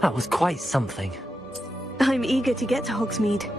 That was quite something. I'm eager to get to Hogsmeade.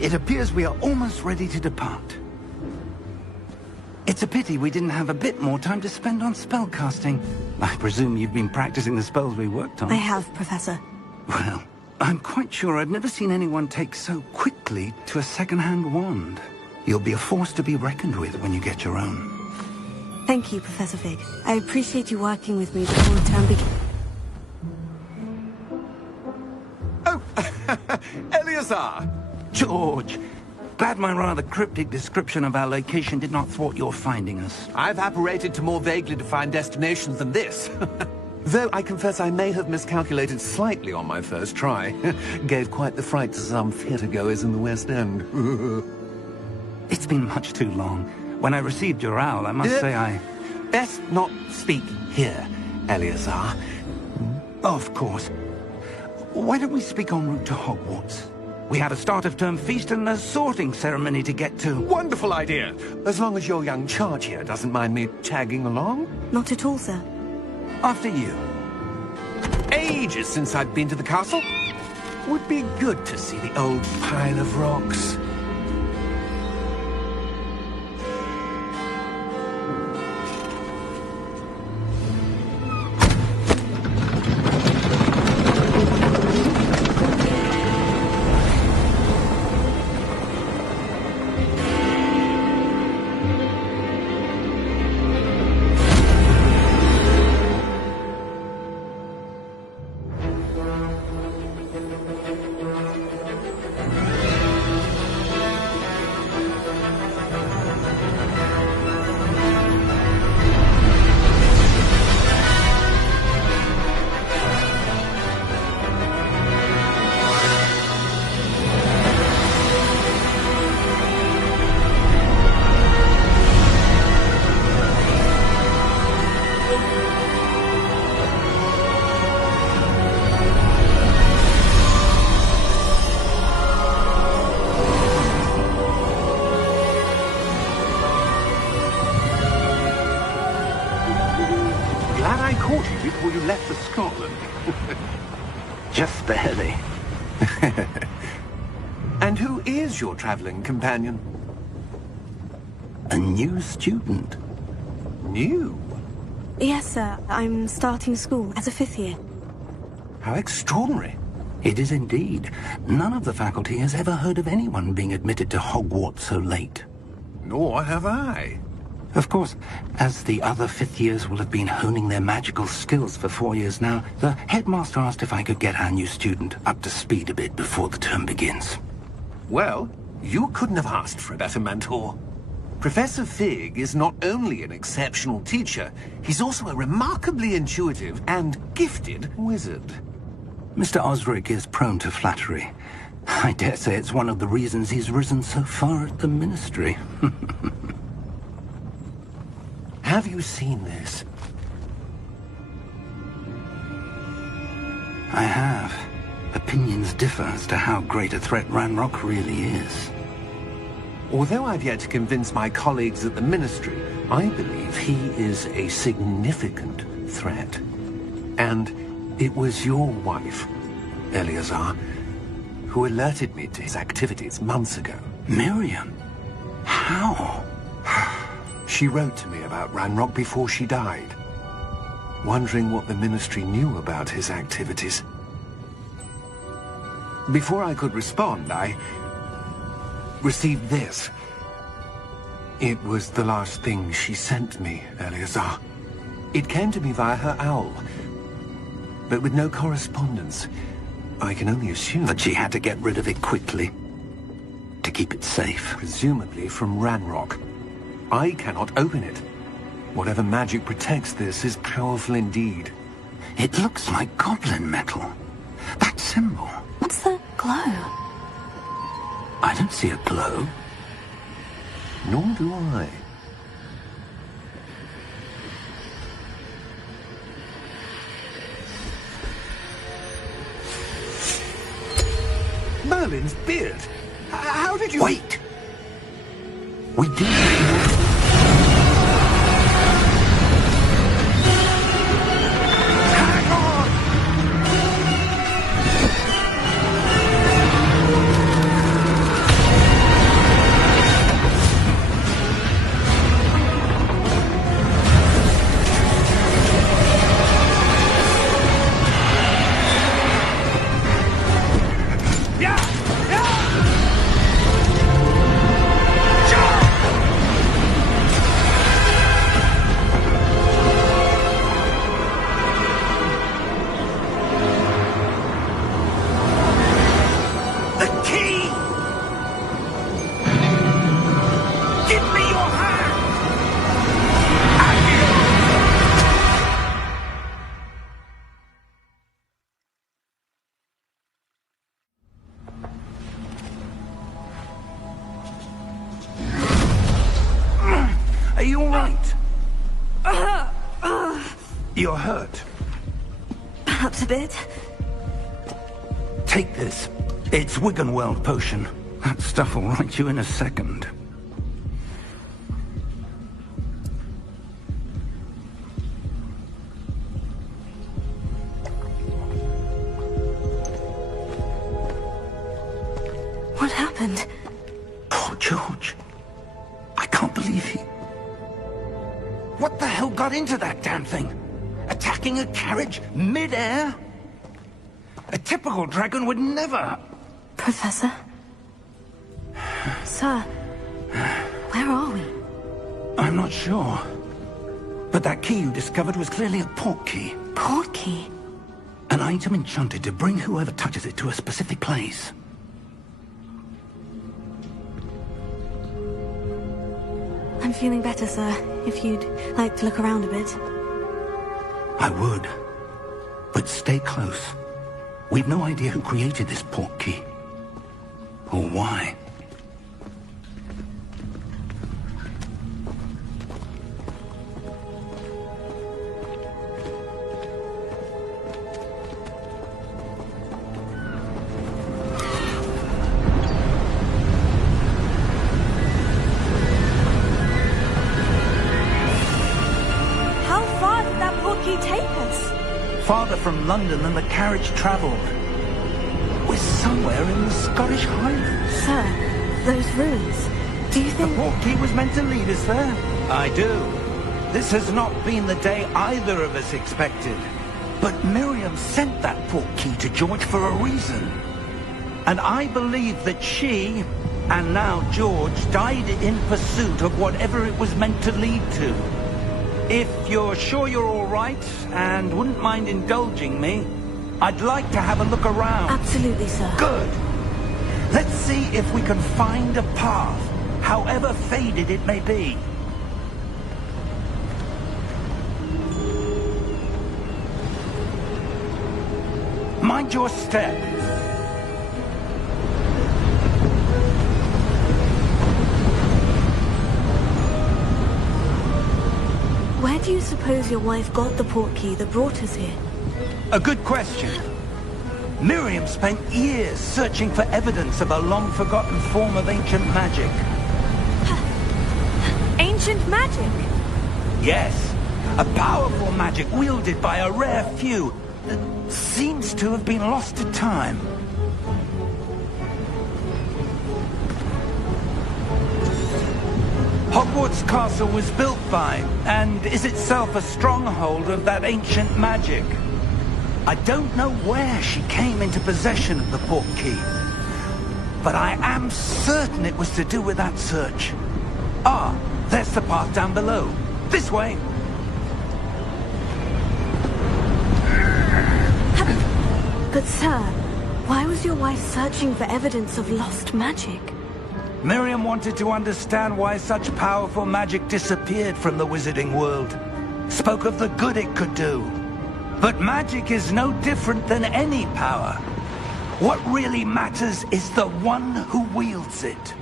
It appears we are almost ready to depart. It's a pity we didn't have a bit more time to spend on spellcasting. I presume you've been practicing the spells we worked on. I have, Professor. Well, I'm quite sure I've never seen anyone take so quickly to a second-hand wand. You'll be a force to be reckoned with when you get your own. Thank you, Professor Fig. I appreciate you working with me before the term begins. Oh, Eleazar! George! Glad my rather cryptic description of our location did not thwart your finding us. I've apparated to more vaguely defined destinations than this. Though I confess I may have miscalculated slightly on my first try. Gave quite the fright to some theatre-goers in the West End. It's been much too long. When I received your owl, I must say I... Best not speak here, Eleazar. Of course. Why don't we speak en route to Hogwarts? We have a start-of-term feast and a sorting ceremony to get to. Wonderful idea! As long as your young charge here doesn't mind me tagging along. Not at all, sir. After you. Ages since I've been to the castle. Would be good to see the old pile of rocks. Before you left for Scotland. Just barely. And who is your traveling companion? A new student. New? Yes, sir. I'm starting school as a 5th year. How extraordinary. It is indeed. None of the faculty has ever heard of anyone being admitted to Hogwarts so late. Nor have I. Of course, as the other 5th years will have been honing their magical skills for 4 years now, the headmaster asked if I could get our new student up to speed a bit before the term begins. Well, you couldn't have asked for a better mentor. Professor Fig is not only an exceptional teacher, he's also a remarkably intuitive and gifted wizard. Mr. Osric is prone to flattery. I dare say it's one of the reasons he's risen so far at the Ministry. Have you seen this? I have. Opinions differ as to how great a threat Ranrock really is. Although I've yet to convince my colleagues at the Ministry, I believe he is a significant threat. And it was your wife, Eleazar, who alerted me to his activities months ago. Miriam? How? She wrote to me about Ranrock before she died, wondering what the Ministry knew about his activities. Before I could respond, I received this. It was the last thing she sent me, Eleazar. It came to me via her owl, but with no correspondence. I can only assume That she had to get rid of it quickly, to keep it safe. presumably from Ranrock. I cannot open it. Whatever magic protects this is powerful indeed. It looks like goblin metal. That symbol. What's that glow? I don't see a glow. Nor do I. Merlin's beard! How did you... Wait! We did. Hang on! Are you all right? You're hurt. Perhaps a bit. Take this. It's Wiggenweld potion. That stuff will right you in a second. What happened? Poor George. I can't believe he... What the hell got into that damn thing? Attacking a carriage mid-air? A typical dragon would never... Professor? Sir, where are we? I'm not sure. But that key you discovered was clearly a port key. Port key? An item enchanted to bring whoever touches it to a specific place. I'm feeling better, sir. If you'd like to look around a bit. I would. But stay close. We've no idea who created this port key. Or why. How far did that port key take us? Farther from London than the carriage travelled. We're somewhere in the Scottish Highlands. Sir, those ruins. Do you The think... port key was meant to lead us there? I do. This has not been the day either of us expected. But Miriam sent that port key to George for a reason. And I believe that she, and now George, died in pursuit of whatever it was meant to lead to. If you're sure you're all right, and wouldn't mind indulging me, I'd like to have a look around. Absolutely, sir. Good. Let's see if we can find a path, however faded it may be. Mind your step. you suppose your wife got the portkey that brought us here? A good question. Miriam spent years searching for evidence of a long-forgotten form of ancient magic. Ancient magic? Yes, a powerful magic wielded by a rare few that seems to have been lost to time. Hogwarts Castle was built by, and is itself a stronghold of that ancient magic. I don't know where she came into possession of the portkey, but I am certain it was to do with that search. Ah, there's the path down below. This way. But sir, why was your wife searching for evidence of lost magic? Miriam wanted to understand why such powerful magic disappeared from the wizarding world. Spoke of the good it could do. But magic is no different than any power. What really matters is the one who wields it.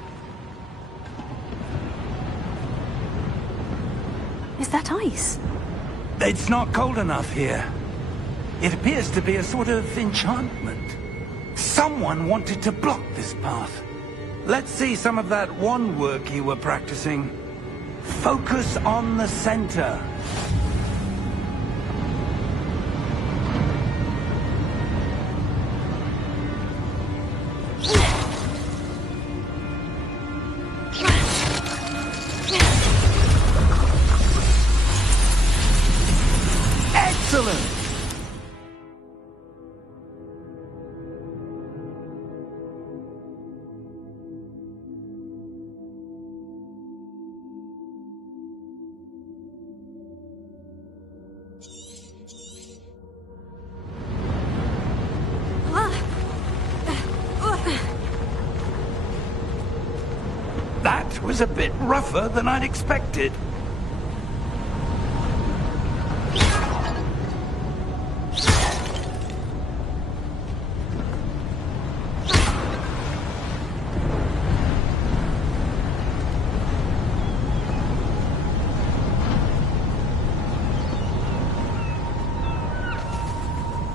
Is that ice? It's not cold enough here. It appears to be a sort of enchantment. Someone wanted to block this path. Let's see some of that wand work you were practicing. Focus on the center. Excellent! That was a bit rougher than I'd expected.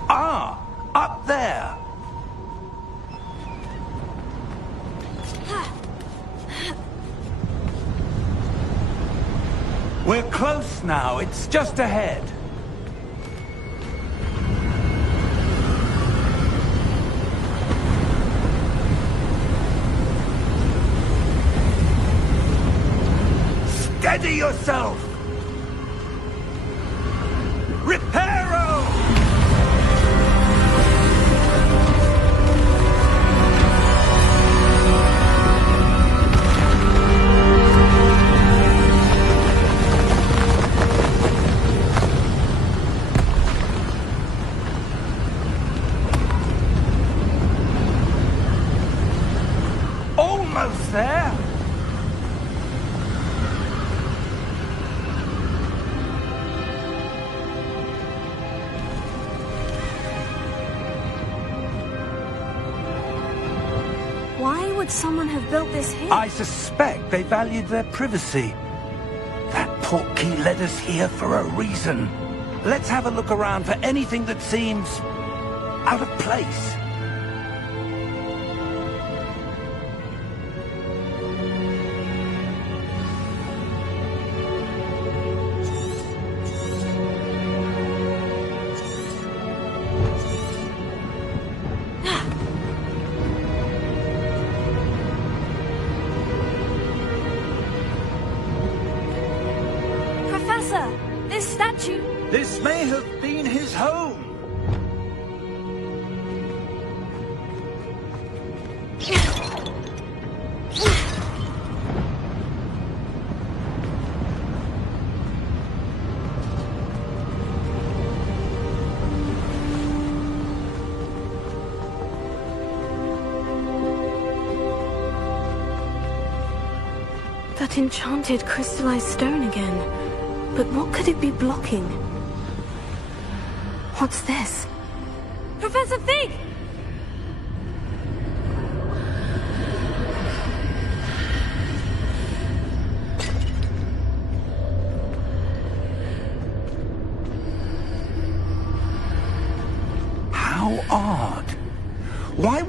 Ah, up there. We're close now. It's just ahead. Steady yourself! Reparo! Almost there. Why would someone have built this here? I suspect they valued their privacy. That portkey led us here for a reason. Let's have a look around for anything that seems out of place. Professor, this statue... This may have been his home. That enchanted crystallized stone again. But what could it be blocking? What's this? Professor Fig!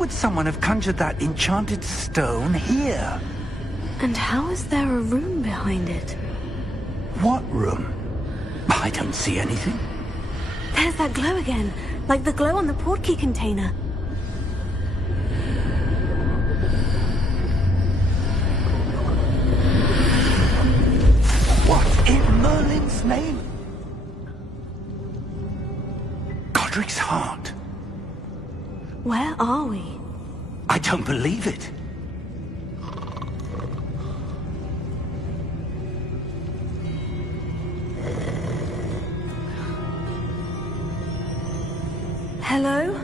would someone have conjured that enchanted stone here? And how is there a room behind it? What room? I don't see anything. There's that glow again, like the glow on the portkey container. What in Merlin's name? Godric's heart. Where are we? I don't believe it. Hello?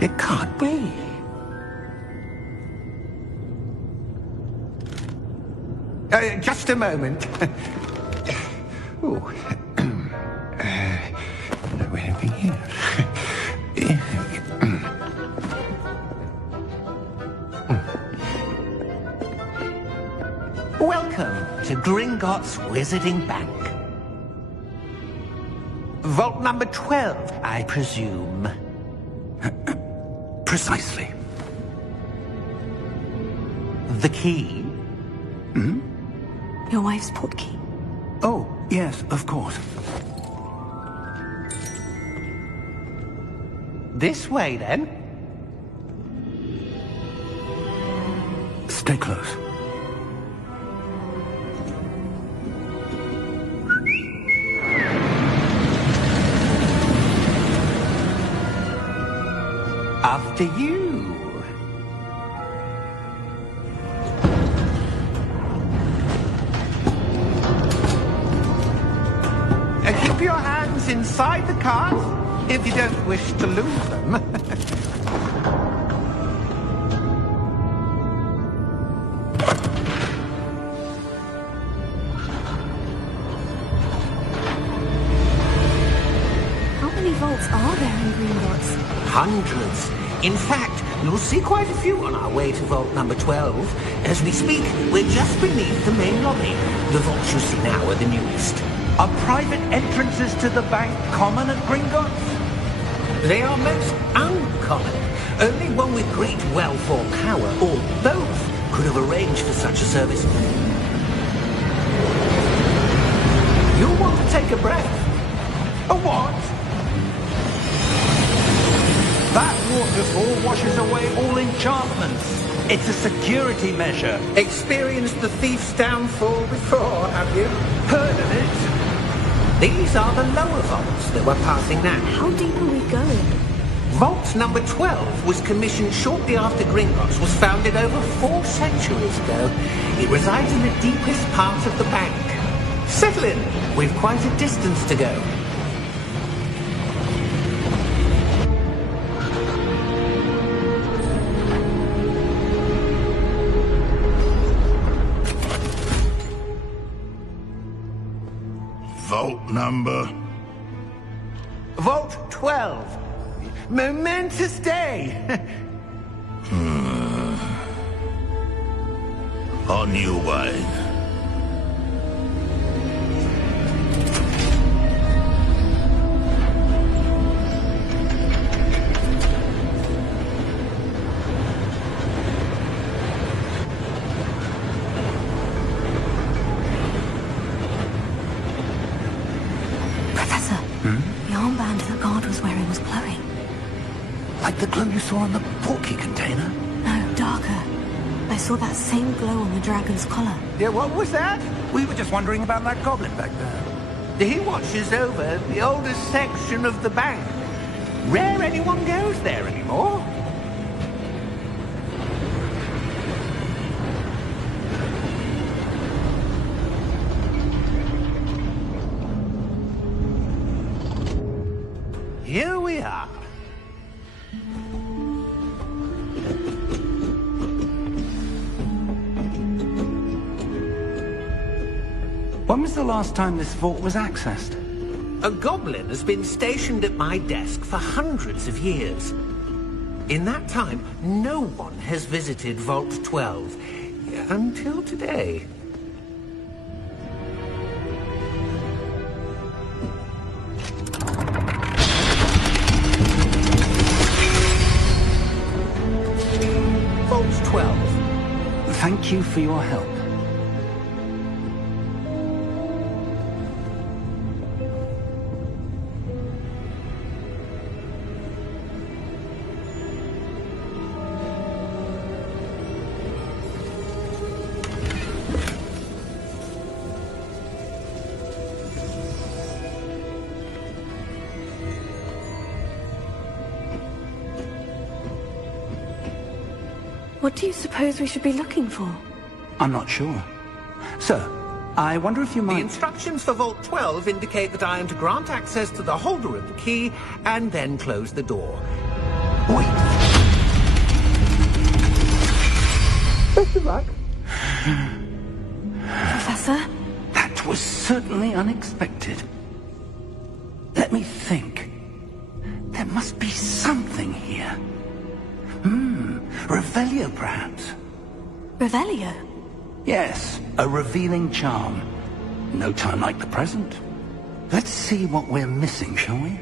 It can't be. Just a moment. Oh. Anything here? Welcome to Gringotts Wizarding Bank. Vault number 12, I presume. Precisely. The key? Hmm? Your wife's portkey. Oh, yes, of course. This way, then. Stay close. After you. Keep your hands inside the cart if you don't wish to lose them. How many vaults are there in Gringotts? Hundreds. In fact, you'll see quite a few on our way to vault number 12. As we speak, we're just beneath the main lobby. The vaults you see now are the newest. Are private entrances to the bank common at Gringotts? They are most uncommon. Only one with great wealth or power, or both, could have arranged for such a service. You'll want to take a breath. A what? That waterfall washes away all enchantments. It's a security measure. Experienced the thief's downfall before, have you? Heard of it? These are the lower vaults that we're passing now. How deep are we going? Vault number 12 was commissioned shortly after Gringotts was founded over 4 centuries ago. It resides in the deepest part of the bank. Settle in. We've quite a distance to go. Vault number? Vault 12. Momentous day. A new wine. Professor, the armband that guard was wearing was glowing. Like the glow you saw on the portkey container? No, darker. I saw that same glow on the dragon's collar. Yeah, what was that? We were just wondering about that goblin back there. He watches over the oldest section of the bank. Rare anyone goes there anymore. Here we are. When was the last time this vault was accessed? A goblin has been stationed at my desk for hundreds of years. In that time, no one has visited Vault 12. Until today. Vault 12. Thank you for your help. What do you suppose we should be looking for? I'm not sure. Sir, I wonder if you might... The instructions for Vault 12 indicate that I am to grant access to the holder of the key and then close the door. Wait. Best of luck. Professor? That was certainly unexpected. Let me think. There must be something here. Revelio, perhaps? Revelio? Yes, a revealing charm. No time like the present. Let's see what we're missing, shall we?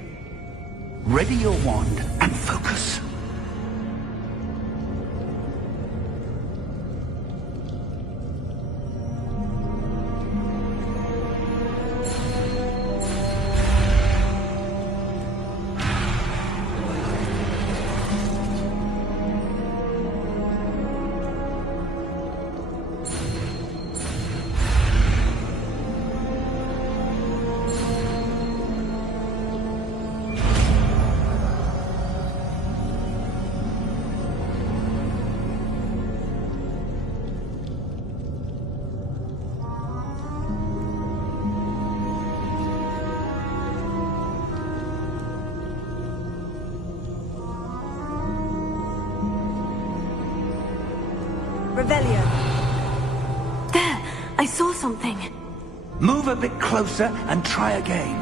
Ready your wand and focus. Revelio. There! I saw something. Move a bit closer and try again.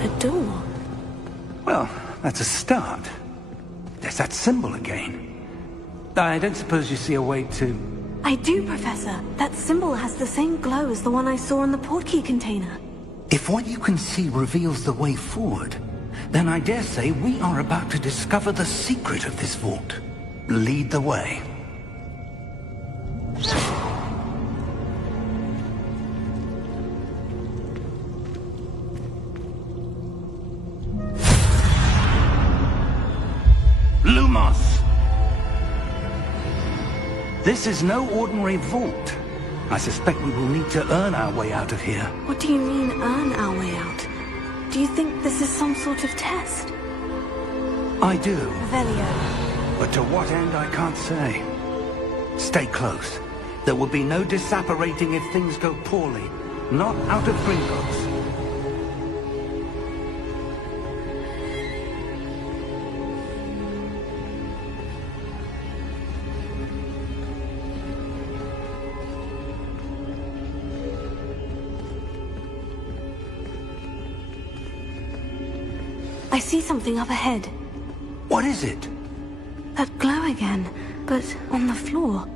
A door. Well, that's a start. There's that symbol again. I don't suppose you see a way to... I do, Professor. That symbol has the same glow as the one I saw in the portkey container. If what you can see reveals the way forward, then I dare say we are about to discover the secret of this vault. Lead the way. Lumos! This is no ordinary vault. I suspect we will need to earn our way out of here. What do you mean, earn our way out? Do you think this is some sort of test? I do. Revelio. But to what end, I can't say. Stay close. There will be no disapparating if things go poorly. Not out of Gringotts. I see something up ahead. What is it? That glow again, but on the floor.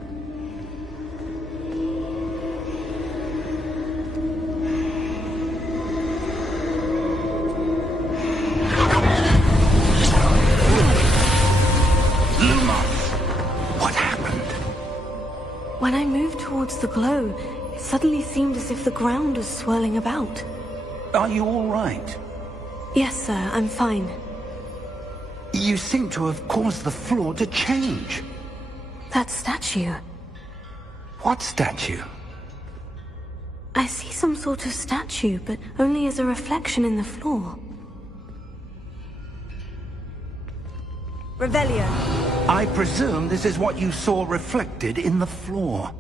Lumos! What happened? When I moved towards the glow, it suddenly seemed as if the ground was swirling about. Are you all right? Yes, sir, I'm fine. You seem to have caused the floor to change. That statue. What statue? I see some sort of statue, but only as a reflection in the floor. Revelio. I presume this is what you saw reflected in the floor.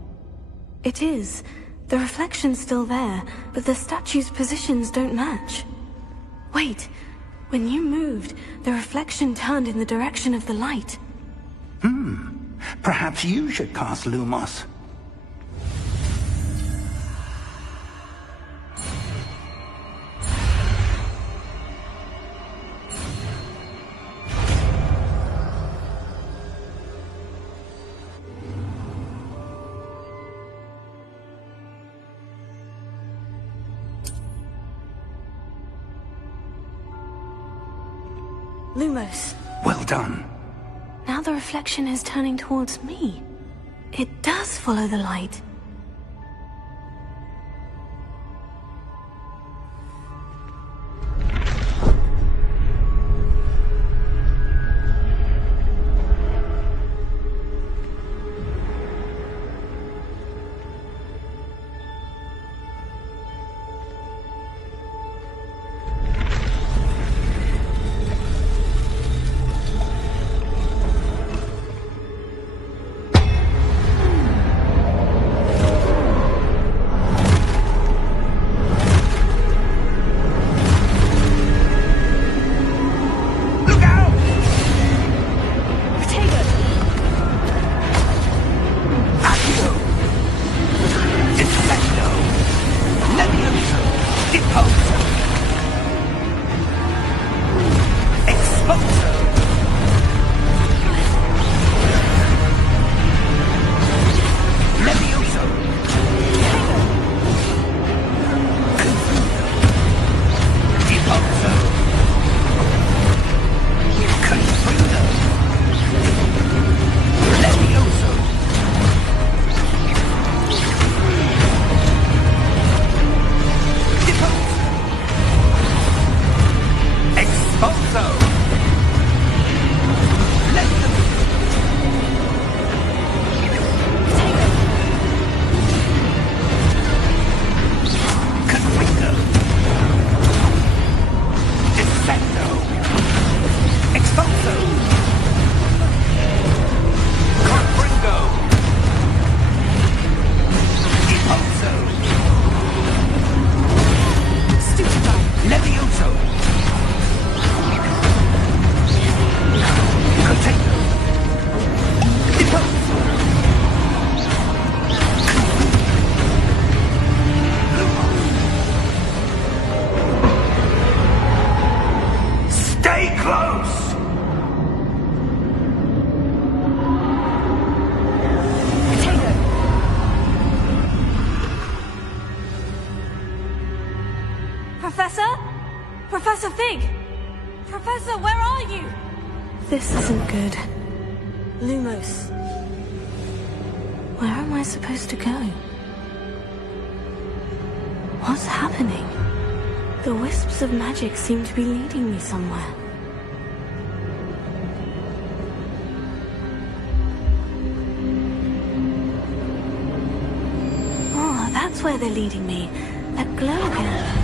It is. The reflection's still there, but the statue's positions don't match. Wait, when you moved, the reflection turned in the direction of the light. Perhaps you should cast Lumos. Lumos. Well done. Now the reflection is turning towards me. It does follow the light. Professor? Professor Fig! Professor, where are you? This isn't good. Lumos. Where am I supposed to go? What's happening? The wisps of magic seem to be leading me somewhere. Oh, that's where they're leading me. That glow again.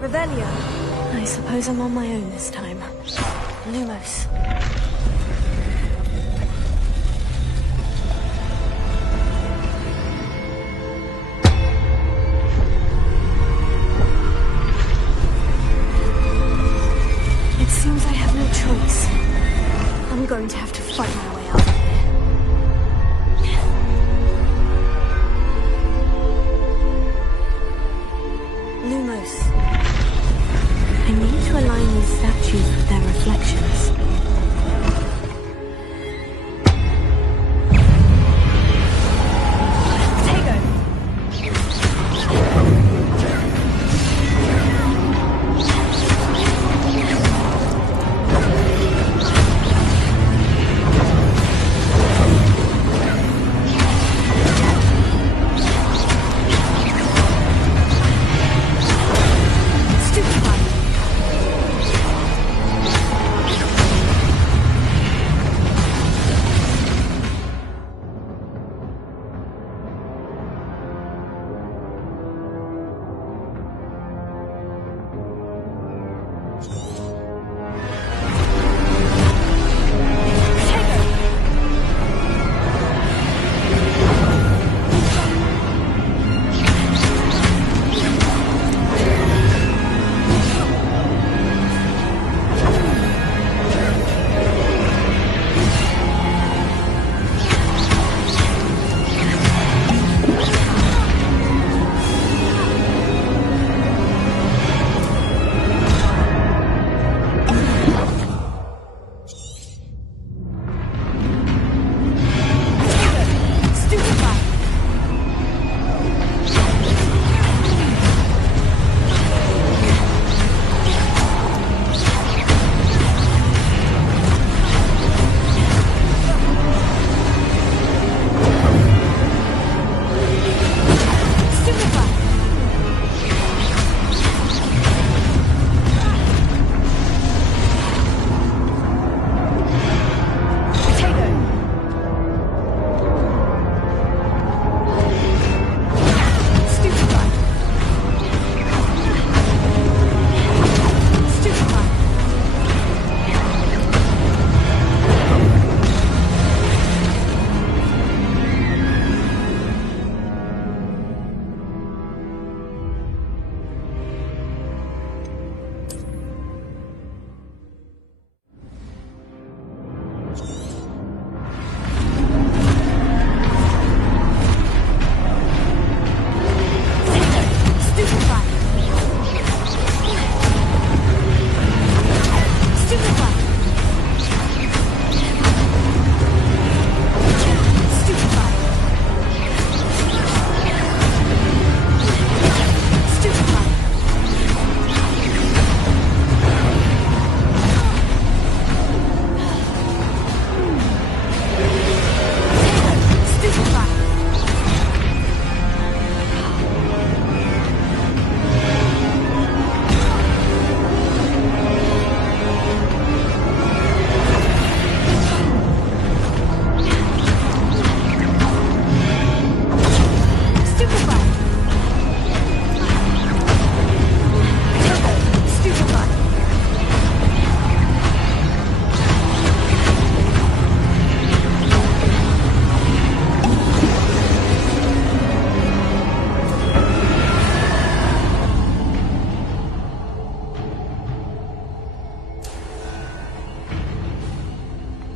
Revelio. I suppose I'm on my own this time. Lumos. It seems I have no choice. I'm going to have to fight my way out of here. Lumos. I need to align these statues with their reflections.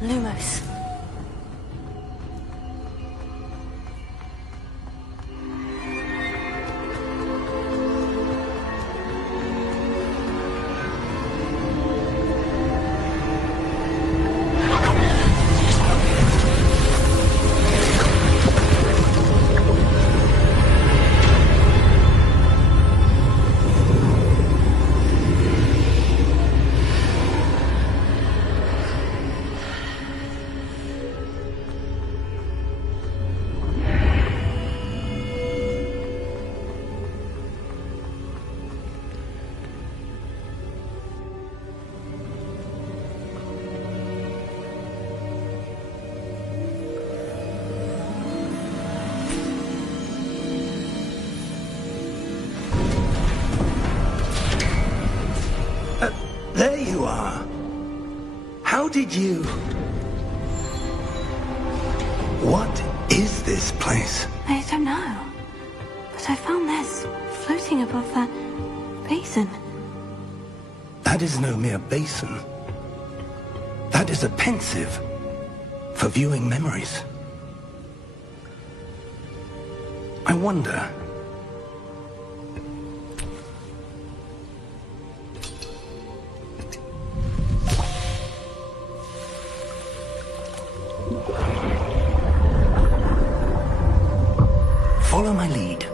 Lumos. There you are. How did you... What is this place? I don't know. But I found this floating above that basin. That is no mere basin. That is a pensive for viewing memories. I wonder... Follow my lead.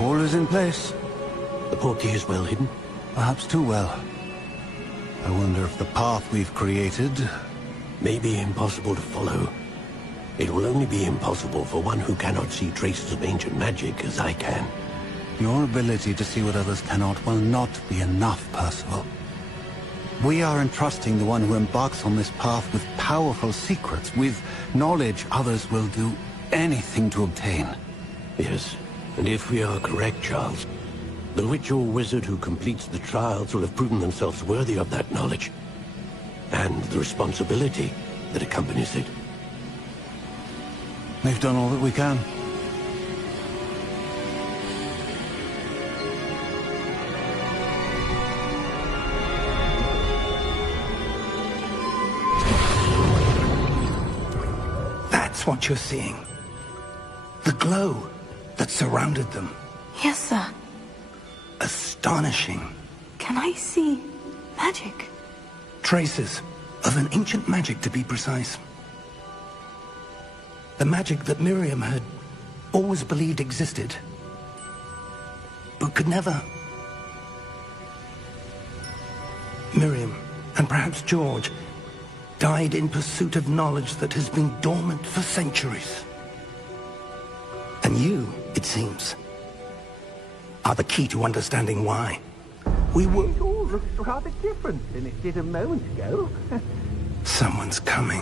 All is in place. The portkey is well hidden. Perhaps too well. I wonder if the path we've created... May be impossible to follow. It will only be impossible for one who cannot see traces of ancient magic as I can. Your ability to see what others cannot will not be enough, Percival. We are entrusting the one who embarks on this path with powerful secrets, with knowledge others will do anything to obtain. Yes, and if we are correct, Charles, the witch or wizard who completes the trials will have proven themselves worthy of that knowledge, and the responsibility that accompanies it. We've done all that we can. That's what you're seeing. The glow that surrounded them. Yes, sir. Astonishing. Can I see magic? Traces of an ancient magic, to be precise. The magic that Miriam had always believed existed, but could never. Miriam, and perhaps George, died in pursuit of knowledge that has been dormant for centuries. And you, it seems, are the key to understanding why. We were... It all looks rather different than it did a moment ago. Someone's coming.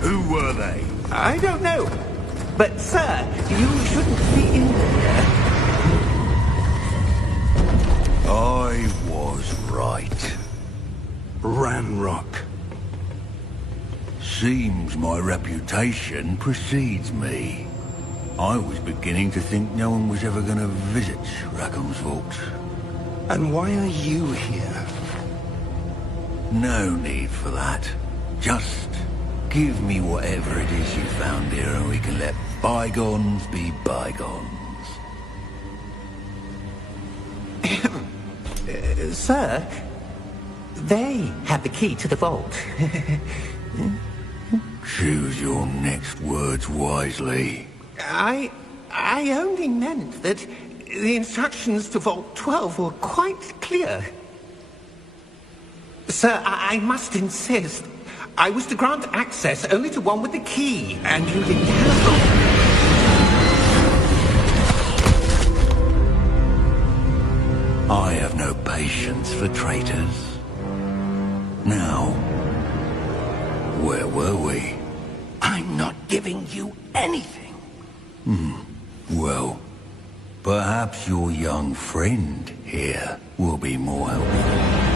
Who were they? I don't know. But, sir, you shouldn't be in there. I was right. Ranrock. Seems my reputation precedes me. I was beginning to think no one was ever going to visit Rackham's Vault. And why are you here? No need for that. Just give me whatever it is you found here and we can let bygones be bygones. Sir, they have the key to the vault. Choose your next words wisely. I only meant that the instructions to Vault 12 were quite clear. Sir, I must insist. I was to grant access only to one with the key, and you didn't have I have no patience for traitors. Now, where were we? I'm not giving you anything. Well, perhaps your young friend here will be more helpful.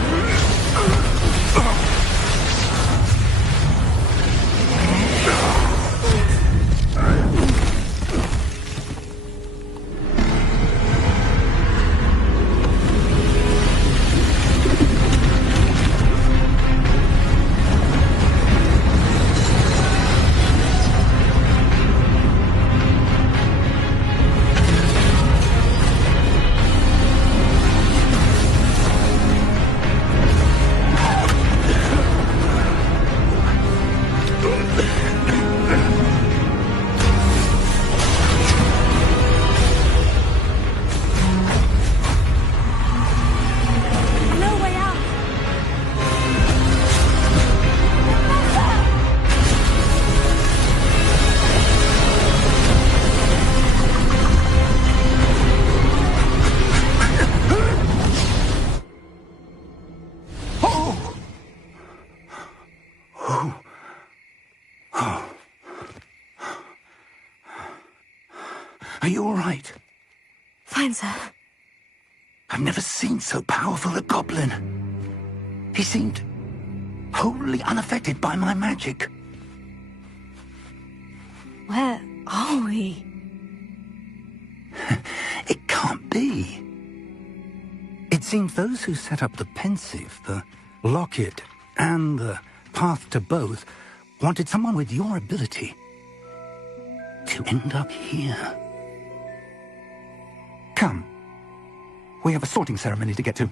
Are you all right? Fine, sir. I've never seen so powerful a goblin. He seemed wholly unaffected by my magic. Where are we? It can't be. It seems those who set up the pensive, the locket, and the path to both wanted someone with your ability to end up here. Come. We have a sorting ceremony to get to.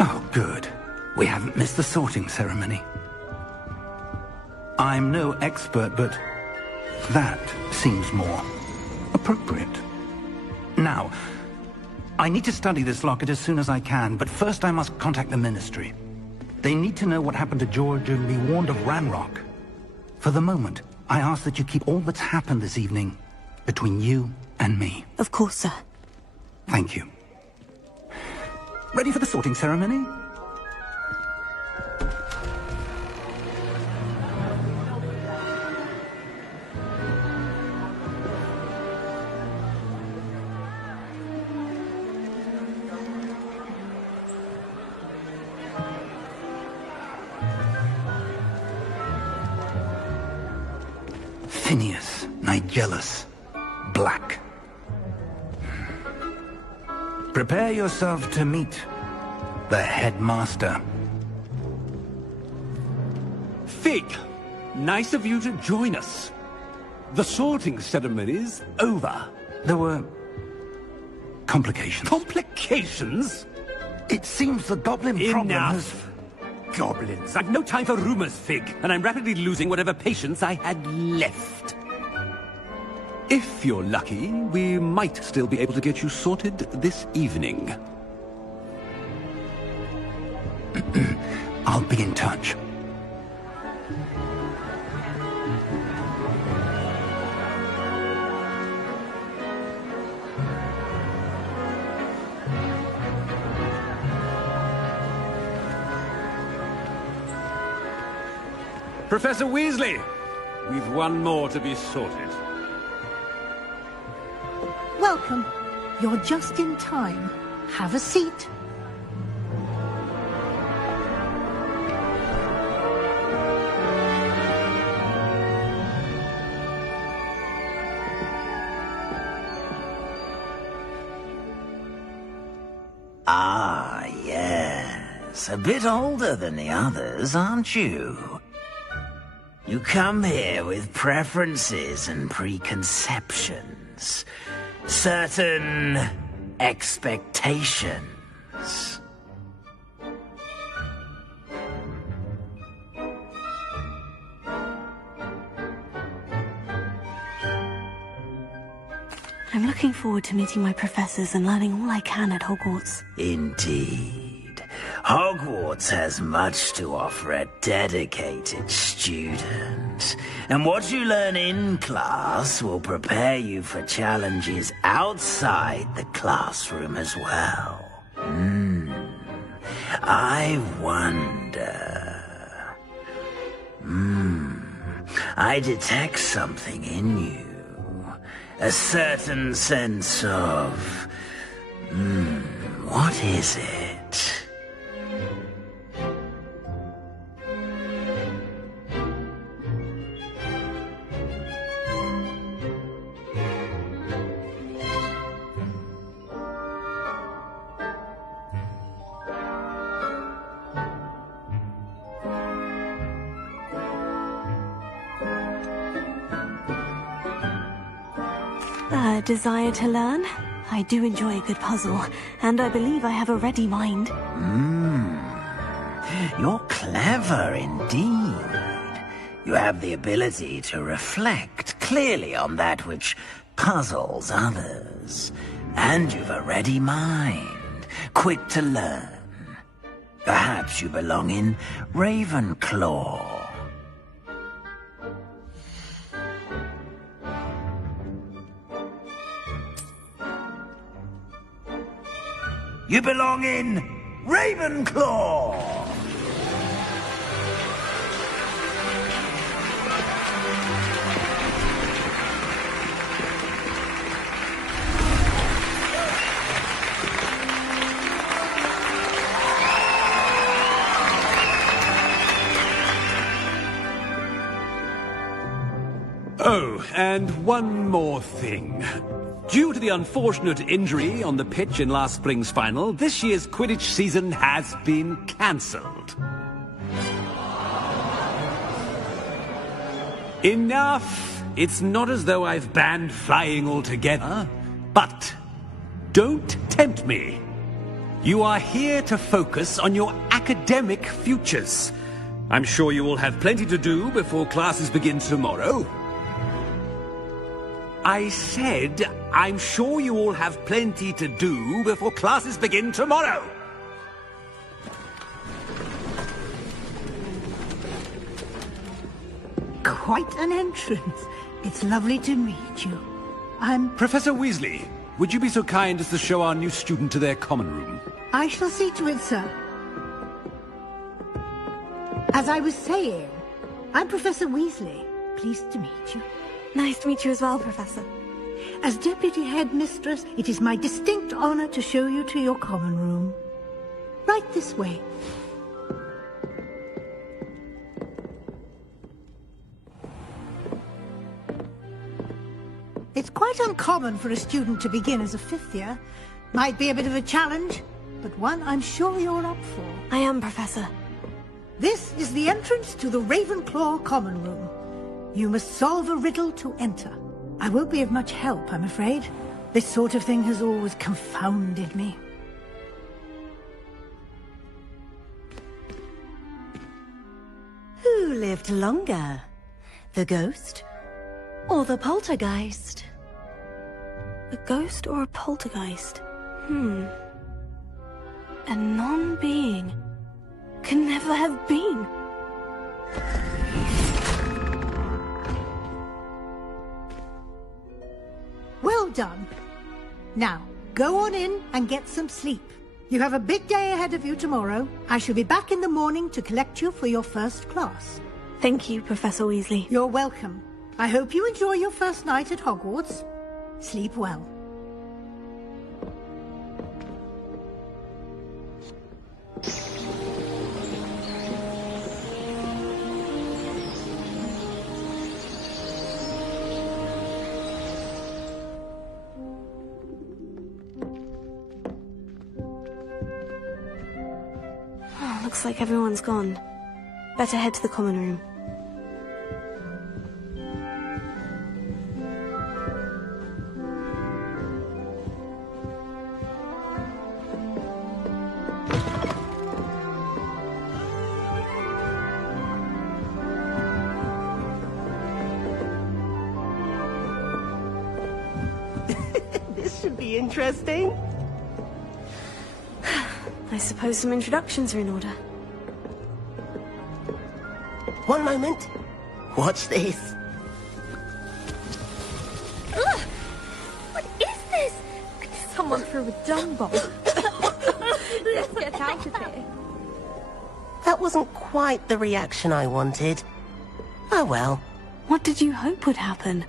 Oh, good. We haven't missed the sorting ceremony. I'm no expert, but that seems more appropriate. Now, I need to study this locket as soon as I can, but first I must contact the Ministry. They need to know what happened to George and be warned of Ranrock. For the moment, I ask that you keep all that's happened this evening between you and me. Of course, sir. Thank you. Ready for the sorting ceremony? Phineas, Nigellus, Black. Prepare yourself to meet the headmaster. Fig, nice of you to join us. The sorting ceremony's over. There were complications. Complications? It seems the goblin problem has... Enough! Goblins. I've no time for rumors, Fig, and I'm rapidly losing whatever patience I had left. If you're lucky, we might still be able to get you sorted this evening. I'll be in touch. Professor Weasley, we've one more to be sorted. Welcome. You're just in time. Have a seat. Ah, yes. A bit older than the others, aren't you? You come here with preferences and preconceptions. Certain expectations. I'm looking forward to meeting my professors and learning all I can at Hogwarts. Indeed. Hogwarts has much to offer a dedicated student. And what you learn in class will prepare you for challenges outside the classroom as well. I wonder... I detect something in you. A certain sense of... what is it? A desire to learn? I do enjoy a good puzzle, and I believe I have a ready mind. You're clever indeed. You have the ability to reflect clearly on that which puzzles others. And you've a ready mind, quick to learn. Perhaps you belong in Ravenclaw. You belong in Ravenclaw! Oh, and one more thing. Due to the unfortunate injury on the pitch in last spring's final, this year's Quidditch season has been cancelled. Enough! It's not as though I've banned flying altogether, but don't tempt me. You are here to focus on your academic futures. I'm sure you will have plenty to do before classes begin tomorrow. I said, I'm sure you all have plenty to do before classes begin tomorrow. Quite an entrance. It's lovely to meet you. I'm... Professor Weasley, would you be so kind as to show our new student to their common room? I shall see to it, sir. As I was saying, I'm Professor Weasley. Pleased to meet you. Nice to meet you as well, Professor. As Deputy Headmistress, it is my distinct honor to show you to your common room. Right this way. It's quite uncommon for a student to begin as a fifth year. Might be a bit of a challenge, but one I'm sure you're up for. I am, Professor. This is the entrance to the Ravenclaw common room. You must solve a riddle to enter. I won't be of much help, I'm afraid. This sort of thing has always confounded me. Who lived longer? The ghost or the poltergeist? A ghost or a poltergeist? A non-being can never have been. Well done. Now, go on in and get some sleep. You have a big day ahead of you tomorrow. I shall be back in the morning to collect you for your first class. Thank you, Professor Weasley. You're welcome. I hope you enjoy your first night at Hogwarts. Sleep well. Looks like everyone's gone. Better head to the common room. This should be interesting. I suppose some introductions are in order. One moment. Watch this. Ugh! What is this? Someone threw a dung bomb. Let's get out of here. That wasn't quite the reaction I wanted. Oh well. What did you hope would happen?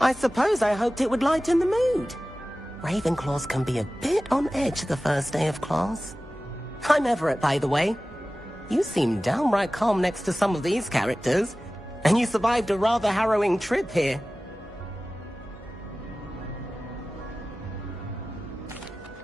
I suppose I hoped it would lighten the mood. Ravenclaws can be a bit on edge the first day of class. I'm Everett, by the way. You seem downright calm next to some of these characters, and you survived a rather harrowing trip here.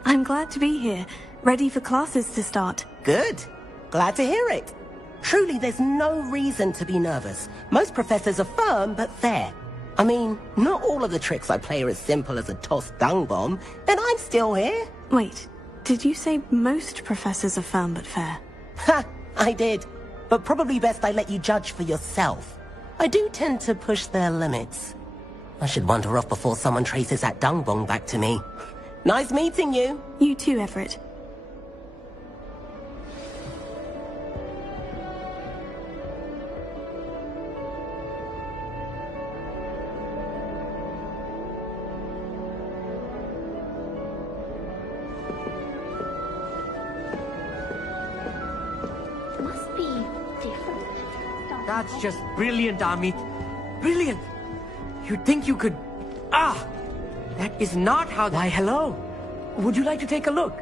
I'm glad to be here, ready for classes to start. Good. Glad to hear it. Truly, there's no reason to be nervous. Most professors are firm but fair. I mean, not all of the tricks I play are as simple as a tossed dung bomb, and I'm still here. Wait, did you say most professors are firm but fair? Ha! I did. But probably best I let you judge for yourself. I do tend to push their limits. I should wander off before someone traces that dung bomb back to me. Nice meeting you. You too, Everett. Must be different. That's just brilliant, Amit. Brilliant! You'd think you could... Ah! That is not how... Why, hello. Would you like to take a look?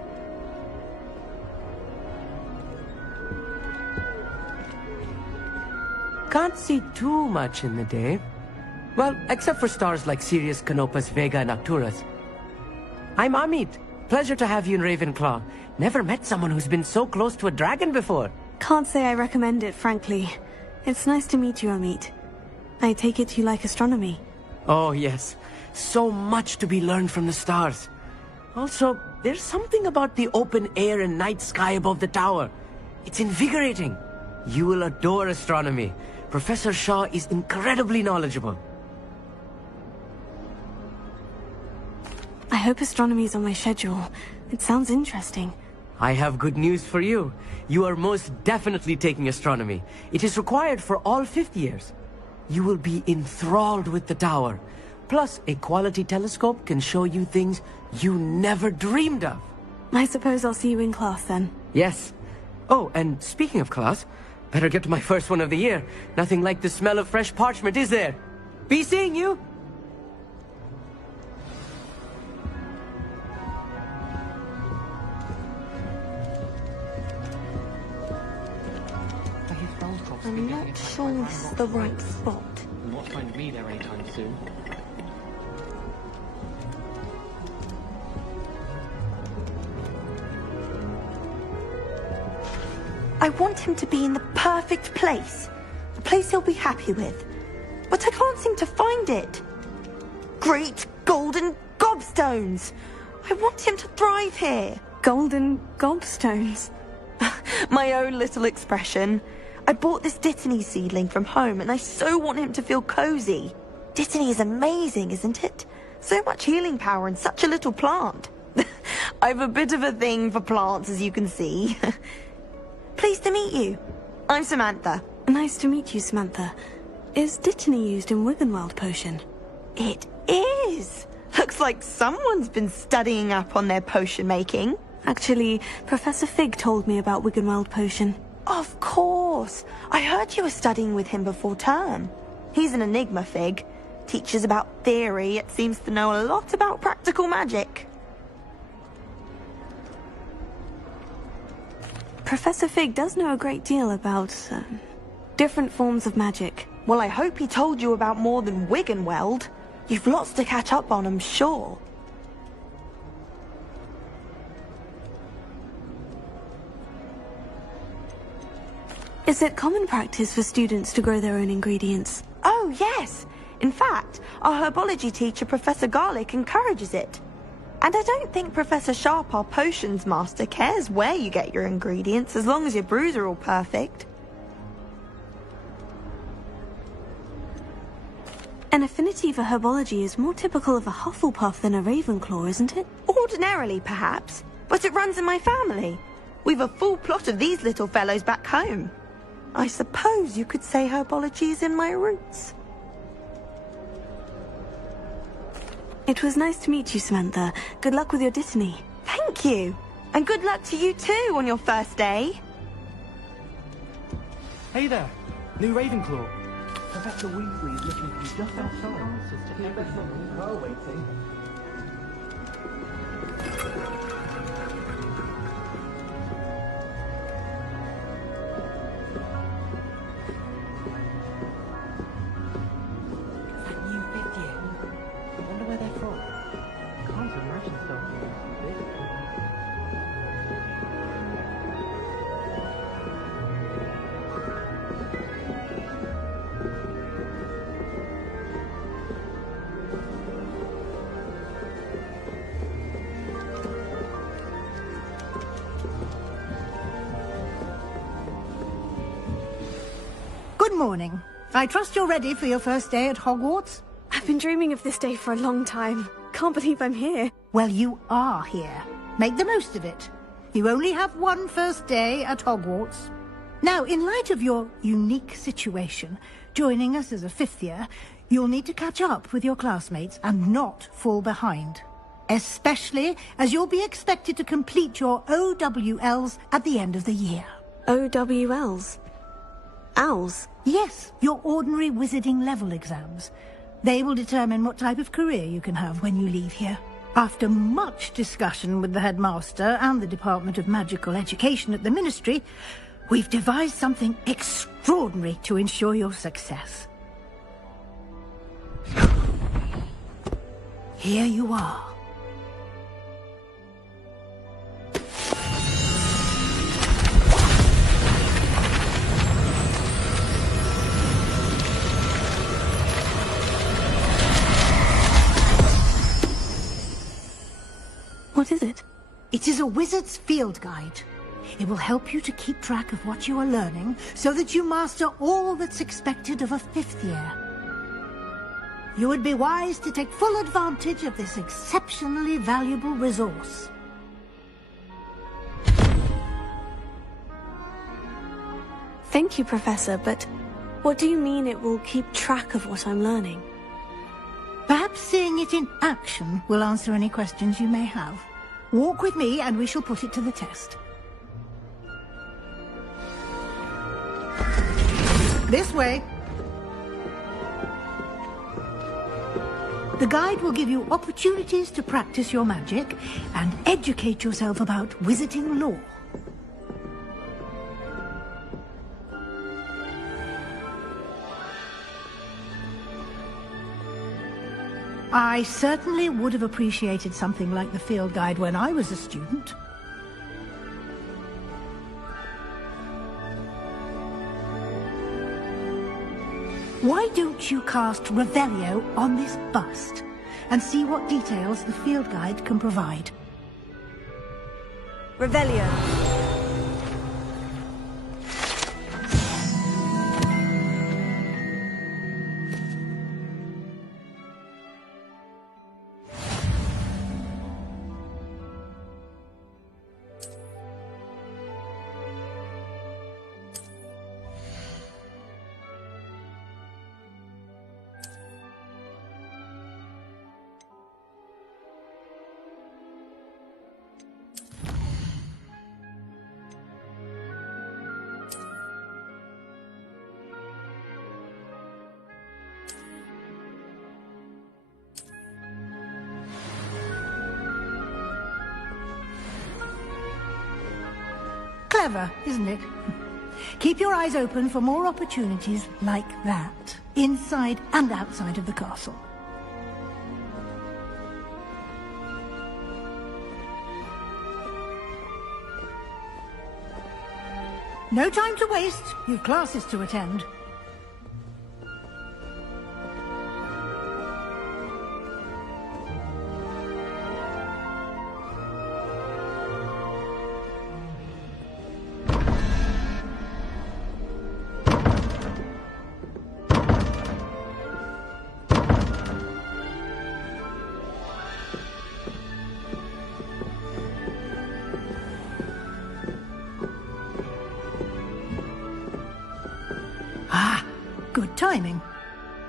Can't see too much in the day. Well, except for stars like Sirius, Canopus, Vega, and Arcturus. I'm Amit. Pleasure to have you in Ravenclaw. Never met someone who's been so close to a dragon before. Can't say I recommend it, frankly. It's nice to meet you, Amit. I take it you like astronomy. Oh, yes. So much to be learned from the stars. Also, there's something about the open air and night sky above the tower. It's invigorating. You will adore astronomy. Professor Shaw is incredibly knowledgeable. I hope astronomy's on my schedule. It sounds interesting. I have good news for you. You are most definitely taking astronomy. It is required for all 5th years. You will be enthralled with the tower. Plus, a quality telescope can show you things you never dreamed of. I suppose I'll see you in class then. Yes. Oh, and speaking of class, better get to my first one of the year. Nothing like the smell of fresh parchment, is there? Be seeing you! I'm not sure this is the right spot. You'll not find me there anytime soon. I want him to be in the perfect place. A place he'll be happy with. But I can't seem to find it. Great golden gobstones! I want him to thrive here. Golden gobstones. My own little expression. I bought this Dittany seedling from home and I so want him to feel cozy. Dittany is amazing, isn't it? So much healing power in such a little plant. I've a bit of a thing for plants, as you can see. Pleased to meet you. I'm Samantha. Nice to meet you, Samantha. Is Dittany used in Wiggenweld potion? It is. Looks like someone's been studying up on their potion making. Actually, Professor Fig told me about Wiggenweld potion. Of course. I heard you were studying with him before term. He's an enigma, Fig. Teaches about theory, yet seems to know a lot about practical magic. Professor Fig does know a great deal about, different forms of magic. Well, I hope he told you about more than Wiggenweld. You've lots to catch up on, I'm sure. Is it common practice for students to grow their own ingredients? Oh, yes. In fact, our herbology teacher, Professor Garlic, encourages it. And I don't think Professor Sharp, our potions master, cares where you get your ingredients, as long as your brews are all perfect. An affinity for herbology is more typical of a Hufflepuff than a Ravenclaw, isn't it? Ordinarily, perhaps, but it runs in my family. We've a full plot of these little fellows back home. I suppose you could say herbology is in my roots. It was nice to meet you, Samantha. Good luck with your dittany. Thank you. And good luck to you too on your first day. Hey there, new Ravenclaw. Professor Weasley is looking for you just outside. While waiting. That new fifth year. I wonder where they're from. Can't imagine starting this. Good morning. I trust you're ready for your first day at Hogwarts? I've been dreaming of this day for a long time. Can't believe I'm here. Well, you are here. Make the most of it. You only have one first day at Hogwarts. Now, in light of your unique situation, joining us as a fifth year, you'll need to catch up with your classmates and not fall behind. Especially as you'll be expected to complete your OWLs at the end of the year. OWLs? Owls? Yes, your ordinary wizarding level exams. They will determine what type of career you can have when you leave here. After much discussion with the headmaster and the Department of Magical Education at the Ministry, we've devised something extraordinary to ensure your success. Here you are. What is it? It is a wizard's field guide. It will help you to keep track of what you are learning so that you master all that's expected of a fifth year. You would be wise to take full advantage of this exceptionally valuable resource. Thank you, Professor, but what do you mean it will keep track of what I'm learning? Perhaps seeing it in action will answer any questions you may have. Walk with me and we shall put it to the test. This way. The guide will give you opportunities to practice your magic and educate yourself about wizarding lore. I certainly would have appreciated something like the field guide when I was a student. Why don't you cast Revelio on this bust and see what details the field guide can provide? Revelio. Clever, isn't it? Keep your eyes open for more opportunities like that, inside and outside of the castle. No time to waste. You've classes to attend. Good timing.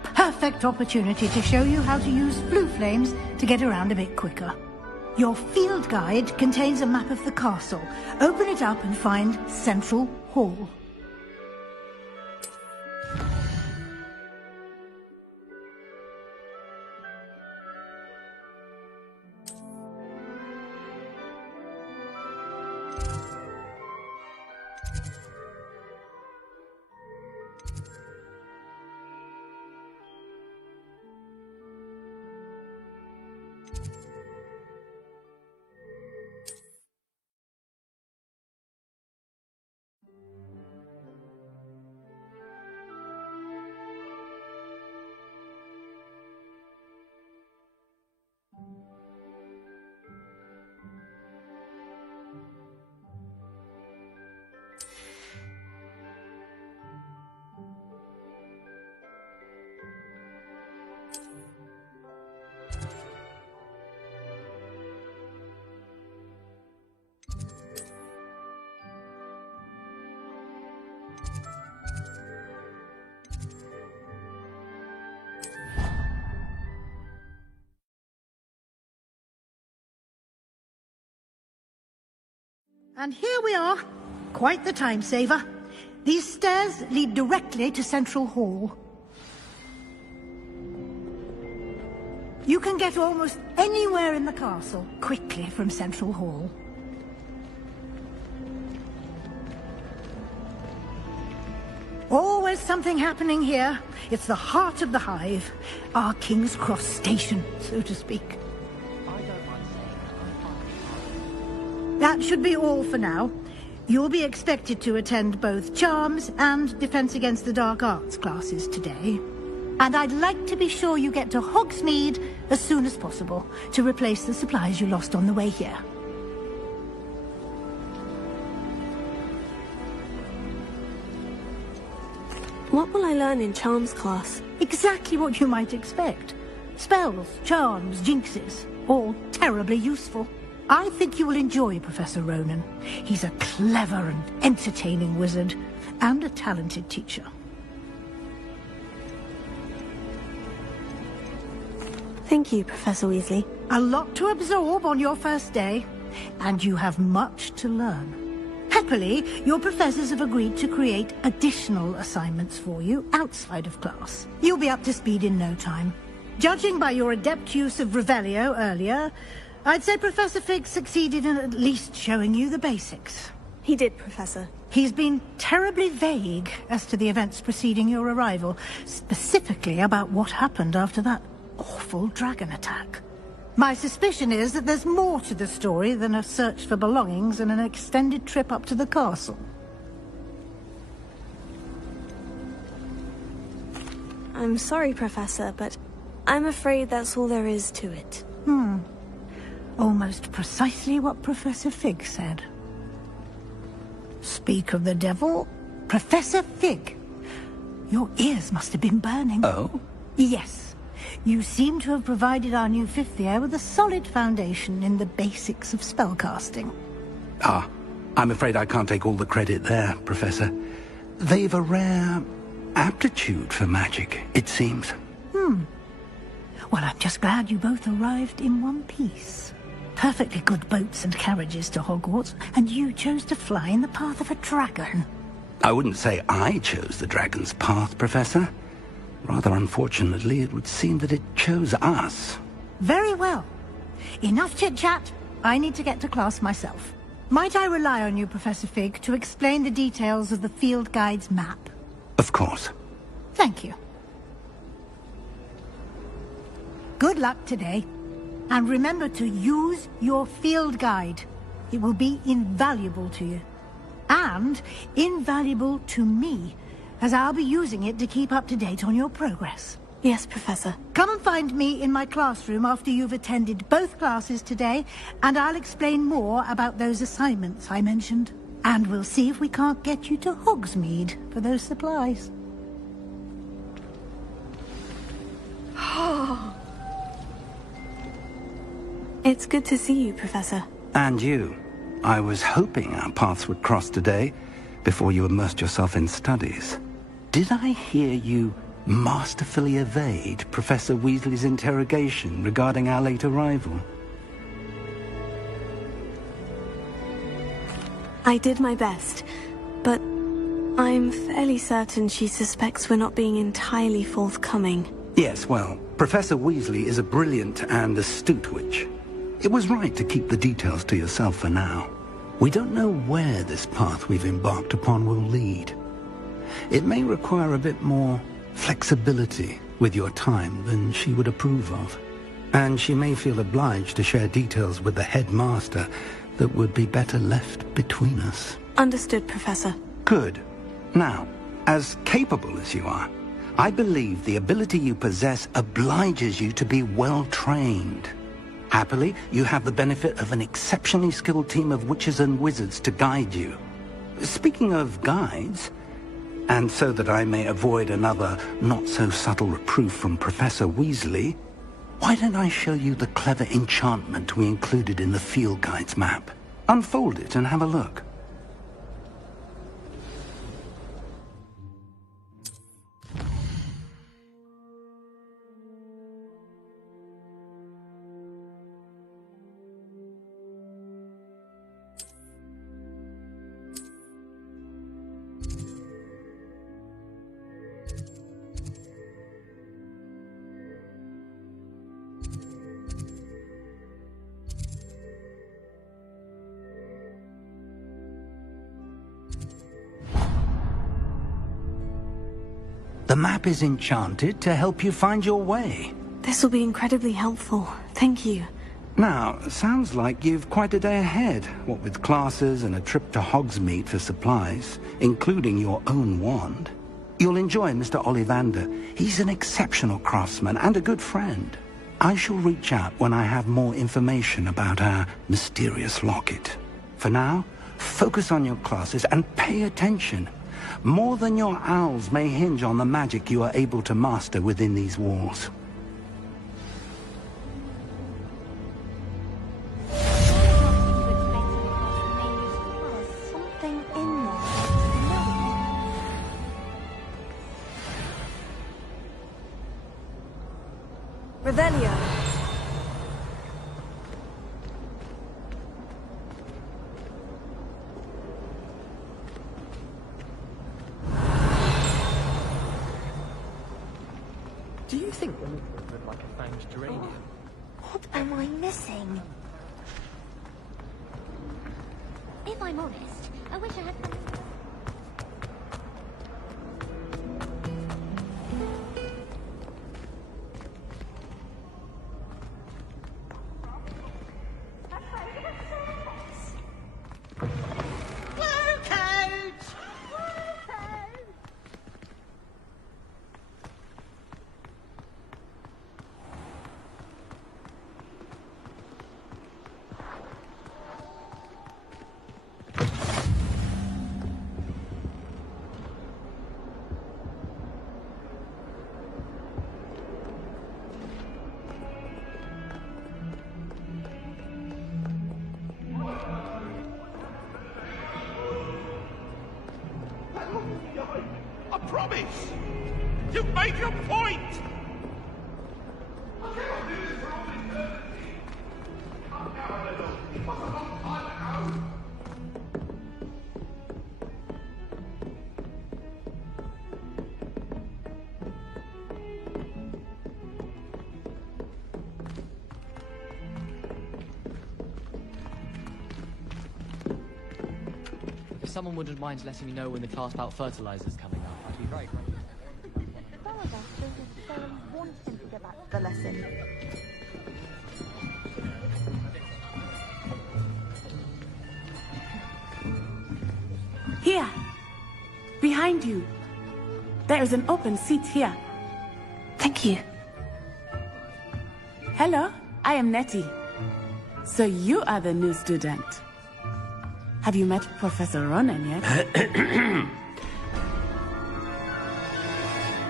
Perfect opportunity to show you how to use blue flames to get around a bit quicker. Your field guide contains a map of the castle. Open it up and find Central Hall. And here we are. Quite the time saver. These stairs lead directly to Central Hall. You can get almost anywhere in the castle quickly from Central Hall. Always something happening here. It's the heart of the hive. Our King's Cross station, so to speak. That should be all for now. You'll be expected to attend both Charms and Defense Against the Dark Arts classes today. And I'd like to be sure you get to Hogsmeade as soon as possible to replace the supplies you lost on the way here. What will I learn in Charms class? Exactly what you might expect. Spells, charms, jinxes, all terribly useful. I think you will enjoy Professor Ronan. He's a clever and entertaining wizard, and a talented teacher. Thank you, Professor Weasley. A lot to absorb on your first day, and you have much to learn. Happily, your professors have agreed to create additional assignments for you outside of class. You'll be up to speed in no time. Judging by your adept use of Revelio earlier, I'd say Professor Fig succeeded in at least showing you the basics. He did, Professor. He's been terribly vague as to the events preceding your arrival, specifically about what happened after that awful dragon attack. My suspicion is that there's more to the story than a search for belongings and an extended trip up to the castle. I'm sorry, Professor, but I'm afraid that's all there is to it. Almost precisely what Professor Fig said. Speak of the devil, Professor Fig. Your ears must have been burning. Oh? Yes. You seem to have provided our new fifth year with a solid foundation in the basics of spellcasting. Ah, I'm afraid I can't take all the credit there, Professor. They've a rare aptitude for magic, it seems. Well, I'm just glad you both arrived in one piece. Perfectly good boats and carriages to Hogwarts, and you chose to fly in the path of a dragon. I wouldn't say I chose the dragon's path, Professor. Rather unfortunately, it would seem that it chose us. Very well. Enough chit-chat. I need to get to class myself. Might I rely on you, Professor Fig, to explain the details of the field guide's map? Of course. Thank you. Good luck today. And remember to use your field guide. It will be invaluable to you. And invaluable to me, as I'll be using it to keep up to date on your progress. Yes, Professor. Come and find me in my classroom after you've attended both classes today, and I'll explain more about those assignments I mentioned. And we'll see if we can't get you to Hogsmeade for those supplies. It's good to see you, Professor. And you. I was hoping our paths would cross today, before you immersed yourself in studies. Did I hear you masterfully evade Professor Weasley's interrogation regarding our late arrival? I did my best, but I'm fairly certain she suspects we're not being entirely forthcoming. Yes, well, Professor Weasley is a brilliant and astute witch. It was right to keep the details to yourself for now. We don't know where this path we've embarked upon will lead. It may require a bit more flexibility with your time than she would approve of. And she may feel obliged to share details with the headmaster that would be better left between us. Understood, Professor. Good. Now, as capable as you are, I believe the ability you possess obliges you to be well trained. Happily, you have the benefit of an exceptionally skilled team of witches and wizards to guide you. Speaking of guides, and so that I may avoid another not-so-subtle reproof from Professor Weasley, why don't I show you the clever enchantment we included in the field guide's map? Unfold it and have a look. The map is enchanted to help you find your way. This will be incredibly helpful. Thank you. Now, sounds like you've quite a day ahead, what with classes and a trip to Hogsmeade for supplies, including your own wand. You'll enjoy Mr. Ollivander. He's an exceptional craftsman and a good friend. I shall reach out when I have more information about our mysterious locket. For now, focus on your classes and pay attention. More than your owls may hinge on the magic you are able to master within these walls. Something in there. Revelio. Do you think women would like a fanged geranium? What am I missing? If I'm honest, I wish I had something. I promise! You've made your point! I cannot do this for all eternity! Calm down a little. It was a long time ago. If someone wouldn't mind letting me know when the class about fertilizer's coming up, I'd be very grateful. Some of us don't necessarily want him to get back to the lesson. Here. Behind you. There is an open seat here. Thank you. Hello, I am Nettie. So you are the new student. Have you met Professor Ronan yet?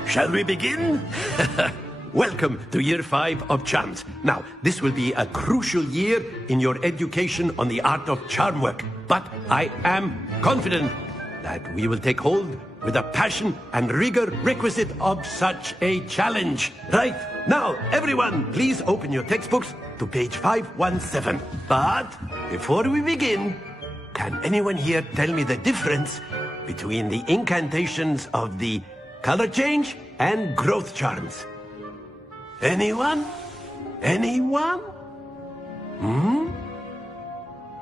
Shall we begin? Welcome to Year 5 of Charms. Now, this will be a crucial year in your education on the art of charm work. But I am confident that we will take hold with the passion and rigor requisite of such a challenge. Right, now, everyone, please open your textbooks to page 517. But before we begin, can anyone here tell me the difference between the incantations of the color change and growth charms? Anyone? Anyone?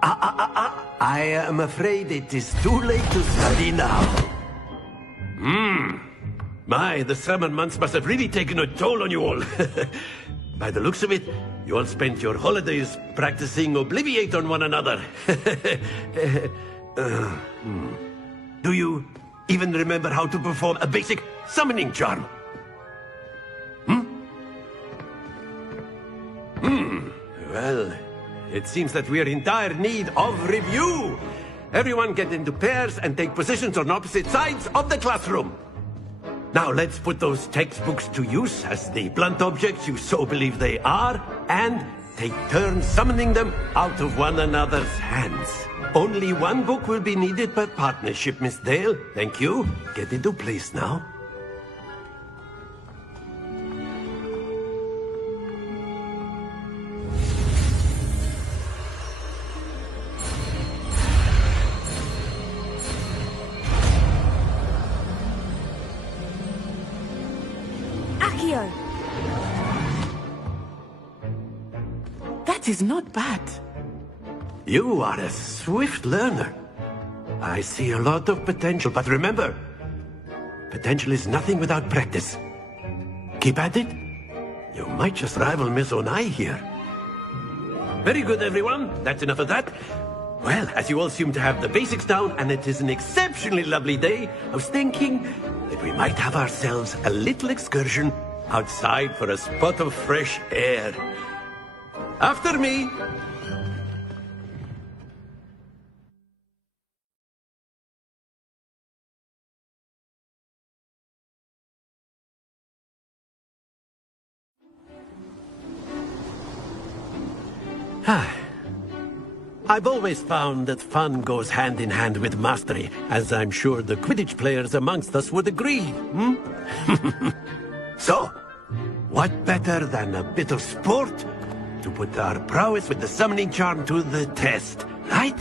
I am afraid it is too late to study now. My, the summer months must have really taken a toll on you all. By the looks of it, you all spent your holidays practicing Obliviate on one another. Do you even remember how to perform a basic summoning charm? Well, it seems that we are in dire need of review. Everyone get into pairs and take positions on opposite sides of the classroom. Now let's put those textbooks to use as the blunt objects you so believe they are, and take turns summoning them out of one another's hands. Only one book will be needed per partnership, Miss Dale. Thank you. Get into place now. That is not bad. You are a swift learner. I see a lot of potential, but remember, potential is nothing without practice. Keep at it. You might just rival Miss Onai here. Very good, everyone. That's enough of that. Well, as you all seem to have the basics down, and it is an exceptionally lovely day, I was thinking that we might have ourselves a little excursion outside for a spot of fresh air. After me. I've always found that fun goes hand in hand with mastery, as I'm sure the Quidditch players amongst us would agree. So, what better than a bit of sport to put our prowess with the summoning charm to the test, right?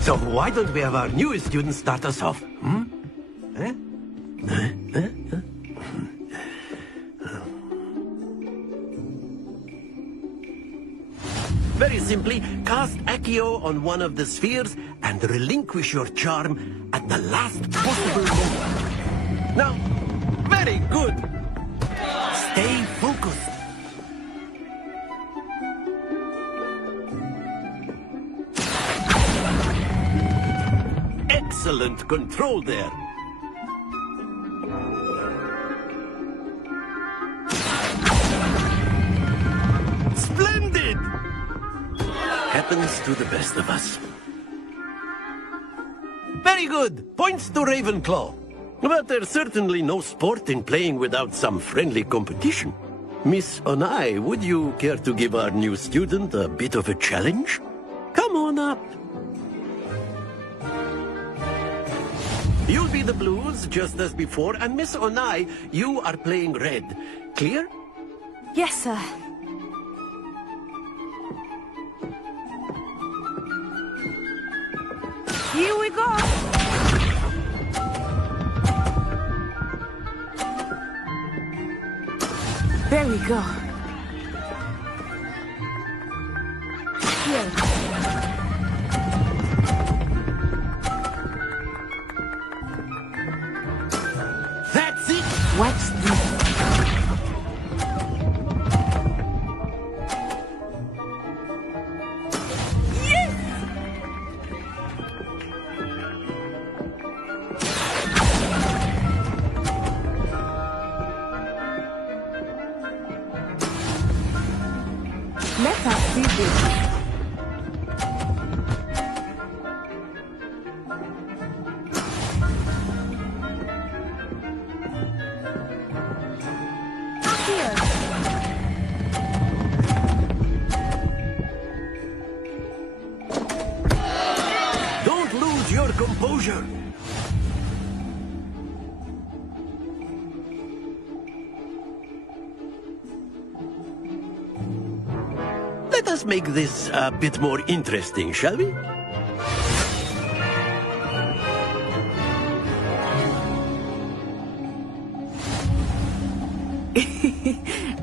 So why don't we have our newest student start us off? Very simply, cast Accio on one of the spheres and relinquish your charm at the last possible moment. Now, very good. Stay focused. Excellent control there. Splendid! Happens to the best of us. Very good. Points to Ravenclaw. But there's certainly no sport in playing without some friendly competition. Miss Onai, would you care to give our new student a bit of a challenge? Come on up. You'll be the blues, just as before, and Miss Onai, you are playing red. Clear? Yes, sir. Here we go! There we go. Here. Composure! Let us make this a bit more interesting, shall we?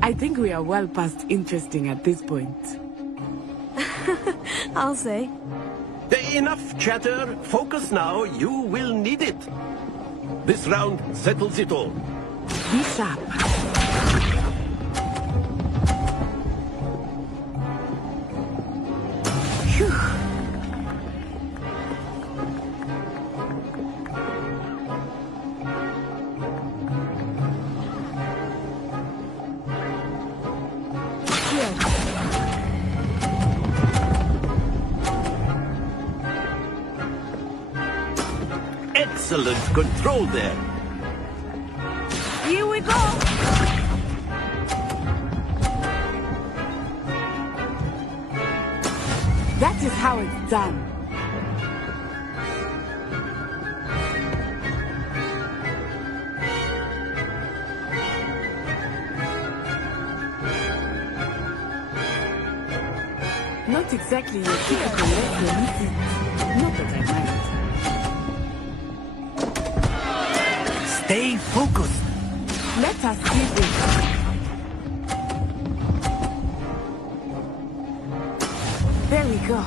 I think we are well past interesting at this point. I'll say. Enough chatter. Focus now. You will need it. This round settles it all. Be sharp. Phew. Excellent control there. Here we go. That is how it's done. Not exactly your typical lesson, is it? Not that I mind. Stay focused. Let us give it. There we go.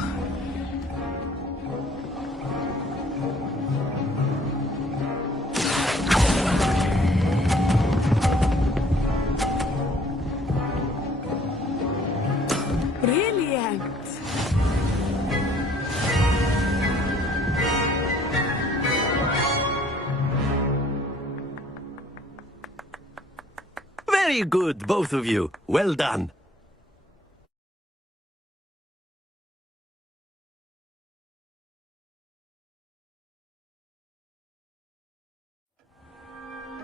Brilliant. Very good, both of you. Well done.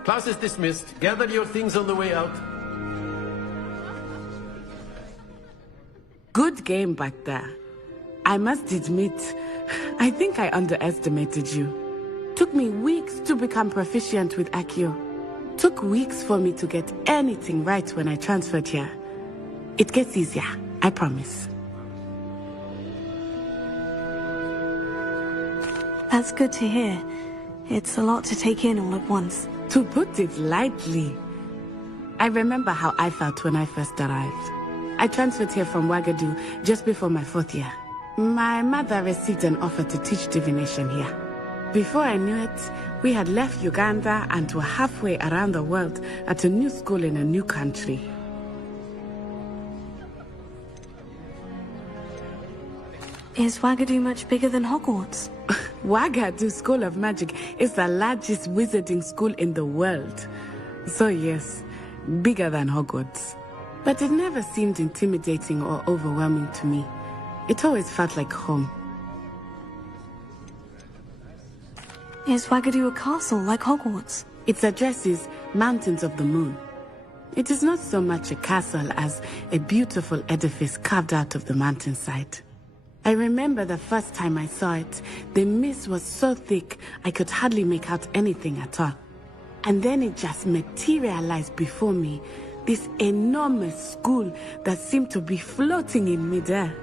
Class is dismissed. Gather your things on the way out. Good game back there. I must admit, I think I underestimated you. Took me weeks to become proficient with Accio. Took weeks for me to get anything right when I transferred here. It gets easier, I promise. That's good to hear. It's a lot to take in all at once. To put it lightly, I remember how I felt when I first arrived. I transferred here from Wagadu just before my 4th year. My mother received an offer to teach divination here. Before I knew it, we had left Uganda and were halfway around the world at a new school in a new country. Is Wagadu much bigger than Hogwarts? Wagadu School of Magic is the largest wizarding school in the world. So yes, bigger than Hogwarts. But it never seemed intimidating or overwhelming to me. It always felt like home. Is Wagadu a castle like Hogwarts? Its address is Mountains of the Moon. It is not so much a castle as a beautiful edifice carved out of the mountainside. I remember the first time I saw it, the mist was so thick I could hardly make out anything at all. And then it just materialized before me, this enormous school that seemed to be floating in midair.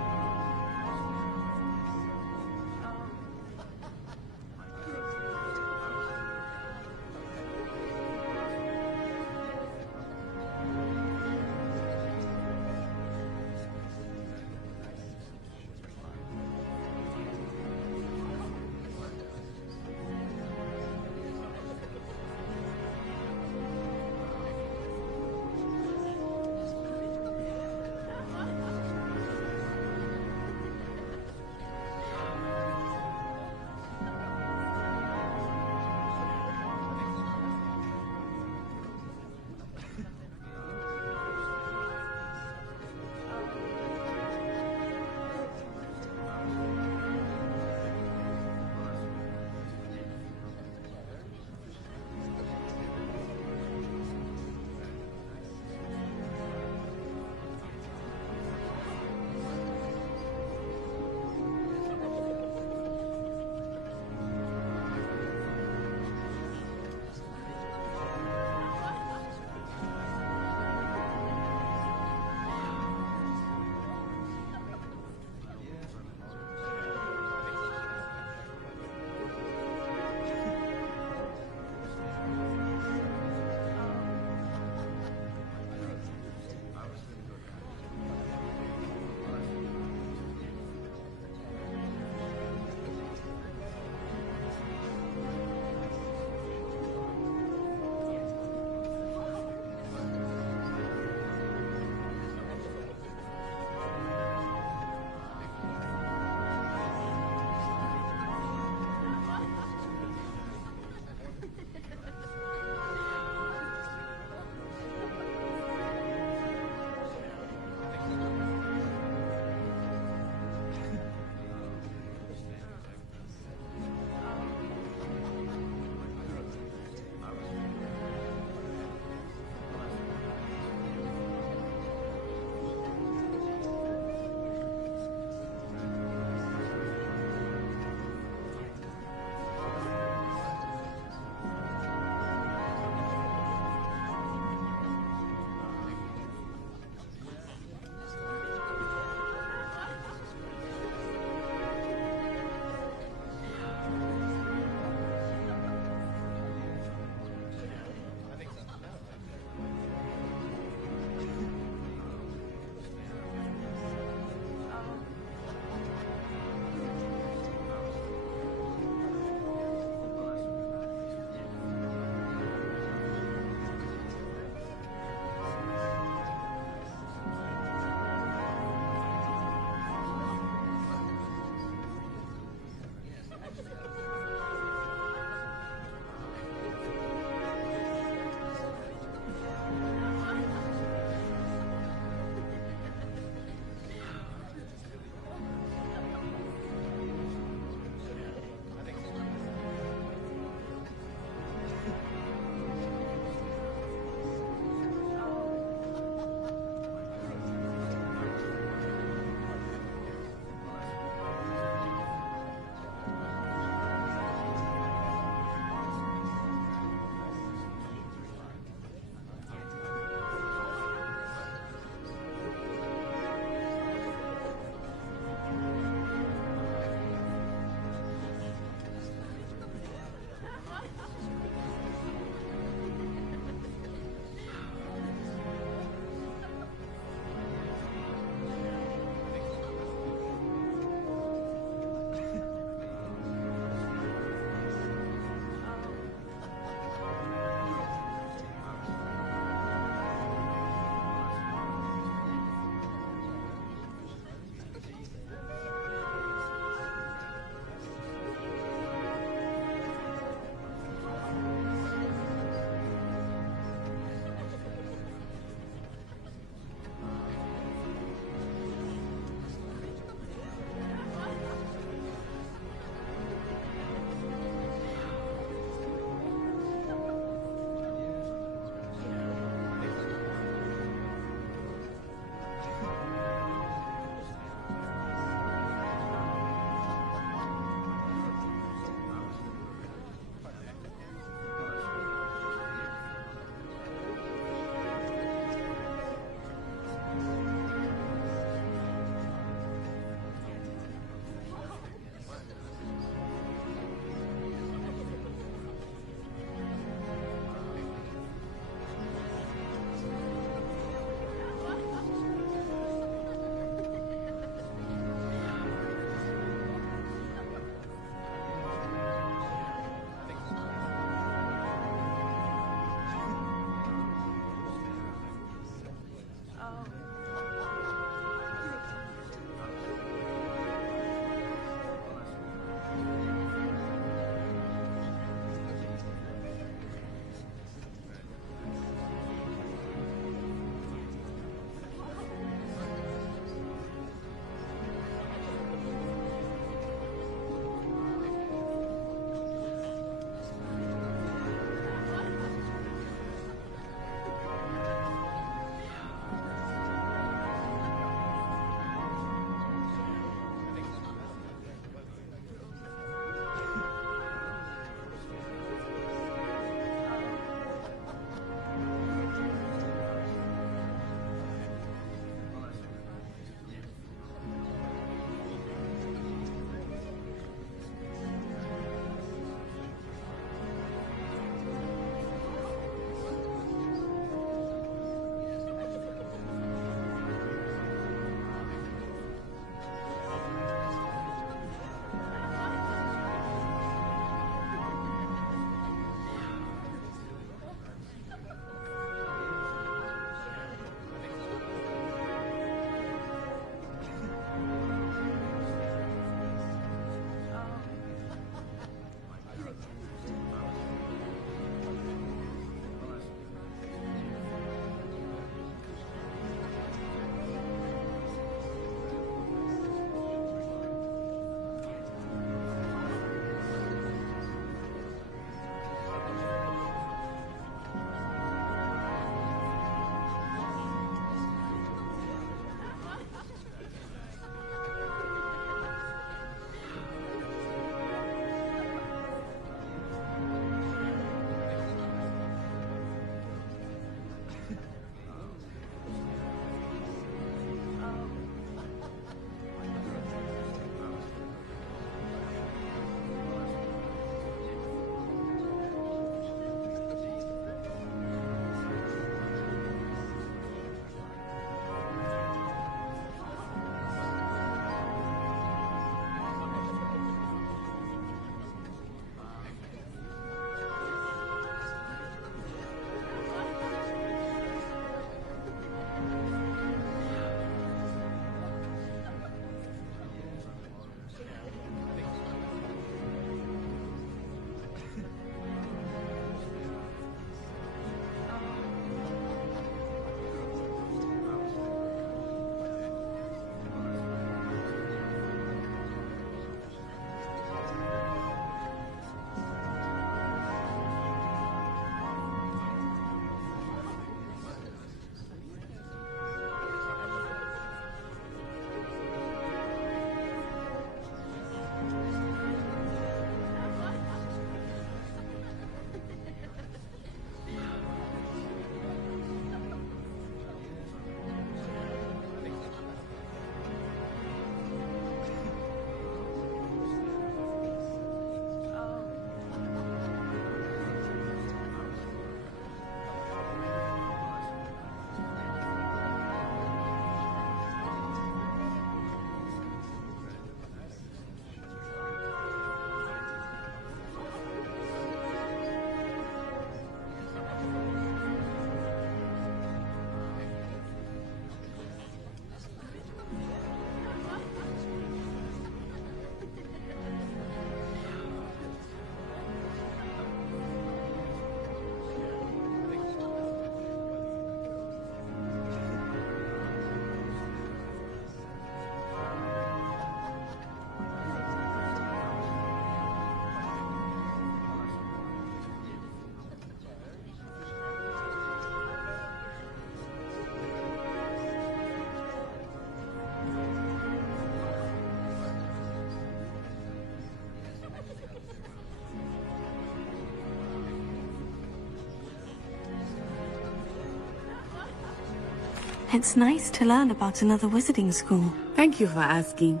It's nice to learn about another wizarding school. Thank you for asking.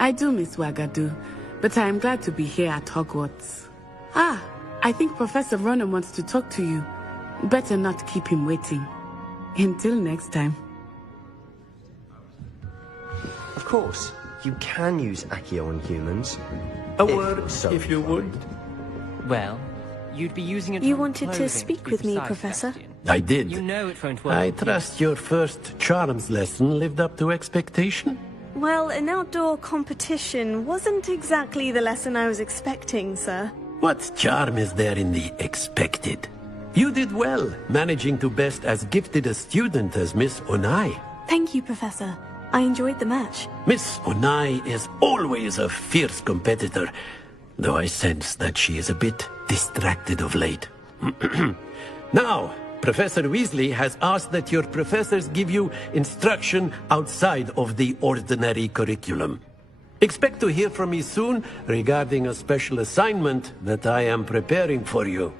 I do miss Wagadu, but I am glad to be here at Hogwarts. Ah, I think Professor Ronan wants to talk to you. Better not keep him waiting. Until next time. Of course, you can use Accio on humans. A word, if you would. Well, you'd be using it. You wanted to speak with me, Professor? I did. You know it won't work. I trust your first charms lesson lived up to expectation? Well, an outdoor competition wasn't exactly the lesson I was expecting, sir. What charm is there in the expected? You did well, managing to best as gifted a student as Miss Onai. Thank you, Professor. I enjoyed the match. Miss Onai is always a fierce competitor, though I sense that she is a bit distracted of late. Now, Professor Weasley has asked that your professors give you instruction outside of the ordinary curriculum. Expect to hear from me soon regarding a special assignment that I am preparing for you.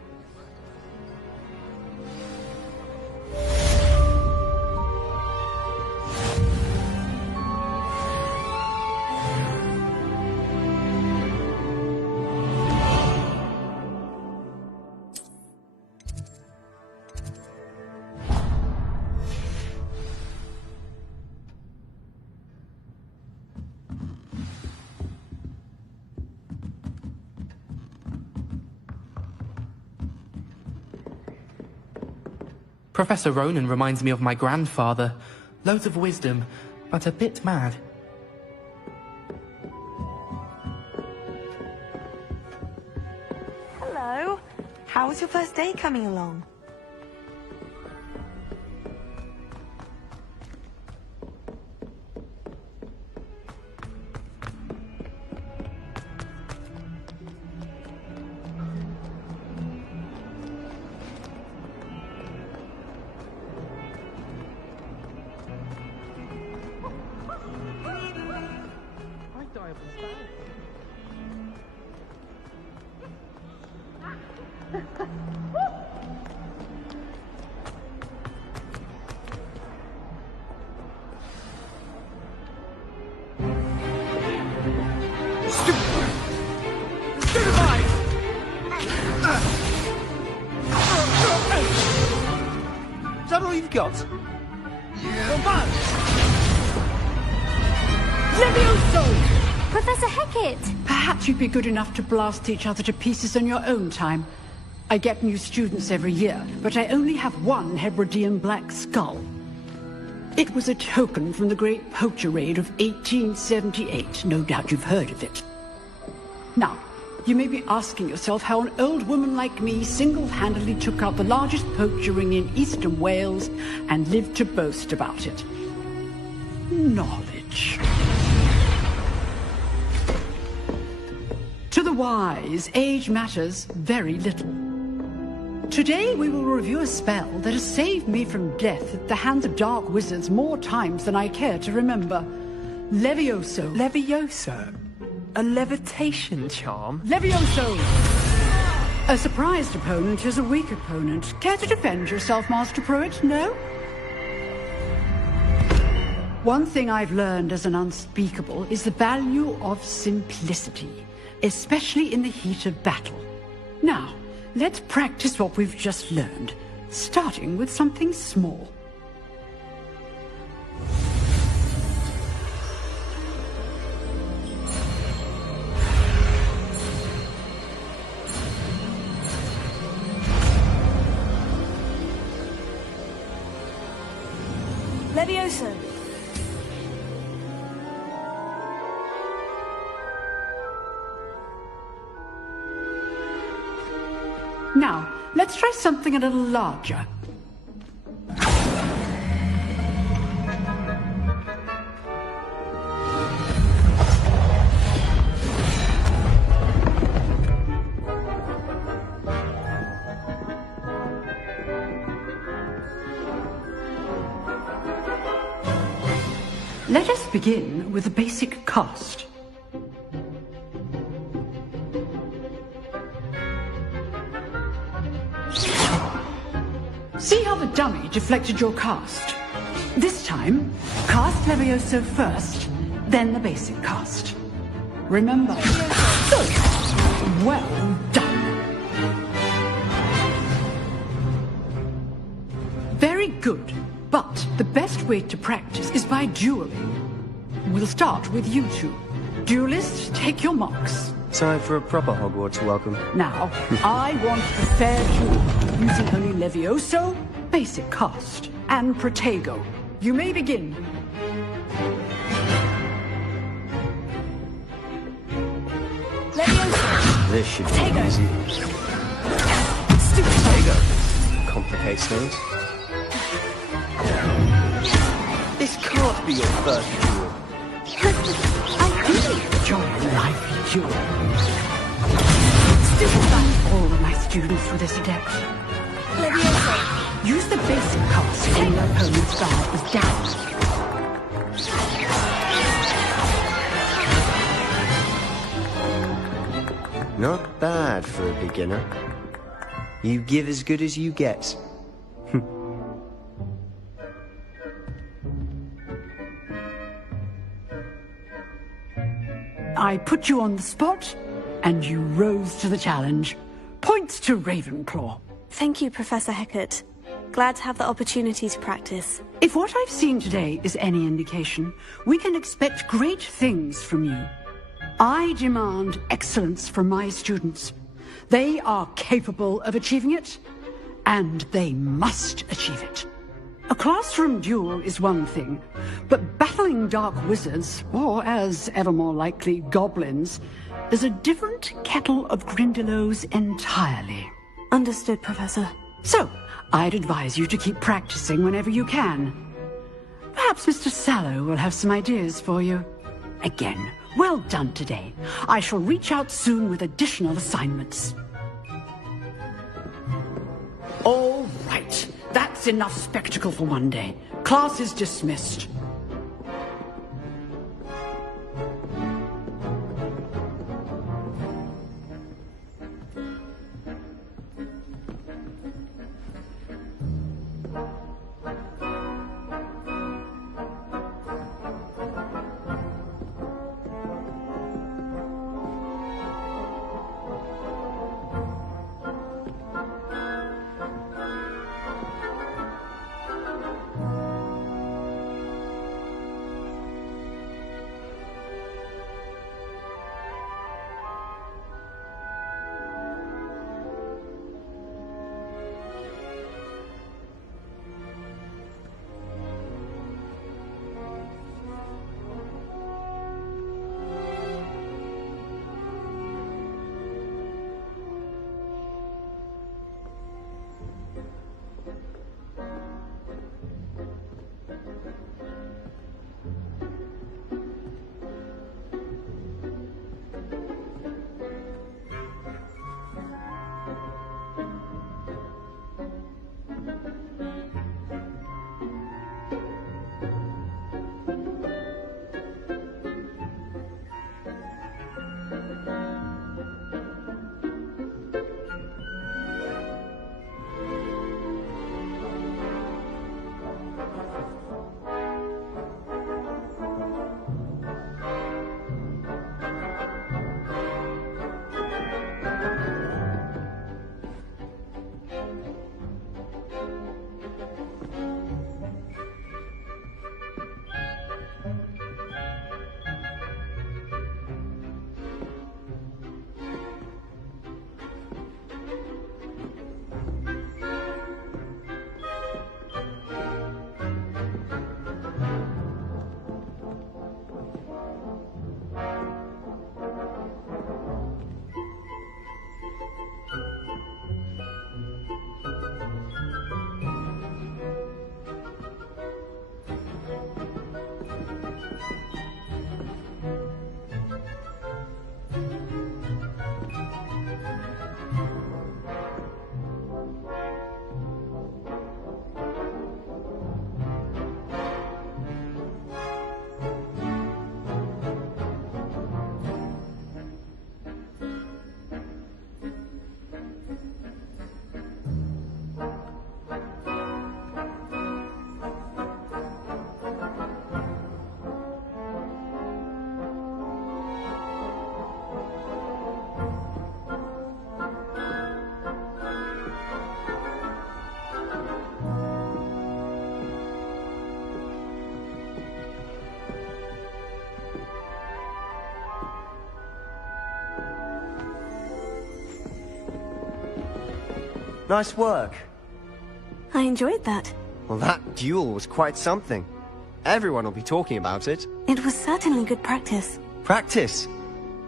Professor Ronan reminds me of my grandfather. Loads of wisdom, but a bit mad. Hello. How was your first day coming along? Is that all you've got? Yeah. Levioso! Professor Hecat! Perhaps you'd be good enough to blast each other to pieces on your own time. I get new students every year, but I only have one Hebridean black skull. It was a token from the Great Poacher Raid of 1878. No doubt you've heard of it. Now, you may be asking yourself how an old woman like me single-handedly took out the largest poacher ring in eastern Wales and lived to boast about it. Knowledge. To the wise, age matters very little. Today we will review a spell that has saved me from death at the hands of dark wizards more times than I care to remember. Levioso. Levioso? A levitation charm? Levioso! A surprised opponent is a weak opponent. Care to defend yourself, Master Pruitt? No? One thing I've learned as an unspeakable is the value of simplicity, especially in the heat of battle. Now, let's practice what we've just learned, starting with something small. Levioso. Now, let's try something a little larger. Let us begin with a basic cast. See how the dummy deflected your cast? This time, cast Levioso first, then the basic cast. Remember. Good. Well done. Very good. But the best way to practice is by dueling. We'll start with you two. Duelists, take your marks. Time for a proper Hogwarts welcome. Now, I want a fair duel, using only Levioso, basic cast, and Protego. You may begin. Levioso. This should be Protego. easy. Stupid. Protego. Complicates things. This can't be your first duel. I do enjoy a lively duel. Stupefy all of my students with this adept. Levioso. Use the basic cast when your opponent's guard is down. Not bad for a beginner. You give as good as you get. I put you on the spot, and you rose to the challenge. Points to Ravenclaw. Thank you, Professor Hecat. Glad to have the opportunity to practice. If what I've seen today is any indication, we can expect great things from you. I demand excellence from my students. They are capable of achieving it, and they must achieve it. A classroom duel is one thing, but battling dark wizards, or as ever more likely, goblins, is a different kettle of Grindylows entirely. Understood, Professor. So, I'd advise you to keep practicing whenever you can. Perhaps Mr. Sallow will have some ideas for you. Again, well done today. I shall reach out soon with additional assignments. All right. That's enough spectacle for one day. Class is dismissed. Nice work. I enjoyed that. Well, that duel was quite something. Everyone will be talking about it. It was certainly good practice. Practice?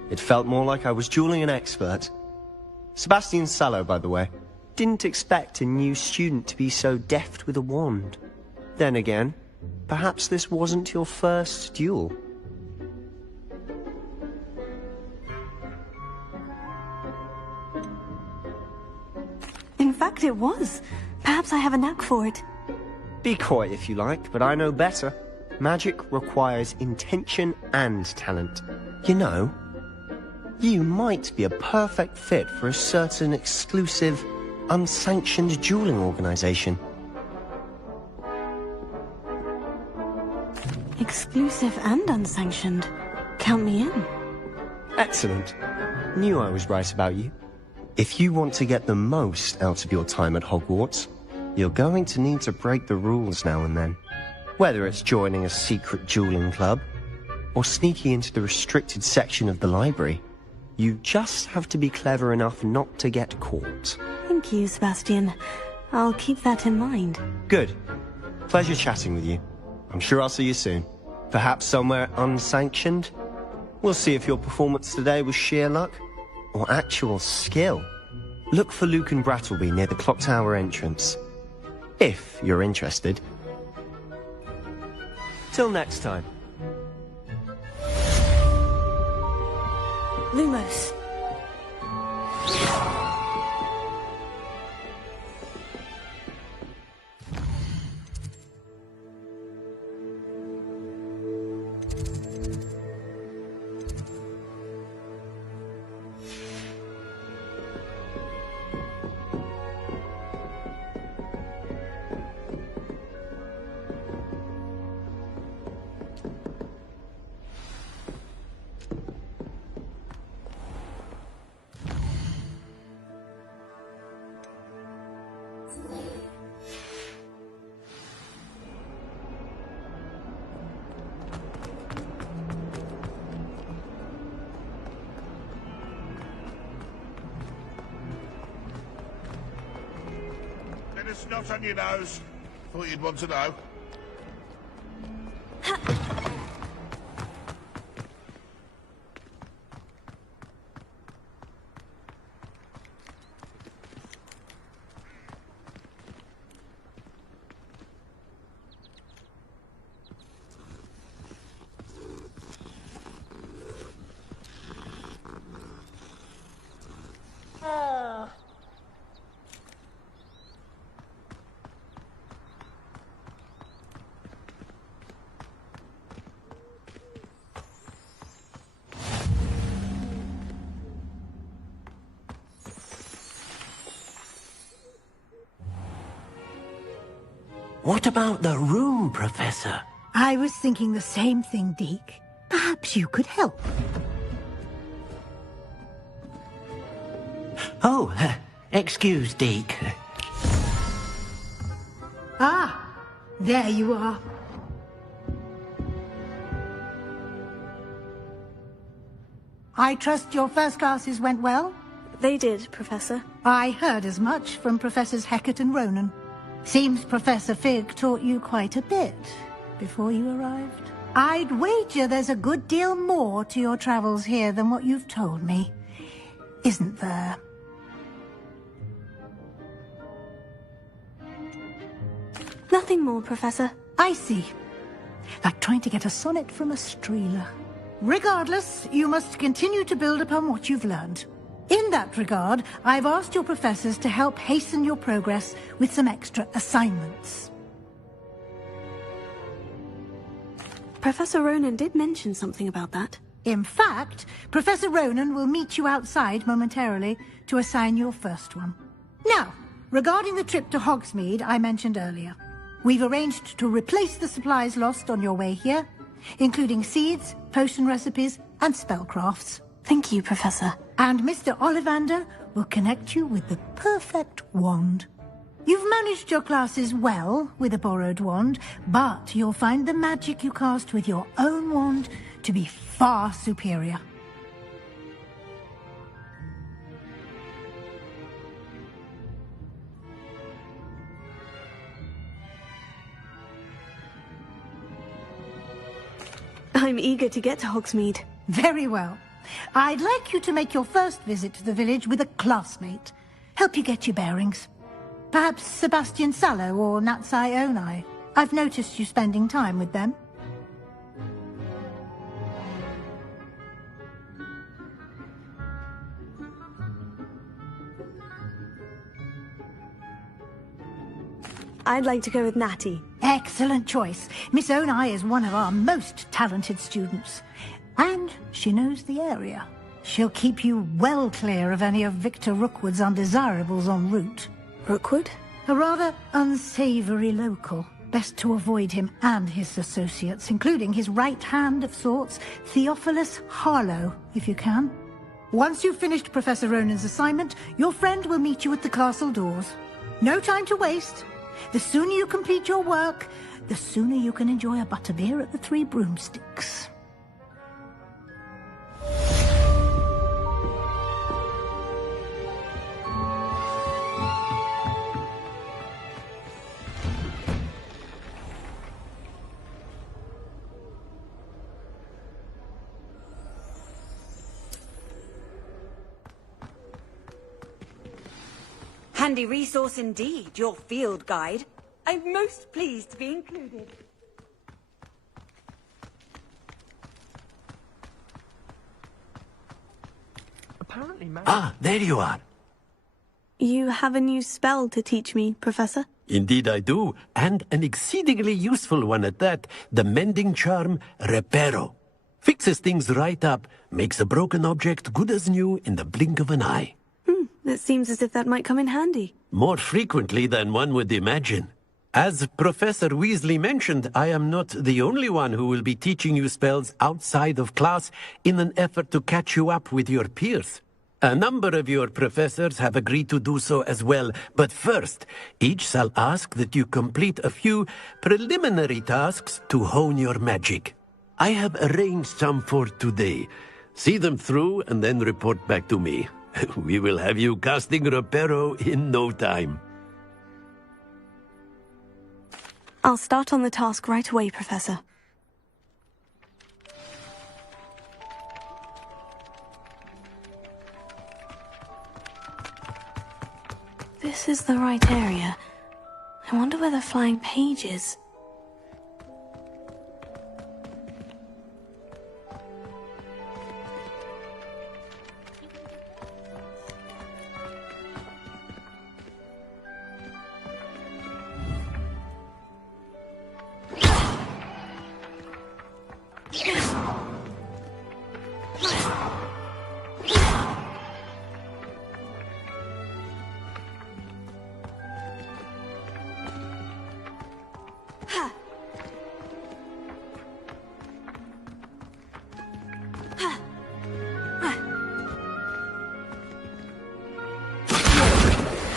It felt more like I was dueling an expert. Sebastian Sallow, by the way. Didn't expect a new student to be so deft with a wand. Then again, perhaps this wasn't your first duel. In fact, it was. Perhaps I have a knack for it. Be coy if you like, but I know better. Magic requires intention and talent. You know, you might be a perfect fit for a certain exclusive, unsanctioned dueling organization. Exclusive and unsanctioned. Count me in. Excellent. Knew I was right about you. If you want to get the most out of your time at Hogwarts, you're going to need to break the rules now and then. Whether it's joining a secret dueling club, or sneaking into the restricted section of the library, you just have to be clever enough not to get caught. Thank you, Sebastian. I'll keep that in mind. Good. Pleasure chatting with you. I'm sure I'll see you soon. Perhaps somewhere unsanctioned? We'll see if your performance today was sheer luck, or actual skill. Look for Luke and Brattleby near the clock tower entrance. If you're interested. Till next time. Lumos. Bit of snot on your nose. Thought you'd want to know. What about the room, Professor? I was thinking the same thing, Deke. Perhaps you could help. Oh, excuse, Deke. Ah, there you are. I trust your first classes went well? They did, Professor. I heard as much from Professors Hecat and Ronan. Seems Professor Fig taught you quite a bit before you arrived. I'd wager there's a good deal more to your travels here than what you've told me. Isn't there? Nothing more, Professor. I see. Like trying to get a sonnet from a streeler. Regardless, you must continue to build upon what you've learned. In that regard, I've asked your professors to help hasten your progress with some extra assignments. Professor Ronan did mention something about that. In fact, Professor Ronan will meet you outside momentarily to assign your first one. Now, regarding the trip to Hogsmeade I mentioned earlier, we've arranged to replace the supplies lost on your way here, including seeds, potion recipes, and spellcrafts. Thank you, Professor. And Mr. Ollivander will connect you with the perfect wand. You've managed your classes well with a borrowed wand, but you'll find the magic you cast with your own wand to be far superior. I'm eager to get to Hogsmeade. Very well. I'd like you to make your first visit to the village with a classmate. Help you get your bearings. Perhaps Sebastian Sallow or Natsai Onai. I've noticed you spending time with them. I'd like to go with Natty. Excellent choice. Miss Onai is one of our most talented students. And she knows the area. She'll keep you well clear of any of Victor Rookwood's undesirables en route. Rookwood? A rather unsavory local. Best to avoid him and his associates, including his right hand of sorts, Theophilus Harlow, if you can. Once you've finished Professor Ronan's assignment, your friend will meet you at the castle doors. No time to waste. The sooner you complete your work, the sooner you can enjoy a butterbeer at the Three Broomsticks. Handy resource indeed, your field guide. I'm most pleased to be included. Apparently, Ah, there you are. You have a new spell to teach me, Professor? Indeed I do, and an exceedingly useful one at that. The mending charm, Reparo. Fixes things right up, makes a broken object good as new in the blink of an eye. It seems as if that might come in handy. More frequently than one would imagine. As Professor Weasley mentioned, I am not the only one who will be teaching you spells outside of class in an effort to catch you up with your peers. A number of your professors have agreed to do so as well, but first, each shall ask that you complete a few preliminary tasks to hone your magic. I have arranged some for today. See them through and then report back to me. We will have you casting Reparo in no time. I'll start on the task right away, Professor. This is the right area. I wonder where the flying page is.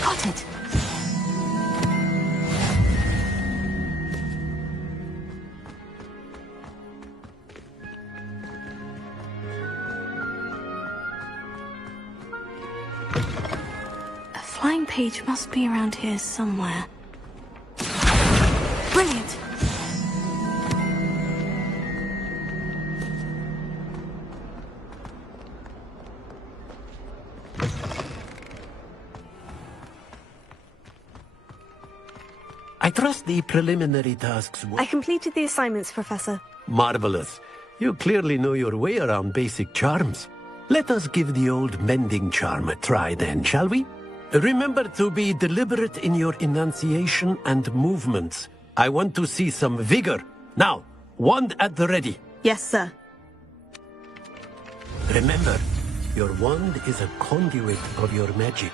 Got it. A flying page must be around here somewhere. Brilliant! I trust the preliminary tasks were... I completed the assignments, Professor. Marvelous. You clearly know your way around basic charms. Let us give the old mending charm a try then, shall we? Remember to be deliberate in your enunciation and movements. I want to see some vigor. Now, wand at the ready. Yes, sir. Remember, your wand is a conduit of your magic.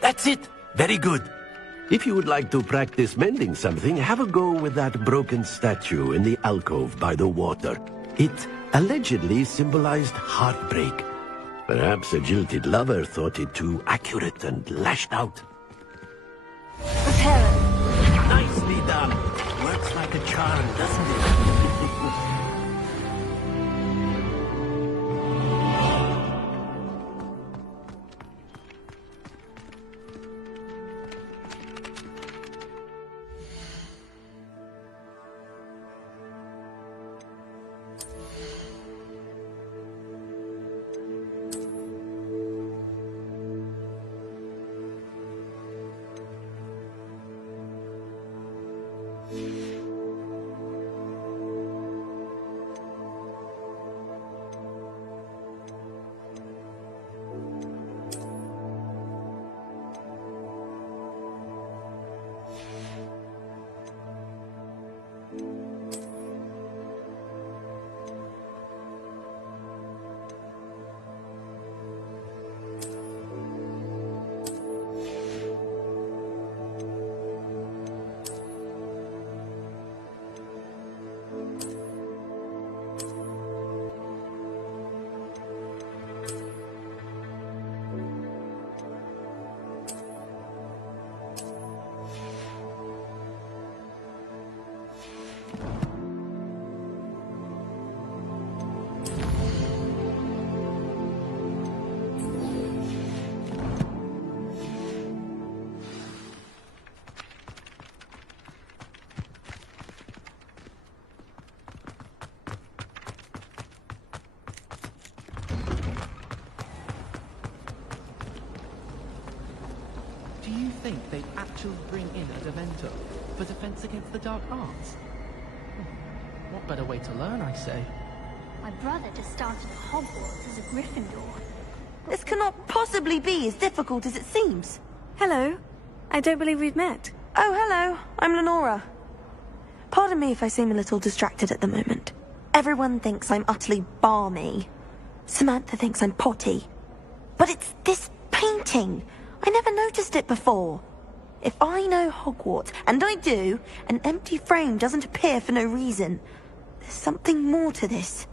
That's it! Very good. If you would like to practice mending something, have a go with that broken statue in the alcove by the water. It allegedly symbolized heartbreak. Perhaps a jilted lover thought it too accurate and lashed out. like a charm, doesn't it? Do you think they'd actually bring in a Dementor for defense against the dark arts? What better way to learn, I say? My brother just started at Hogwarts as a Gryffindor. This cannot possibly be as difficult as it seems. Hello. I don't believe we've met. Oh, hello. I'm Lenora. Pardon me if I seem a little distracted at the moment. Everyone thinks I'm utterly balmy. Samantha thinks I'm potty. But it's this painting. I never noticed it before. If I know Hogwarts, and I do, an empty frame doesn't appear for no reason. There's something more to this.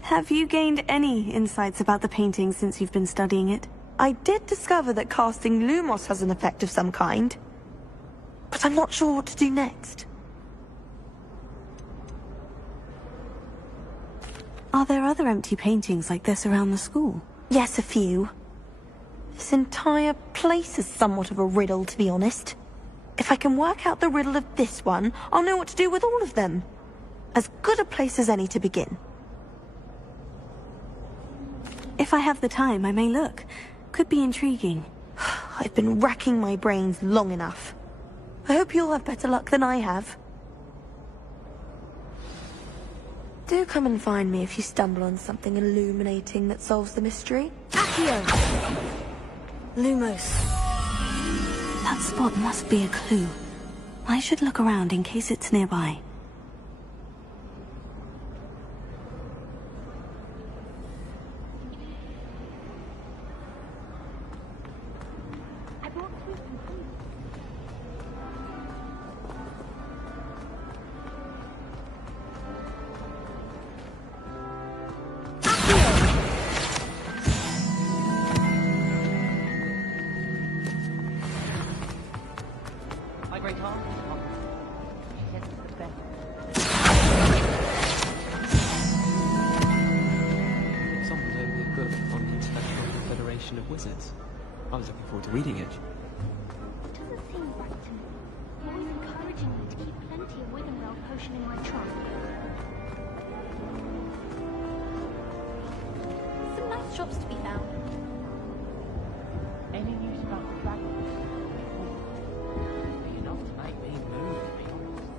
Have you gained any insights about the painting since you've been studying it? I did discover that casting Lumos has an effect of some kind. But I'm not sure what to do next. Are there other empty paintings like this around the school? Yes, a few. This entire place is somewhat of a riddle, to be honest. If I can work out the riddle of this one, I'll know what to do with all of them. As good a place as any to begin. If I have the time, I may look. Could be intriguing. I've been racking my brains long enough. I hope you'll have better luck than I have. Do come and find me if you stumble on something illuminating that solves the mystery. Accio! Lumos. That spot must be a clue. I should look around in case it's nearby. Of Wizards. I was looking forward to reading it. It doesn't seem right to me. You're always encouraging me to keep plenty of Withenwell potion in my trunk. Some nice shops to be found. Any news about the dragons? Be enough to make me move, to be honest.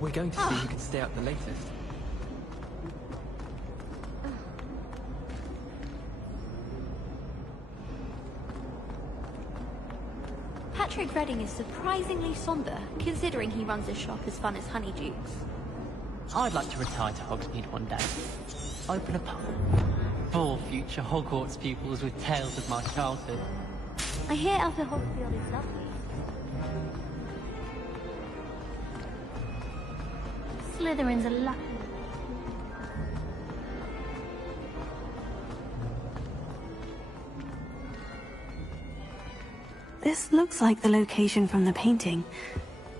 We're going to see who can stay up the latest. Patrick Redding is surprisingly somber, considering he runs a shop as fun as Honeydukes. I'd like to retire to Hogsmeade one day. Open a pub. For future Hogwarts pupils with tales of my childhood. I hear Alpha Hogfield is lovely. Slytherin's a lucky. This looks like the location from the painting.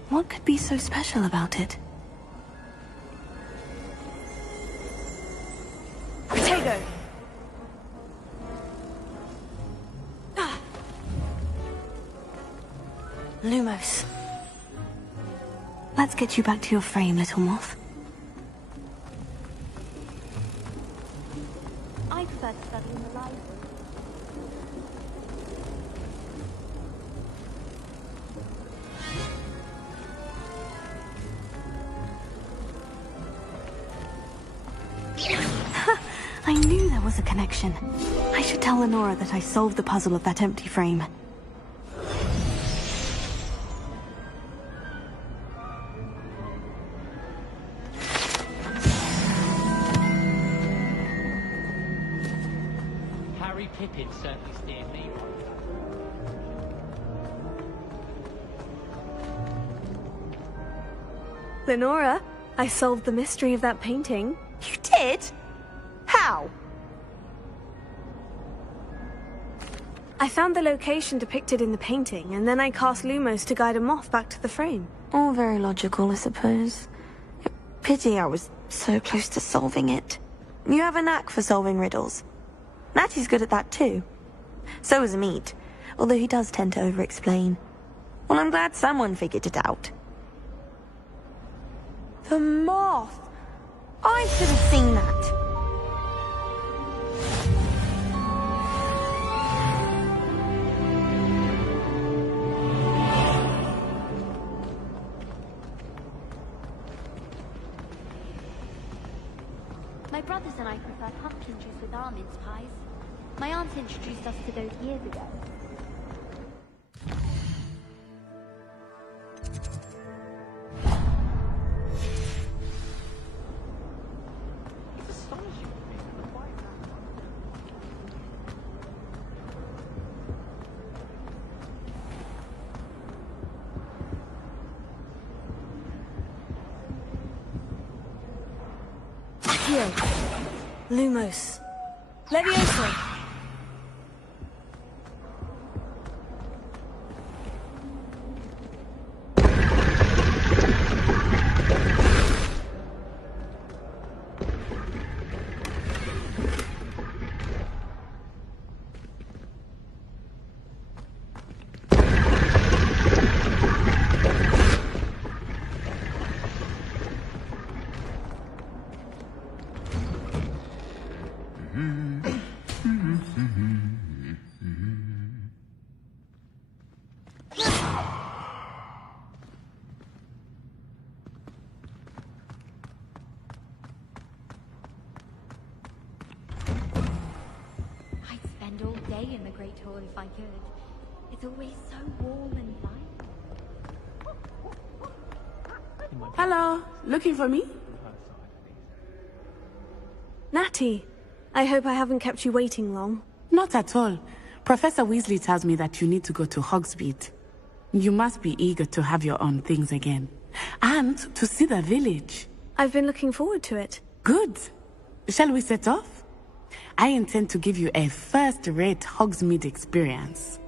What could be so special about it? Protego! Lumos. Let's get you back to your frame, little moth. I prefer to study in the library. I knew there was a connection. I should tell Lenora that I solved the puzzle of that empty frame. Harry Pippin certainly steered me right. Lenora, I solved the mystery of that painting. You did? How? I found the location depicted in the painting, and then I cast Lumos to guide a moth back to the frame. All very logical, I suppose. Pity I was so close to solving it. You have a knack for solving riddles. Natty's good at that too. So is Meat, although he does tend to over-explain. Well, I'm glad someone figured it out. The moth! I should have seen that. My brothers and I prefer pumpkin juice with our mince pies. My aunt introduced us to those years ago. Here. Lumos. Levioso. All day in the Great Hall if I could. It's always so warm and light. Hello, looking for me? Natty, I hope I haven't kept you waiting long. Not at all. Professor Weasley tells me that you need to go to Hogsmeade. You must be eager to have your own things again. And to see the village. I've been looking forward to it. Good. Shall we set off? I intend to give you a first-rate Hogsmeade experience.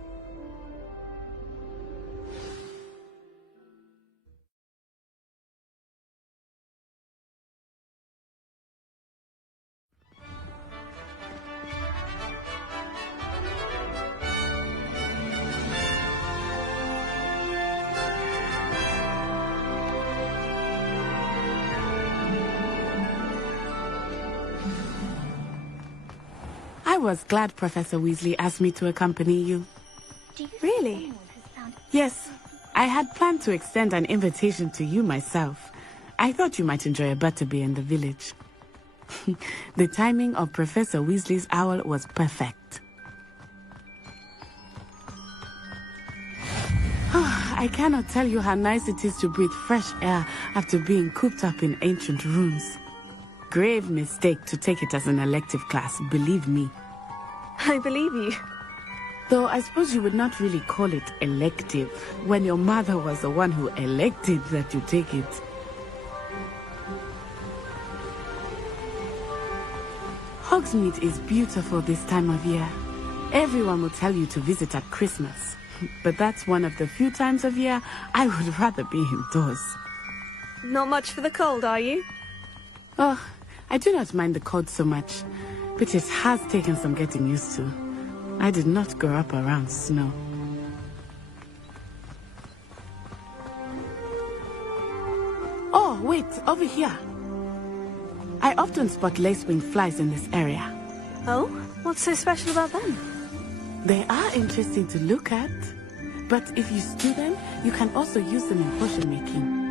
I was glad Professor Weasley asked me to accompany you. Really? Yes. I had planned to extend an invitation to you myself. I thought you might enjoy a butterbeer in the village. The timing of Professor Weasley's owl was perfect. I cannot tell you how nice it is to breathe fresh air after being cooped up in ancient rooms. Grave mistake to take it as an elective class, believe me. I believe you. Though I suppose you would not really call it elective when your mother was the one who elected that you take it. Hogsmeade is beautiful this time of year. Everyone will tell you to visit at Christmas. But that's one of the few times of year I would rather be indoors. Not much for the cold, are you? Oh, I do not mind the cold so much, but it has taken some getting used to. I did not grow up around snow. Oh, wait, over here. I often spot lacewing flies in this area. Oh? What's so special about them? They are interesting to look at, but if you stew them, you can also use them in potion making.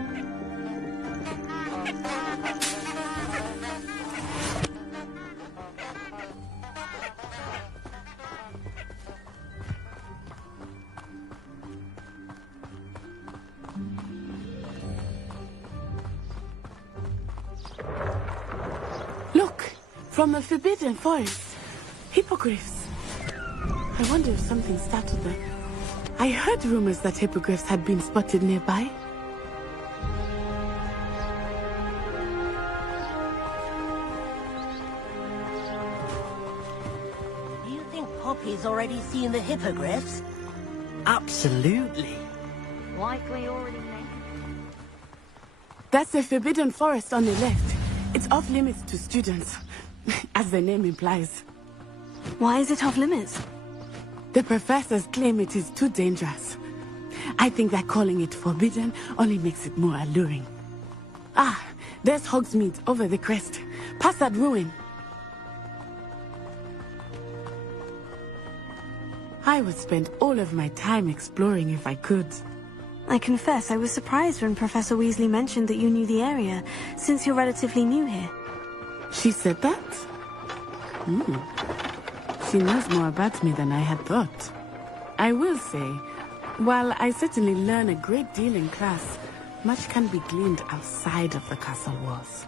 Look, from the Forbidden Forest. Hippogriffs. I wonder if something startled them. I heard rumors that hippogriffs had been spotted nearby. Do you think Poppy's already seen the hippogriffs? Absolutely. Likely already made. That's the Forbidden Forest on the left. It's off limits to students, as the name implies. Why is it off limits? The professors claim it is too dangerous. I think that calling it forbidden only makes it more alluring. Ah, there's Hogsmeade over the crest. Past that ruin. I would spend all of my time exploring if I could. I confess I was surprised when Professor Weasley mentioned that you knew the area, since you're relatively new here. She said that? She knows more about me than I had thought. I will say, while I certainly learn a great deal in class, much can be gleaned outside of the castle walls.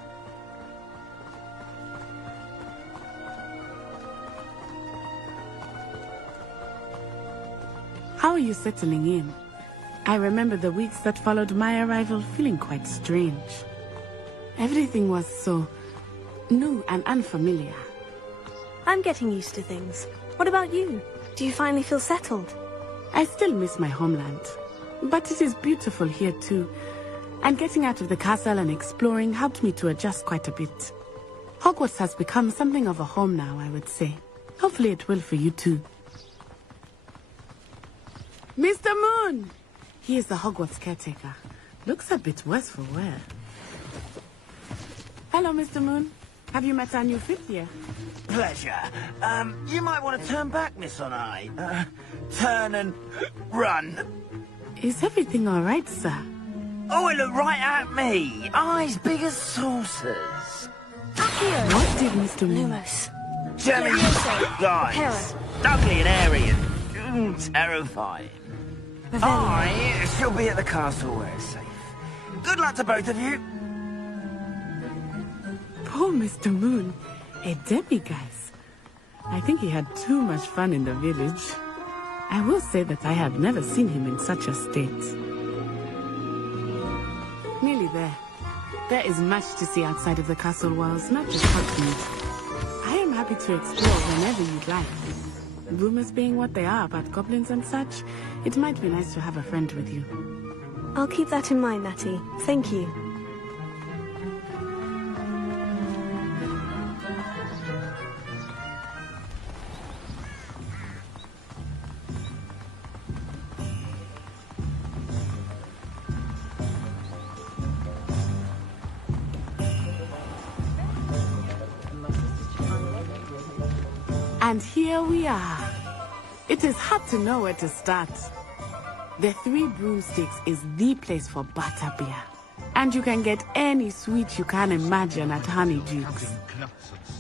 How are you settling in? I remember the weeks that followed my arrival feeling quite strange. Everything was so new and unfamiliar. I'm getting used to things. What about you? Do you finally feel settled? I still miss my homeland, but it is beautiful here too. And getting out of the castle and exploring helped me to adjust quite a bit. Hogwarts has become something of a home now, I would say. Hopefully it will for you too. Mr. Moon! He is the Hogwarts caretaker. Looks a bit worse for wear. Hello, Mr. Moon. Have you met our new fifth year? Pleasure. You might want to turn back, Miss Onai. Turn and run. Is everything all right, sir? Oh, it looked right at me. Eyes big as saucers. What did Mr. Moon? Lumos. Jelly guys. Ugly and airy and terrifying. I shall be at the castle where it's safe. Good luck to both of you. Poor Mr. Moon. A demiguise. I think he had too much fun in the village. I will say that I have never seen him in such a state. Nearly there. There is much to see outside of the castle walls, not just Hogsmeade. I am happy to explore whenever you'd like. Rumors being what they are about goblins and such, it might be nice to have a friend with you. I'll keep that in mind, Natty. Thank you. And here we are. It is hard to know where to start. The Three Broomsticks is the place for butterbeer. And you can get any sweet you can imagine at Honeydukes.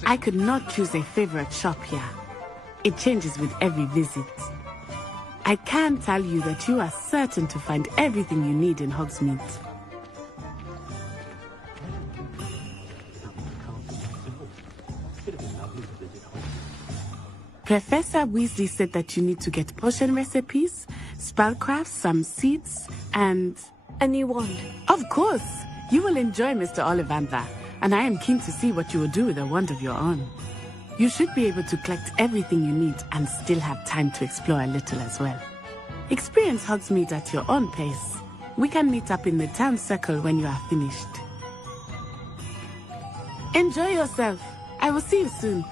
I could not choose a favorite shop here. It changes with every visit. I can tell you that you are certain to find everything you need in Hogsmeade. Professor Weasley said that you need to get potion recipes, spellcraft, some seeds, and... a new wand. Of course! You will enjoy Mr. Ollivander, and I am keen to see what you will do with a wand of your own. You should be able to collect everything you need and still have time to explore a little as well. Experience Hogsmeade at your own pace. We can meet up in the town circle when you are finished. Enjoy yourself. I will see you soon.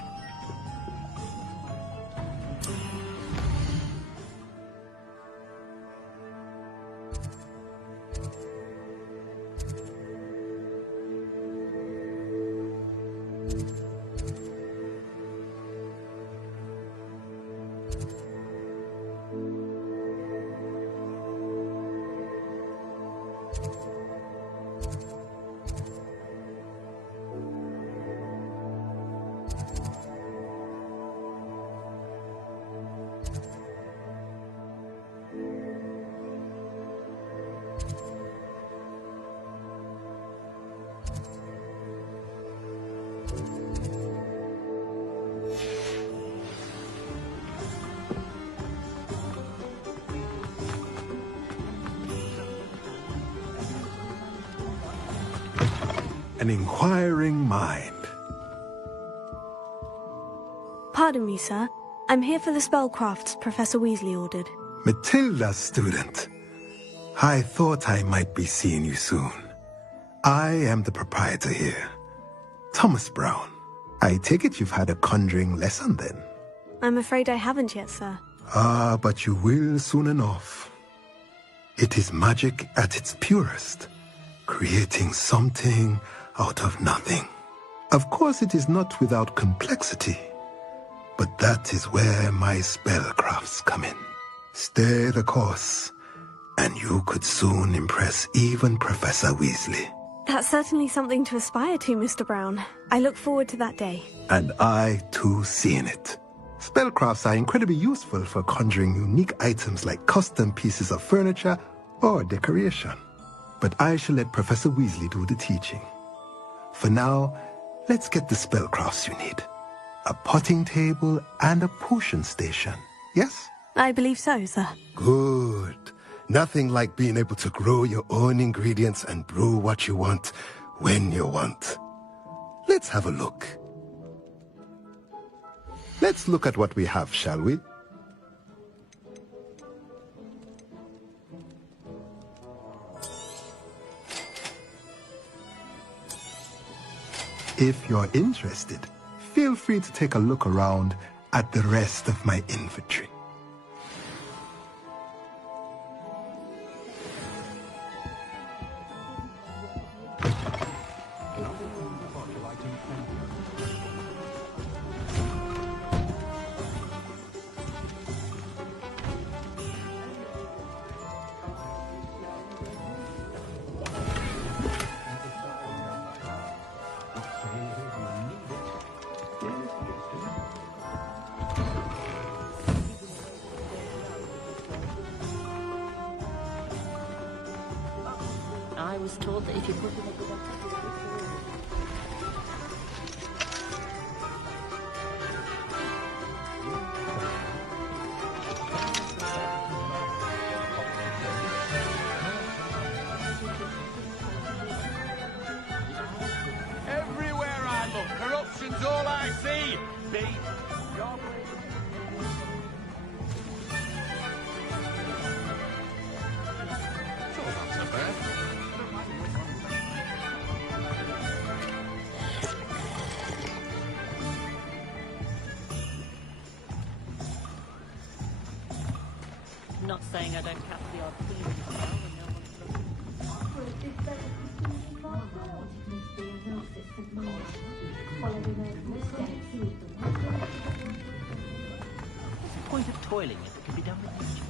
An inquiring mind. Pardon me, sir. I'm here for the spellcrafts Professor Weasley ordered. Matilda's student. I thought I might be seeing you soon. I am the proprietor here, Thomas Brown. I take it you've had a conjuring lesson then? I'm afraid I haven't yet, sir. Ah, but you will soon enough. It is magic at its purest, creating something out of nothing. Of course, it is not without complexity, but that is where my spellcrafts come in. Stay the course, and you could soon impress even Professor Weasley. That's certainly something to aspire to, Mr. Brown. I look forward to that day. And I, too, seeing it. Spellcrafts are incredibly useful for conjuring unique items like custom pieces of furniture or decoration. But I shall let Professor Weasley do the teaching. For now, let's get the spellcrafts you need. A potting table and a potion station, yes? I believe so, sir. Good. Nothing like being able to grow your own ingredients and brew what you want, when you want. Let's have a look. Let's look at what we have, shall we? If you're interested, feel free to take a look around at the rest of my inventory. I was told that if you put in a good Everywhere I look, corruption's all I see. Not saying I don't catch the odd theme now when no one's looking. What's the point of toiling if it can be done with mischief?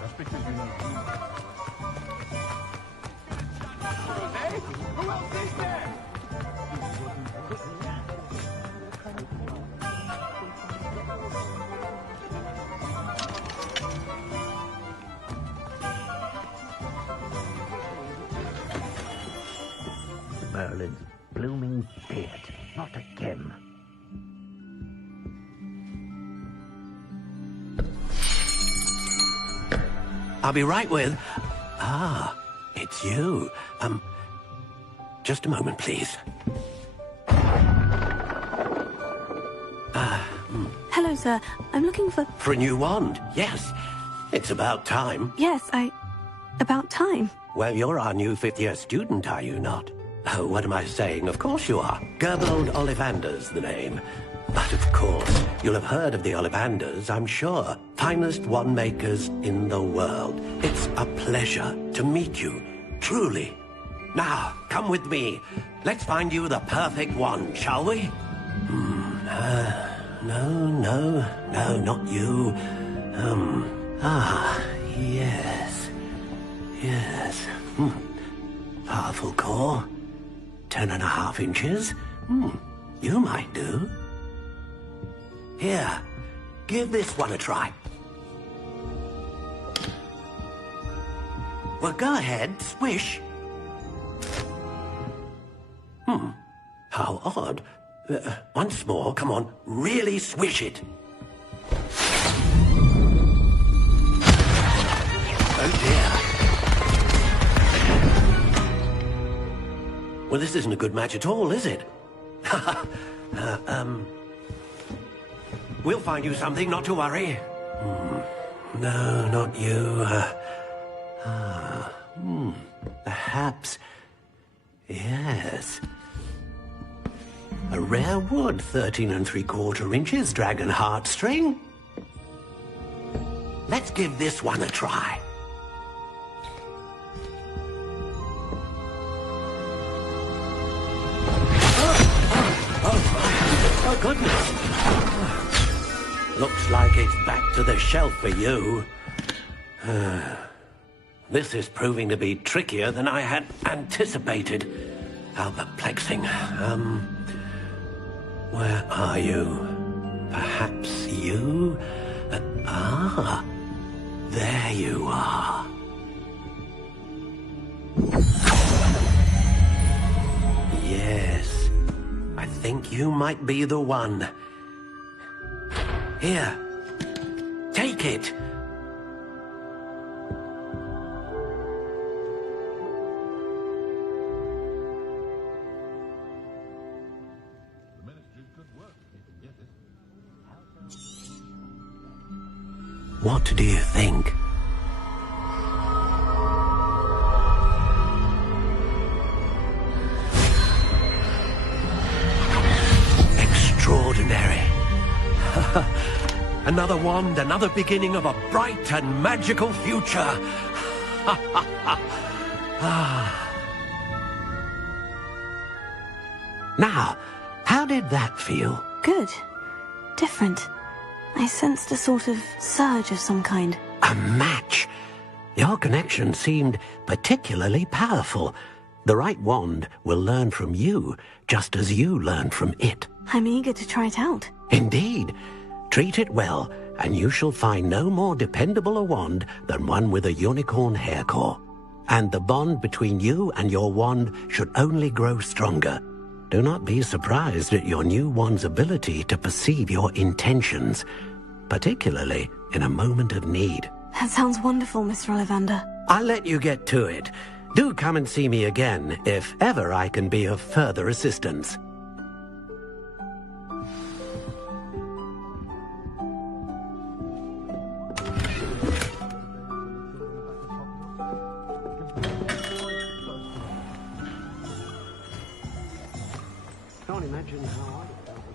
That's because you know. Hey, who else is there? Merlin's blooming beard. Not again. I'll be right with... Ah, it's you. Just a moment, please. Hello, No, sir. I'm looking for... For a new wand, yes. It's about time. Yes, about time. Well, you're our new fifth-year student, are you not? Oh, what am I saying? Of course you are. Gerbold Ollivander's the name. But of course, you'll have heard of the Ollivanders, I'm sure. Finest wand makers in the world. It's a pleasure to meet you, truly. Now, come with me. Let's find you the perfect wand, shall we? No, not you. Yes. Powerful core. 10.5 inches. You might do. Here, give this one a try. Well, go ahead, swish. How odd. Once more, come on, really swish it. Oh dear. Well, this isn't a good match at all, is it? We'll find you something, not to worry. No, not you. Perhaps... Yes. A rare wood, 13 3/4 inches, dragon heartstring. Let's give this one a try. Oh, goodness. Looks like it's back to the shelf for you. This is proving to be trickier than I had anticipated. How perplexing. Where are you? Perhaps you? There you are. Yes, I think you might be the one. Here, take it. What do you think? Extraordinary. Another wand, another beginning of a bright and magical future. Now, how did that feel? Good. Different. I sensed a sort of surge of some kind. A match? Your connection seemed particularly powerful. The right wand will learn from you, just as you learned from it. I'm eager to try it out. Indeed. Treat it well, and you shall find no more dependable a wand than one with a unicorn hair core. And the bond between you and your wand should only grow stronger. Do not be surprised at your new wand's ability to perceive your intentions, particularly in a moment of need. That sounds wonderful, Mr. Ollivander. I'll let you get to it. Do come and see me again if ever I can be of further assistance. Can't imagine how I felt as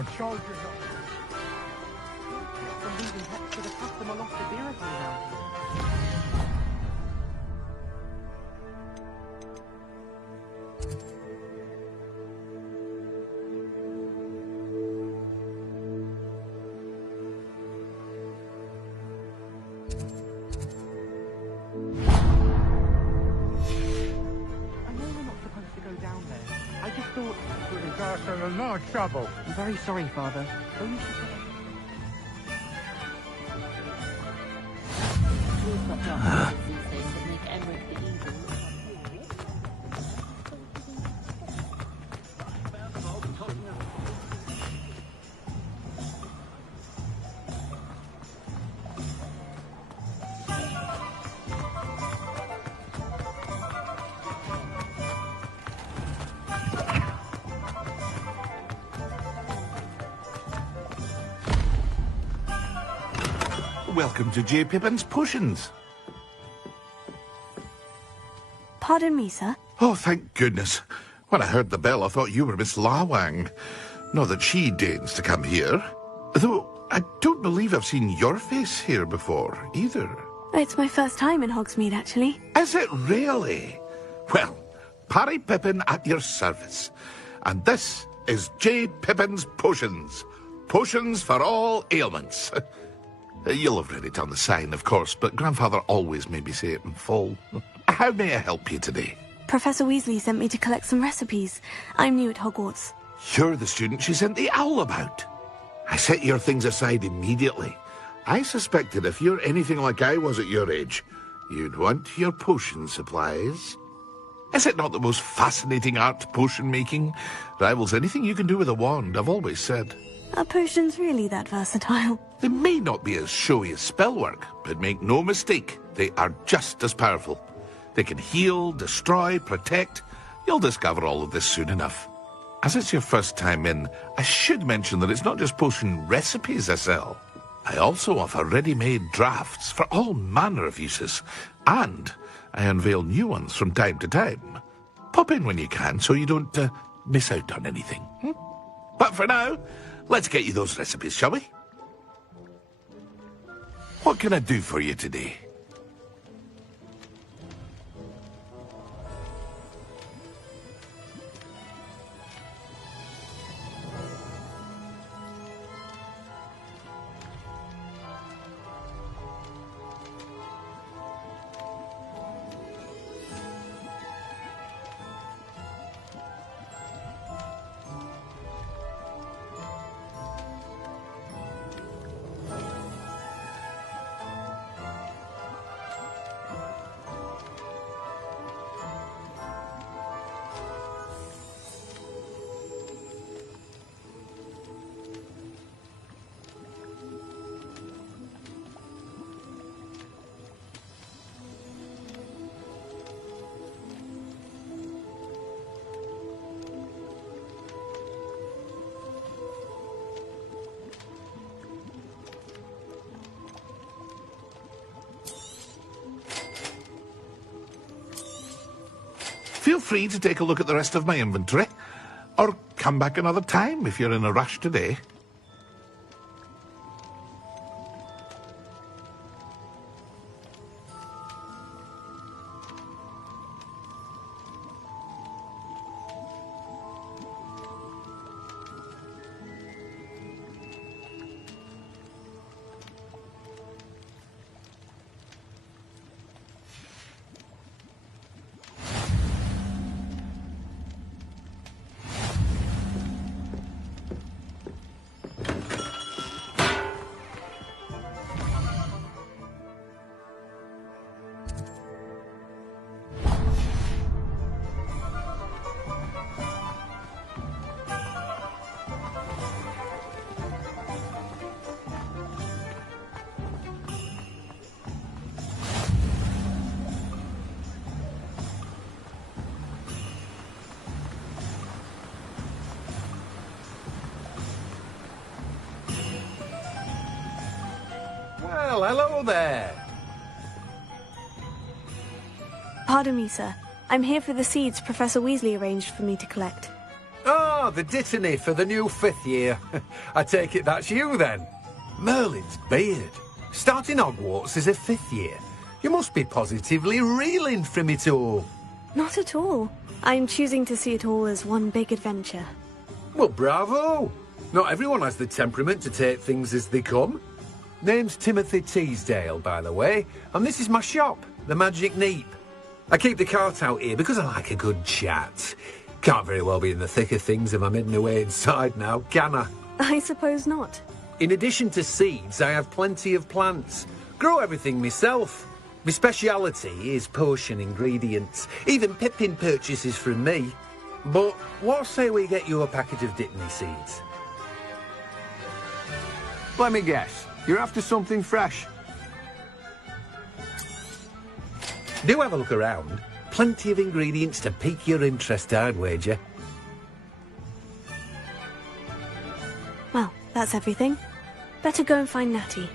Our soldiers are... Some leading pets could have passed them along to beer around here. No trouble. I'm very sorry, Father. Only Welcome to J. Pippin's Potions. Pardon me, sir. Oh, thank goodness. When I heard the bell, I thought you were Miss Lawang. Not that she deigns to come here. Though I don't believe I've seen your face here before, either. It's my first time in Hogsmeade, actually. Is it really? Well, Parry Pippin at your service. And this is J. Pippin's Potions. Potions for all ailments. You'll have read it on the sign, of course, but Grandfather always made me say it in full. How may I help you today? Professor Weasley sent me to collect some recipes. I'm new at Hogwarts. You're the student she sent the owl about. I set your things aside immediately. I suspected if you're anything like I was at your age, you'd want your potion supplies. Is it not the most fascinating art, potion making? Rivals anything you can do with a wand, I've always said. Are potions really that versatile? They may not be as showy as spellwork, but make no mistake, they are just as powerful. They can heal, destroy, protect. You'll discover all of this soon enough. As it's your first time in, I should mention that it's not just potion recipes I sell. I also offer ready-made drafts for all manner of uses, and I unveil new ones from time to time. Pop in when you can so you don't miss out on anything. But for now, let's get you those recipes, shall we? What can I do for you today? Feel free to take a look at the rest of my inventory, or come back another time if you're in a rush today. Well, hello there. Pardon me, sir. I'm here for the seeds Professor Weasley arranged for me to collect. Oh, the dittany for the new 5th year. I take it that's you then. Merlin's beard. Starting Hogwarts as a 5th year. You must be positively reeling from it all. Not at all. I'm choosing to see it all as one big adventure. Well, bravo! Not everyone has the temperament to take things as they come. Name's Timothy Teasdale, by the way, and this is my shop, the Magic Neep. I keep the cart out here because I like a good chat. Can't very well be in the thick of things if I'm hidden away inside now, can I? I suppose not. In addition to seeds, I have plenty of plants. Grow everything myself. My speciality is potion ingredients. Even Pippin purchases from me. But what say we get you a packet of Dittany seeds? Let me guess. You're after something fresh. Do have a look around. Plenty of ingredients to pique your interest, I'd wager. Well, that's everything. Better go and find Natty.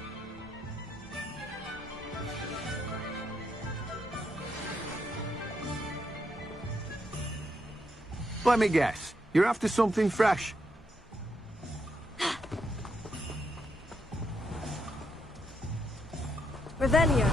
Let me guess. You're after something fresh. Revelio.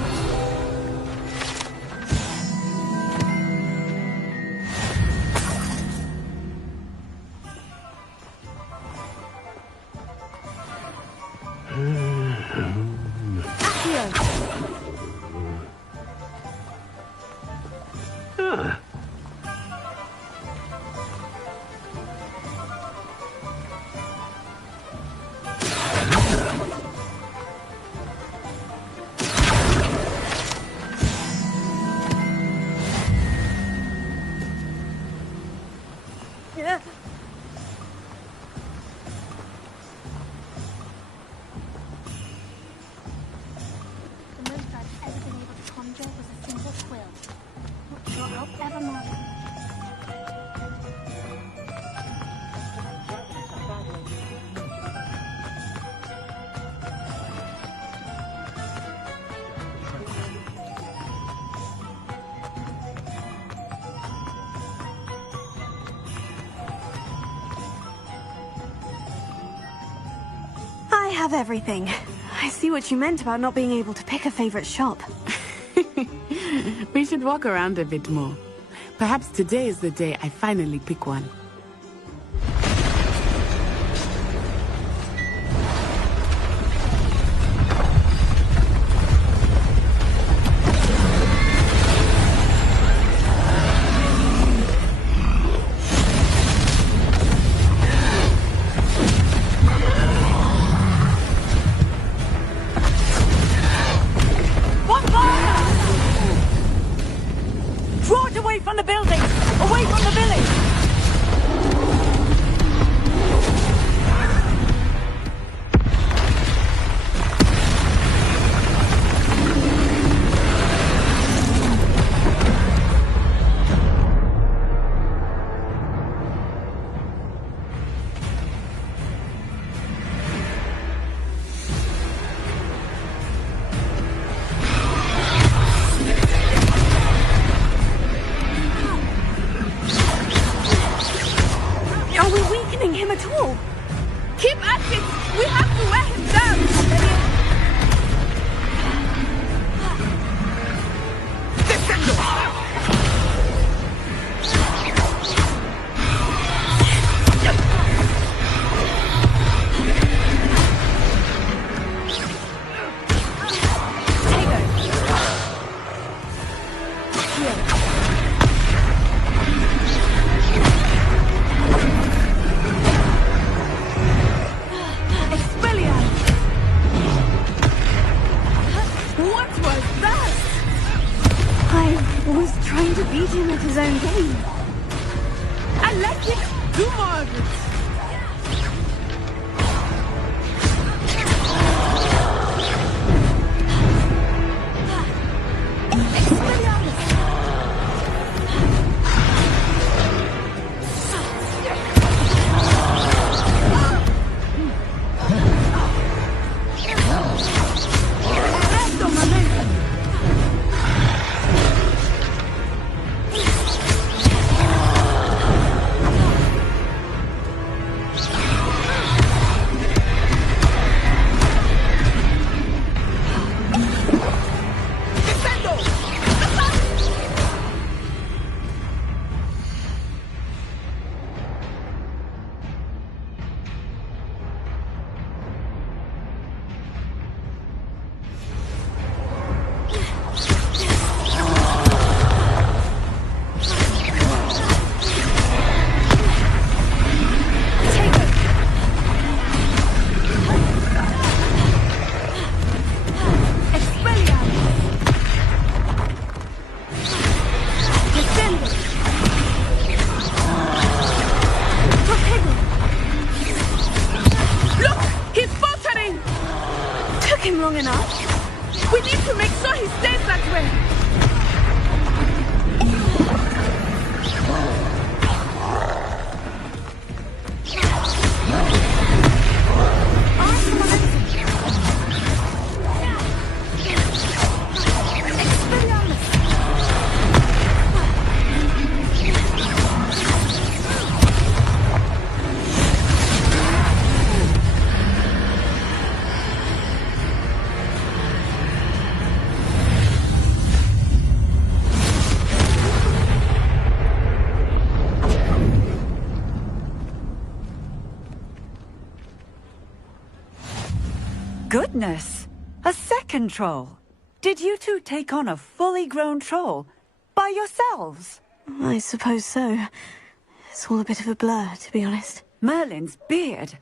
I have everything. I see what you meant about not being able to pick a favorite shop. We should walk around a bit more. Perhaps today is the day I finally pick one. Goodness! A second troll! Did you two take on a fully grown troll? By yourselves? I suppose so. It's all a bit of a blur, to be honest. Merlin's beard.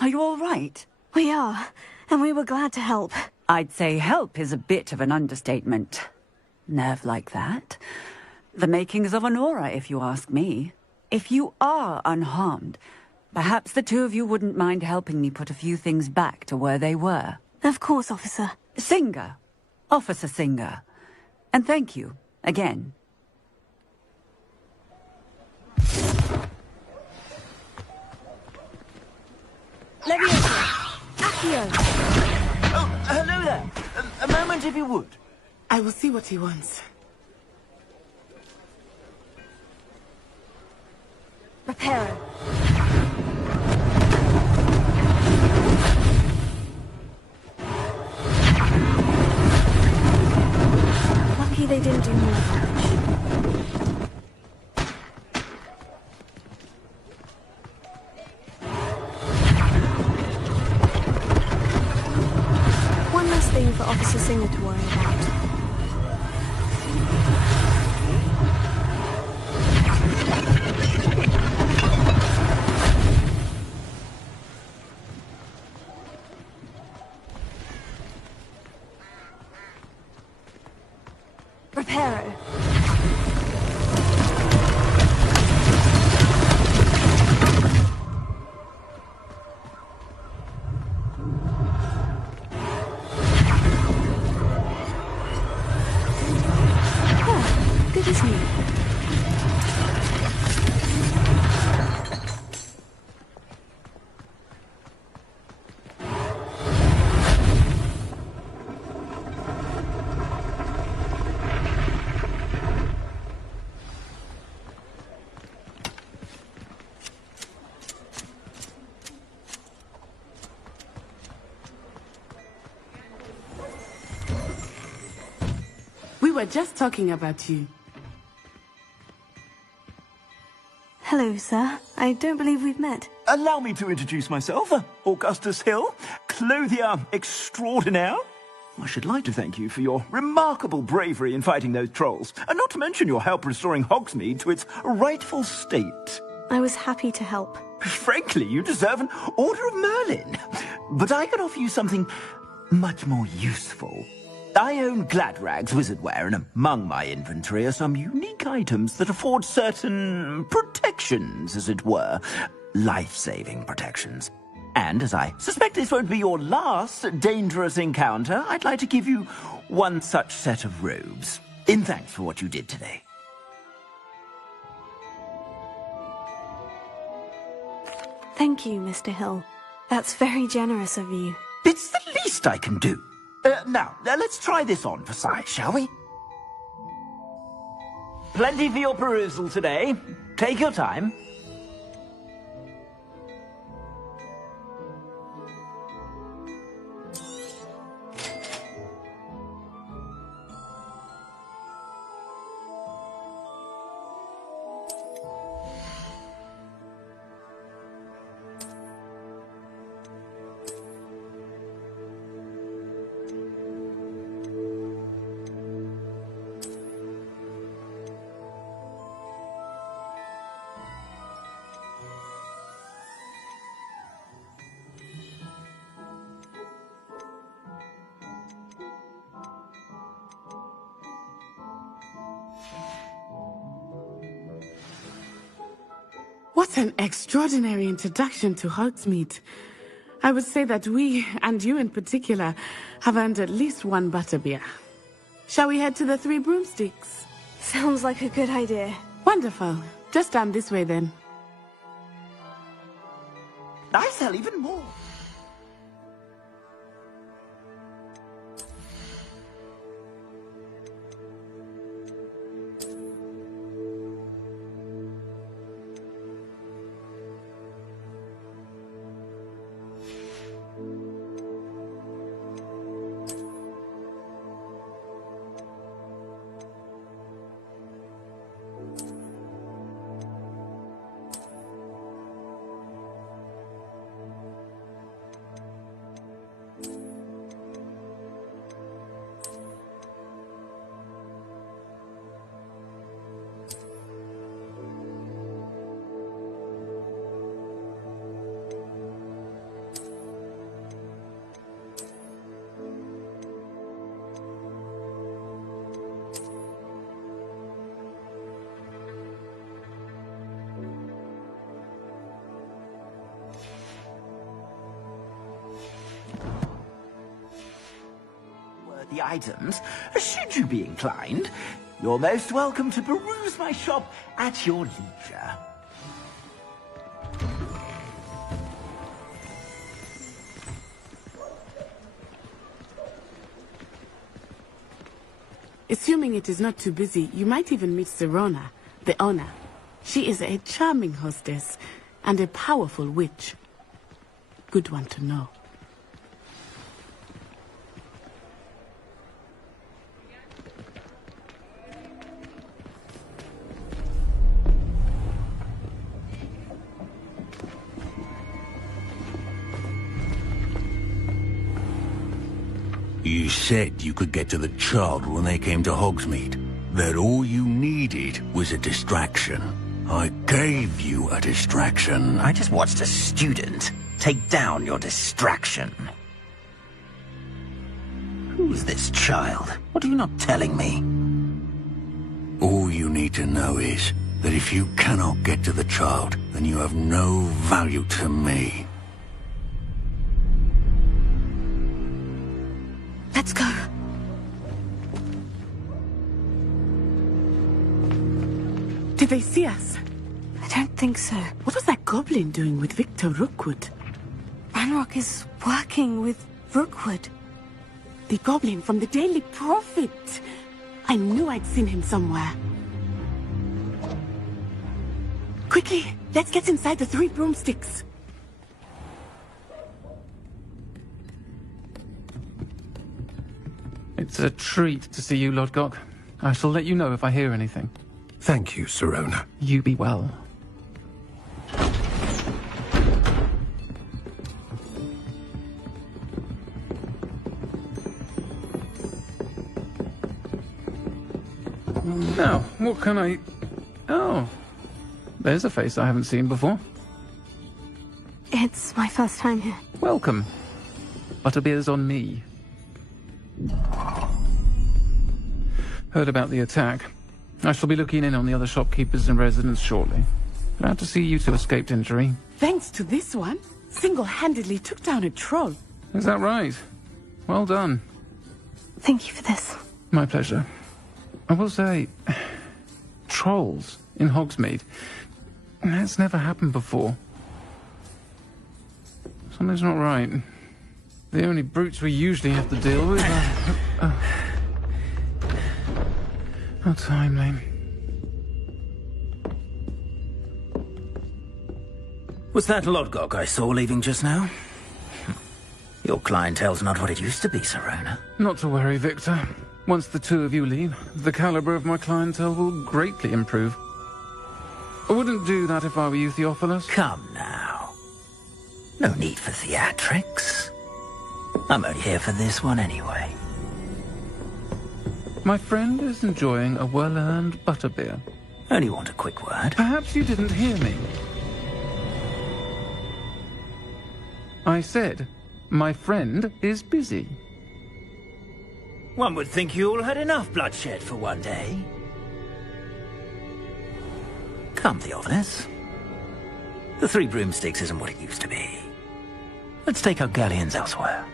Are you all right? We are, and we were glad to help. I'd say help is a bit of an understatement. Nerve like that. The makings of an aura, if you ask me. If you are unharmed, perhaps the two of you wouldn't mind helping me put a few things back to where they were. Of course, officer. Singer. Officer Singer. And thank you, again. Leviosa! Accio! Oh, hello there. A moment if you would. I will see what he wants. Reparo. Lucky they didn't do more damage. One less thing for Officer Singer to worry about. Reparo. Good as new. We were just talking about you. Hello, sir. I don't believe we've met. Allow me to introduce myself, Augustus Hill, clothier extraordinaire. I should like to thank you for your remarkable bravery in fighting those trolls, and not to mention your help restoring Hogsmeade to its rightful state. I was happy to help. Frankly, you deserve an Order of Merlin. But I can offer you something much more useful. I own Gladrag's wizardware, and among my inventory are some unique items that afford certain protections, as it were. Life-saving protections. And as I suspect this won't be your last dangerous encounter, I'd like to give you one such set of robes, in thanks for what you did today. Thank you, Mr. Hill. That's very generous of you. It's the least I can do. Now, let's try this on for size, shall we? Plenty for your perusal today. Take your time. What an extraordinary introduction to Hogsmeade. I would say that we, and you in particular, have earned at least one butterbeer. Shall we head to the Three Broomsticks? Sounds like a good idea. Wonderful. Just down this way then. I sell even more. the items, should you be inclined. You're most welcome to peruse my shop at your leisure. Assuming it is not too busy, you might even meet Sirona, the owner. She is a charming hostess and a powerful witch. Good one to know. You said you could get to the child when they came to Hogsmeade. That all you needed was a distraction. I gave you a distraction. I just watched a student take down your distraction. Who's this child? What are you not telling me? All you need to know is that if you cannot get to the child, then you have no value to me. Let's go. Did they see us? I don't think so. What was that goblin doing with Victor Rookwood? Ranrock is working with Rookwood. The goblin from the Daily Prophet. I knew I'd seen him somewhere. Quickly, let's get inside the 3 broomsticks. It's a treat to see you, Lodgok. I shall let you know if I hear anything. Thank you, Sirona. You be well. Now, what can I... Oh, there's a face I haven't seen before. It's my first time here. Welcome. Butterbeer's on me. Heard about the attack. I shall be looking in on the other shopkeepers and residents shortly. Glad to see you two escaped injury. Thanks to this one, single-handedly took down a troll. Is that right? Well done. Thank you for this. My pleasure. I will say, trolls in Hogsmeade. That's never happened before. Something's not right. The only brutes we usually have to deal with are... How timely. Was that Lodgok I saw leaving just now? Your clientele's not what it used to be, Sirona. Not to worry, Victor. Once the two of you leave, the caliber of my clientele will greatly improve. I wouldn't do that if I were you, Theophilus. Come now. No need for theatrics. I'm only here for this one anyway. My friend is enjoying a well-earned butterbeer. Only want a quick word. Perhaps you didn't hear me. I said, my friend is busy. One would think you all had enough bloodshed for one day. Come, Theophilus. The 3 broomsticks isn't what it used to be. Let's take our galleons elsewhere.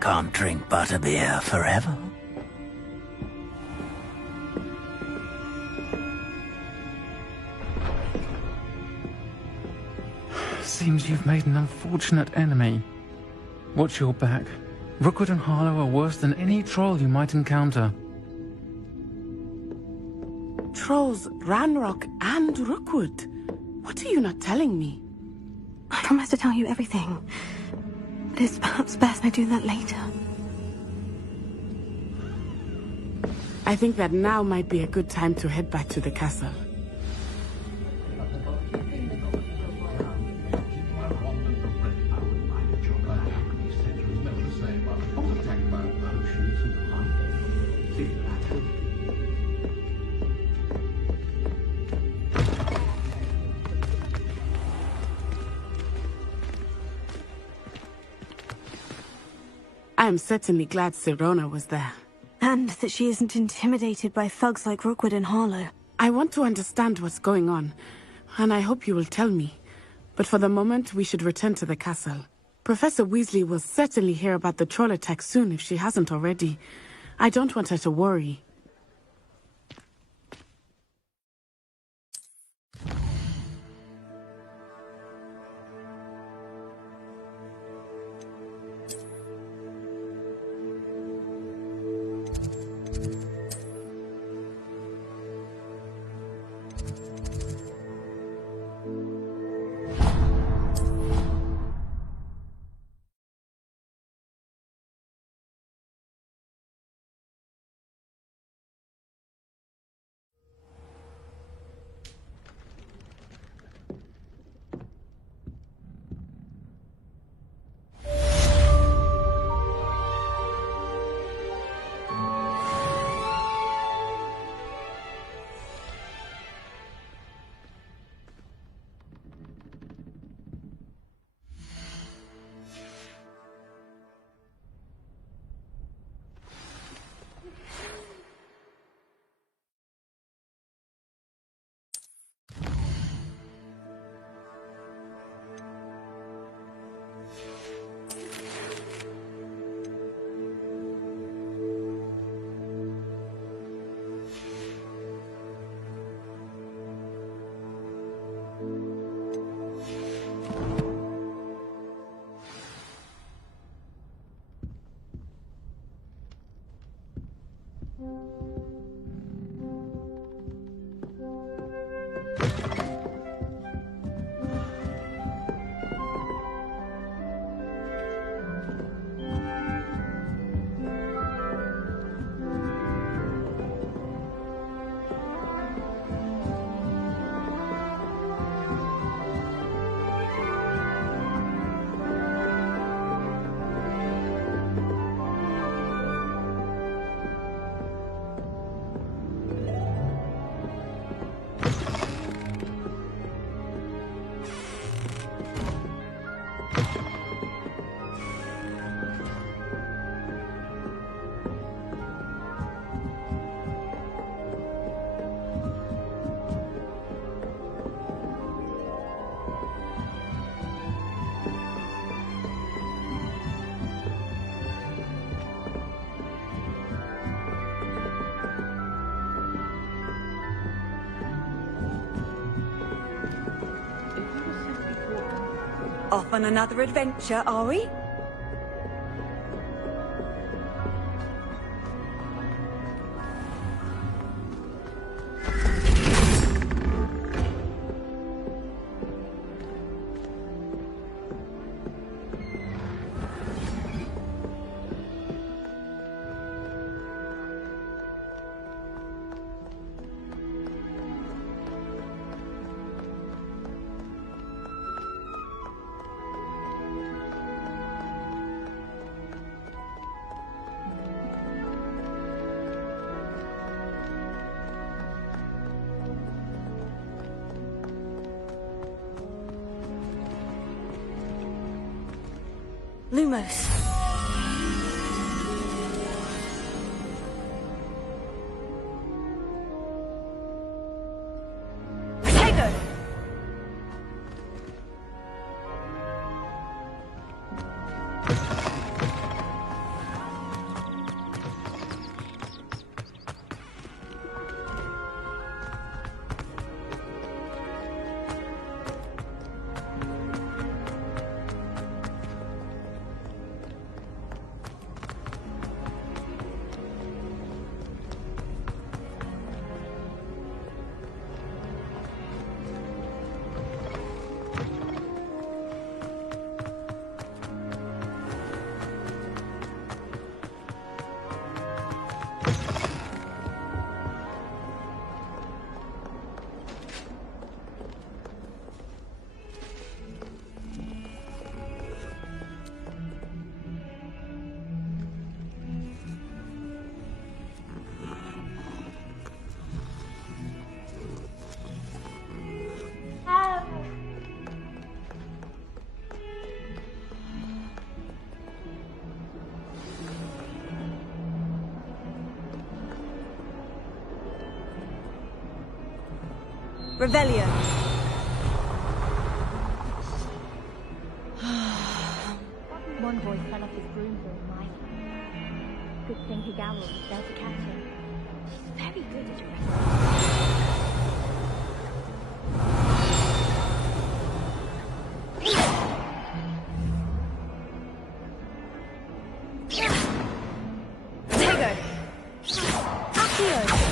Can't drink butterbeer forever. Seems you've made an unfortunate enemy. Watch your back. Rookwood and Harlow are worse than any troll you might encounter. Trolls, Ranrock, and Rookwood. What are you not telling me? I promise to tell you everything. But it's perhaps best I do that later. I think that now might be a good time to head back to the castle. I am certainly glad Sirona was there. And that she isn't intimidated by thugs like Rookwood and Harlow. I want to understand what's going on, and I hope you will tell me. But for the moment, we should return to the castle. Professor Weasley will certainly hear about the troll attack soon if she hasn't already. I don't want her to worry. Off on another adventure, are we? Lumos. Revelio. Good thing Higawa was there to catch him. He's very good at arresting. Tego! Accio!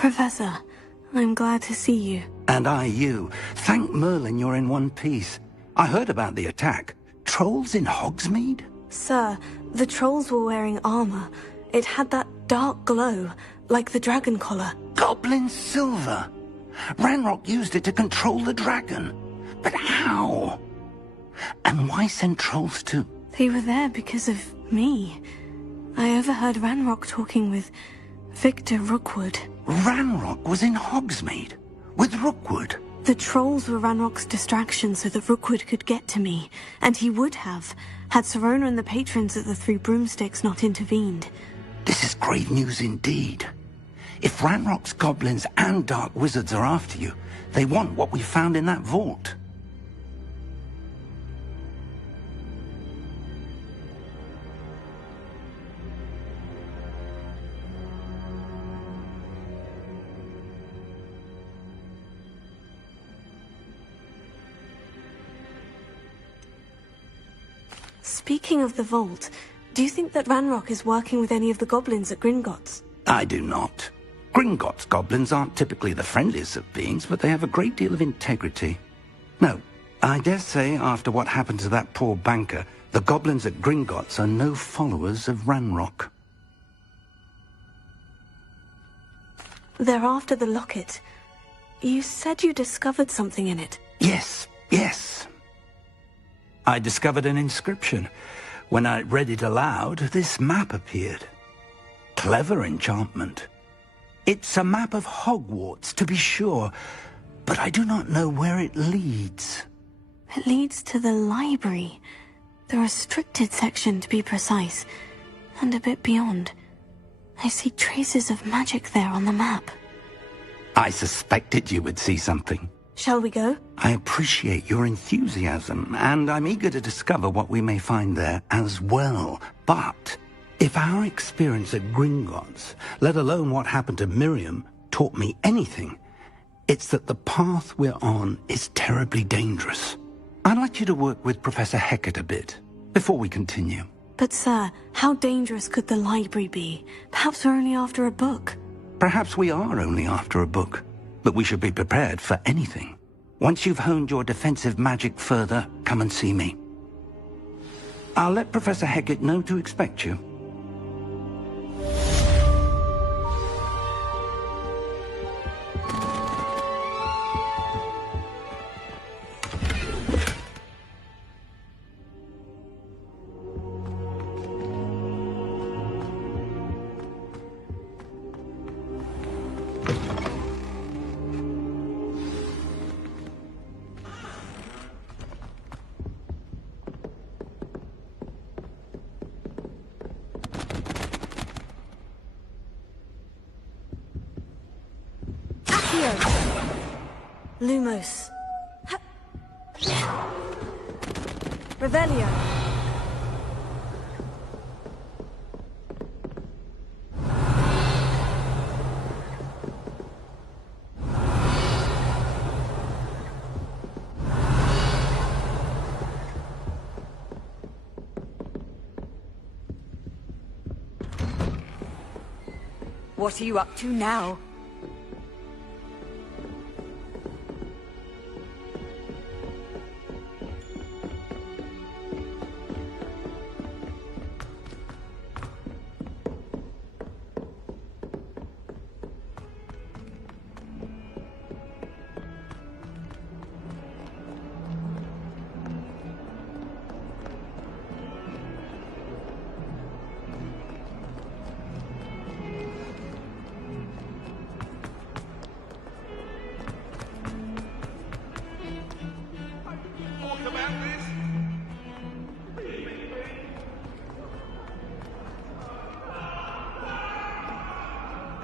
Professor, I'm glad to see you. And I you. Thank Merlin you're in one piece. I heard about the attack. Trolls in Hogsmeade? Sir, the trolls were wearing armor. It had that dark glow, like the dragon collar. Goblin silver! Ranrock used it to control the dragon. But how? And why send trolls to... They were there because of me. I overheard Ranrock talking with Victor Rookwood. Ranrock was in Hogsmeade? With Rookwood? The trolls were Ranrock's distraction so that Rookwood could get to me. And he would have, had Sirona and the patrons at the Three Broomsticks not intervened. This is grave news indeed. If Ranrock's goblins and dark wizards are after you, they want what we found in that vault. Speaking of the vault, do you think that Ranrock is working with any of the goblins at Gringotts? I do not. Gringotts goblins aren't typically the friendliest of beings, but they have a great deal of integrity. No, I dare say after what happened to that poor banker, the goblins at Gringotts are no followers of Ranrock. They're after the locket. You said you discovered something in it. Yes. I discovered an inscription. When I read it aloud, this map appeared. Clever enchantment. It's a map of Hogwarts, to be sure, but I do not know where it leads. It leads to the library. The restricted section, to be precise, and a bit beyond. I see traces of magic there on the map. I suspected you would see something. Shall we go? I appreciate your enthusiasm, and I'm eager to discover what we may find there as well. But if our experience at Gringotts, let alone what happened to Miriam, taught me anything, it's that the path we're on is terribly dangerous. I'd like you to work with Professor Hecat a bit, before we continue. But sir, how dangerous could the library be? Perhaps we're only after a book. Perhaps we are only after a book, but we should be prepared for anything. Once you've honed your defensive magic further, come and see me. I'll let Professor Hecat know to expect you. Lumos. Revelio. What are you up to now?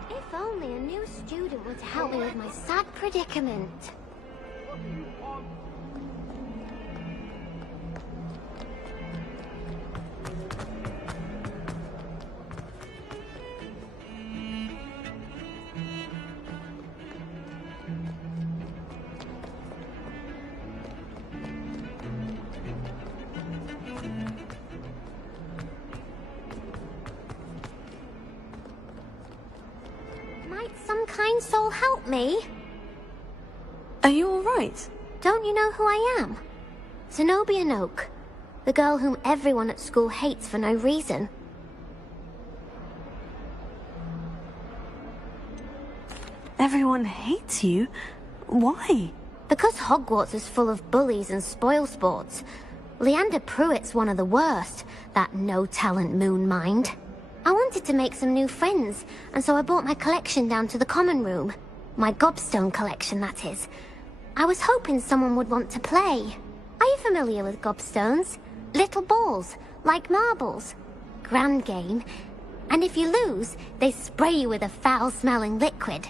If only a new student would help me with my sad predicament. Might some kind soul help me? Are you alright? Don't you know who I am? Zenobia Noak, the girl whom everyone at school hates for no reason. Everyone hates you? Why? Because Hogwarts is full of bullies and spoilsports. Leander Pruitt's one of the worst, that no-talent moon mind. I wanted to make some new friends, and so I brought my collection down to the common room. My gobstone collection, that is. I was hoping someone would want to play. Are you familiar with gobstones? Little balls, like marbles. Grand game. And if you lose, they spray you with a foul-smelling liquid.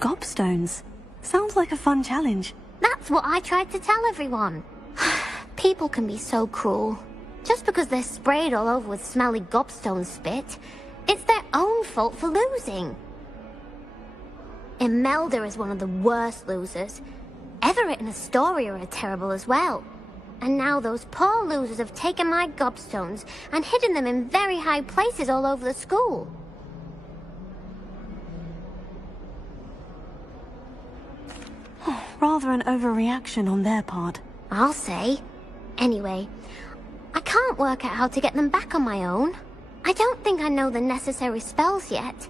Gobstones. Sounds like a fun challenge. That's what I tried to tell everyone. People can be so cruel. Just because they're sprayed all over with smelly gobstone spit, it's their own fault for losing. Imelda is one of the worst losers. Everett and Astoria are terrible as well. And now those poor losers have taken my gobstones and hidden them in very high places all over the school. Rather an overreaction on their part. I'll say. Anyway, I can't work out how to get them back on my own. I don't think I know the necessary spells yet.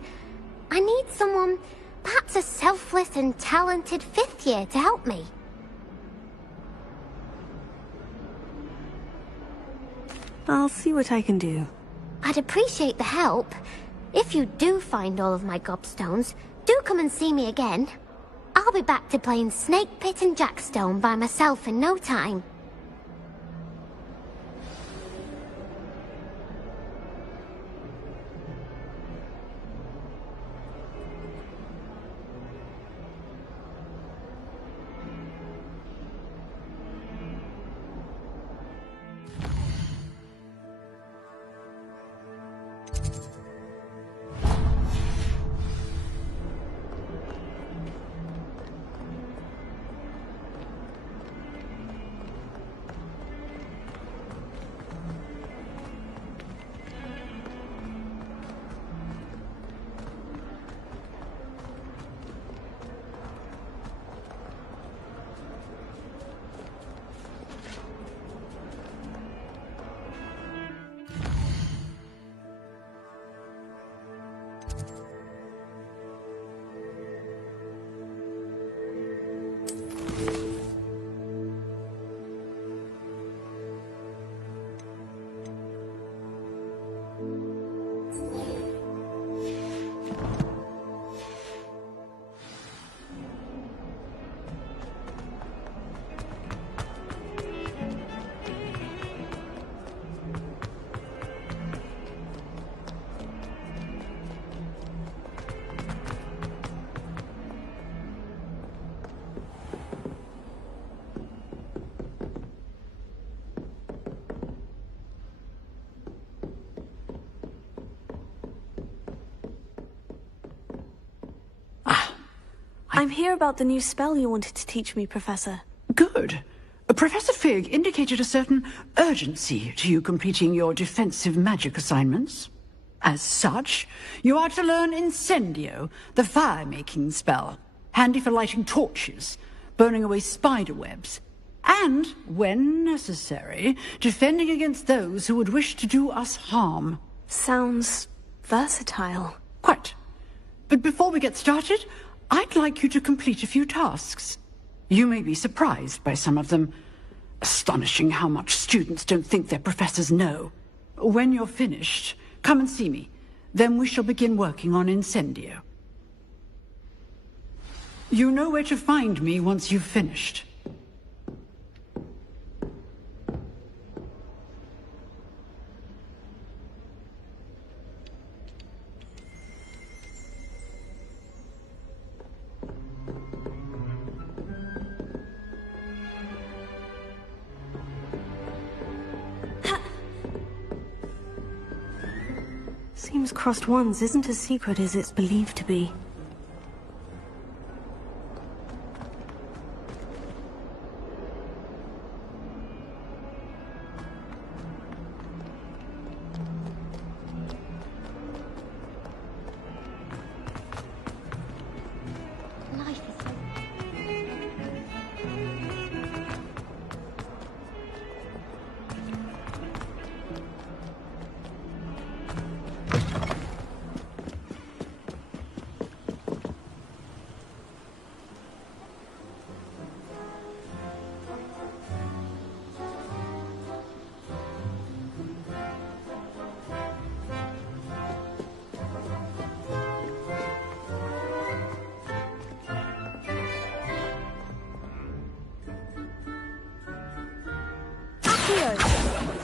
I need someone, perhaps a selfless and talented 5th year to help me. I'll see what I can do. I'd appreciate the help. If you do find all of my gobstones, do come and see me again. I'll be back to playing Snake Pit and Jackstone by myself in no time. I'm here about the new spell you wanted to teach me, Professor. Good. Professor Fig indicated a certain urgency to you completing your defensive magic assignments. As such, you are to learn Incendio, the fire-making spell, handy for lighting torches, burning away spider webs, and, when necessary, defending against those who would wish to do us harm. Sounds versatile. Quite. But before we get started, I'd like you to complete a few tasks. You may be surprised by some of them. Astonishing how much students don't think their professors know. When you're finished, come and see me. Then we shall begin working on Incendio. You know where to find me once you've finished. Seems crossed wands isn't as secret as it's believed to be.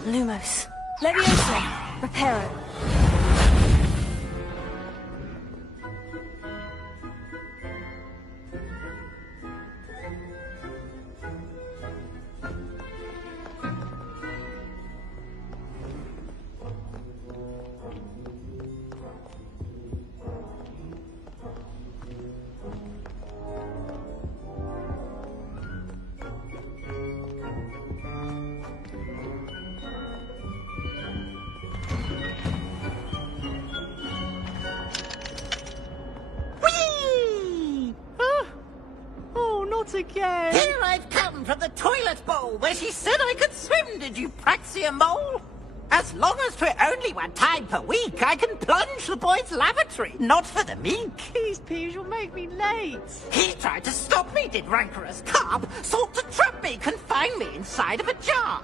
Lumos. Leviosa. Reparo. Again. Here I've come from the toilet bowl where she said I could swim, did you praxia mole? As long as 'twere only one time per week, I can plunge the boy's lavatory, not for the meek. These peas will make me late. He tried to stop me, did rancorous carp, sought to trap me, confine me inside of a jar.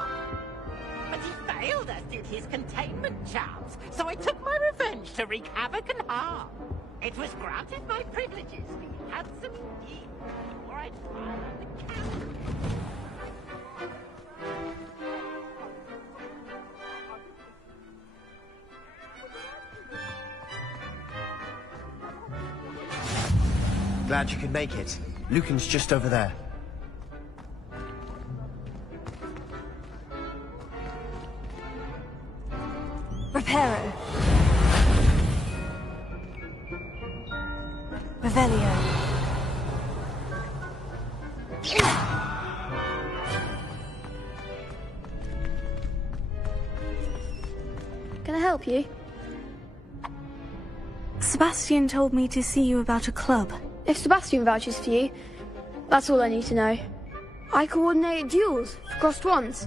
But he failed, as did his containment charms, so I took my revenge to wreak havoc and harm. It was granted my privileges, the handsome indeed. Glad you could make it. Lucan's just over there. Reparo. Revelio. Can I help you? Sebastian told me to see you about a club. If Sebastian vouches for you, that's all I need to know. I coordinate duels for crossed wands.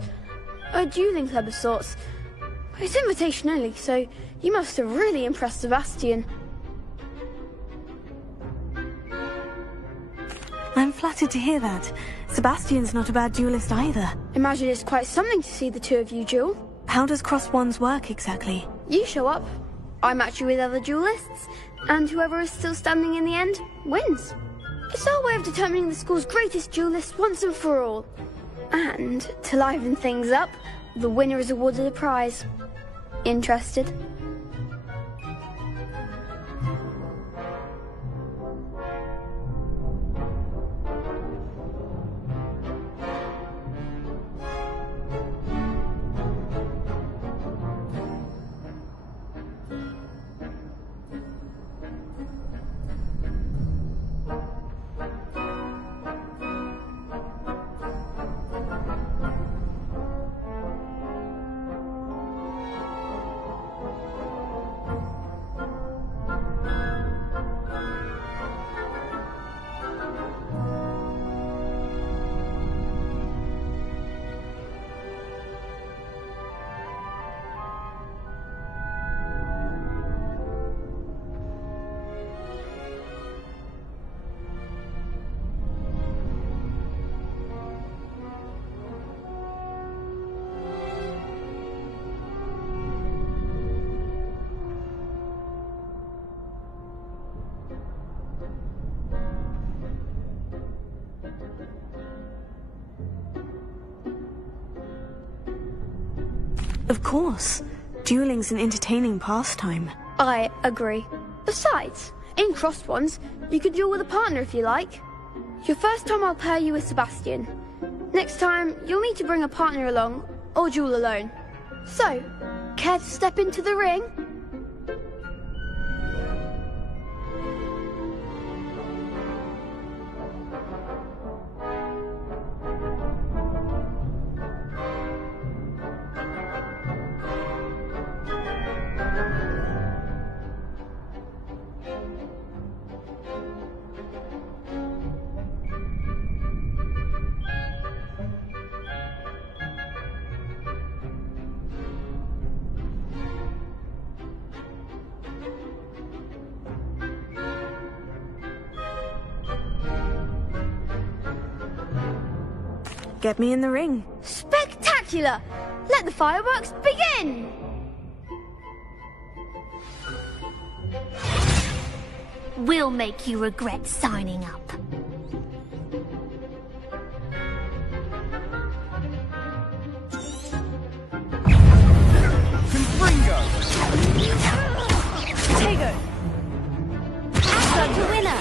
A dueling club of sorts. It's invitation only, so you must have really impressed Sebastian. I'm flattered to hear that. Sebastian's not a bad duelist either. Imagine it's quite something to see the two of you duel. How does crossed wands work exactly? You show up, I match you with other duelists, and whoever is still standing in the end wins. It's our way of determining the school's greatest duelist once and for all. And, to liven things up, the winner is awarded a prize. Interested? Of course. Dueling's an entertaining pastime. I agree. Besides, in crossed ones, you could duel with a partner if you like. Your first time I'll pair you with Sebastian. Next time, you'll need to bring a partner along, or duel alone. So, care to step into the ring? Get me in the ring. Spectacular! Let the fireworks begin! We'll make you regret signing up. Confringo! Tego! Astra to winner!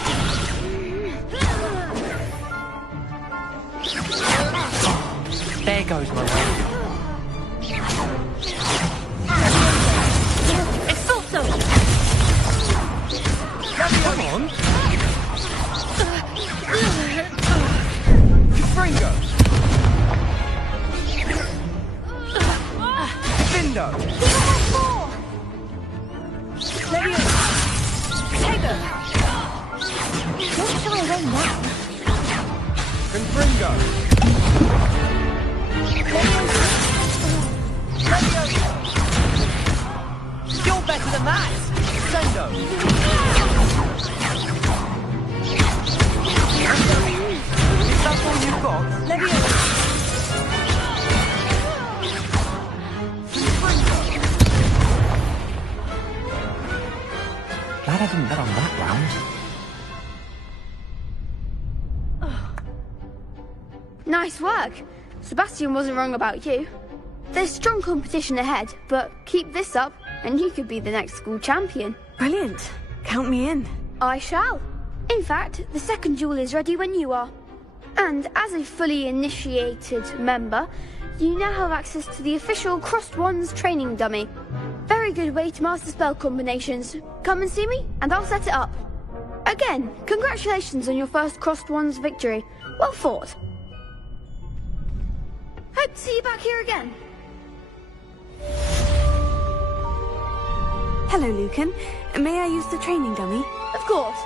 There goes my way. Expulso! Come on! Confringo! Vindo! Tego! Don't shy away now. Confringo! You're better than that! Sendo! Is that all you've got? Glad I didn't bet on that round. Nice work. Sebastian wasn't wrong about you. There's strong competition ahead, but keep this up and you could be the next school champion. Brilliant. Count me in. I shall. In fact, the second duel is ready when you are. And as a fully initiated member, you now have access to the official Crossed Wands training dummy. Very good way to master spell combinations. Come and see me and I'll set it up. Again, congratulations on your first Crossed Wands victory. Well fought. Hope to see you back here again. Hello, Lucan. May I use the training dummy? Of course.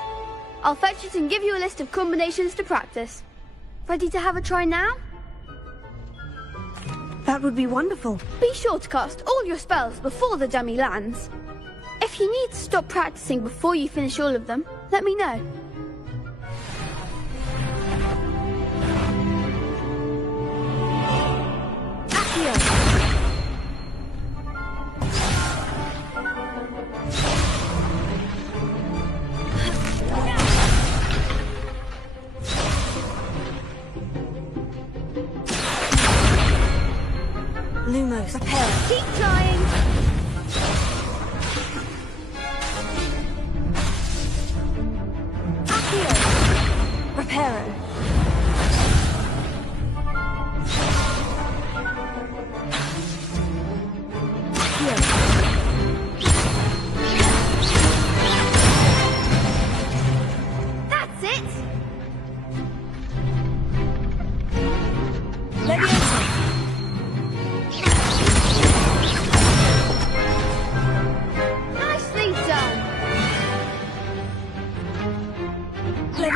I'll fetch it and give you a list of combinations to practice. Ready to have a try now? That would be wonderful. Be sure to cast all your spells before the dummy lands. If you need to stop practicing before you finish all of them, let me know. Lumos. Prepare. Keep trying. Accio. Reparo. That's it. Nicely done. Good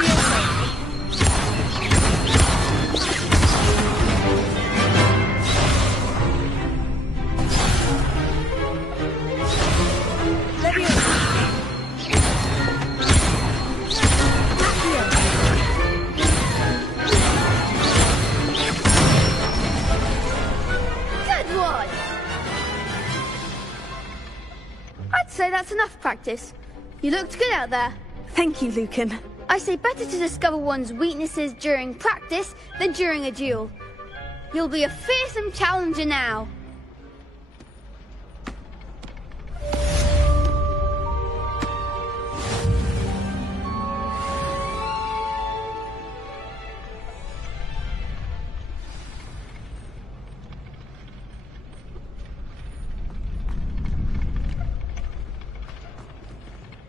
one. I'd say that's enough practice. You looked good out there. Thank you, Lucan. I say better to discover one's weaknesses during practice than during a duel. You'll be a fearsome challenger now.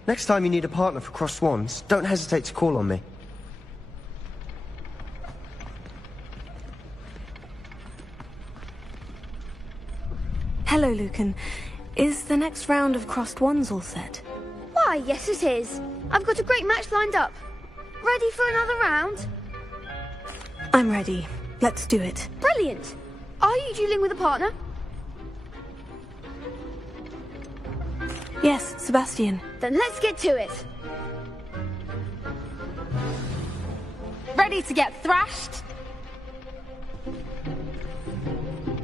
Next time you need a partner for Crossed Wands, don't hesitate to call on me. Hello, Lucan. Is the next round of Crossed Wands all set? Why, yes it is. I've got a great match lined up. Ready for another round? I'm ready. Let's do it. Brilliant. Are you dueling with a partner? Yes, Sebastian. Then let's get to it. Ready to get thrashed?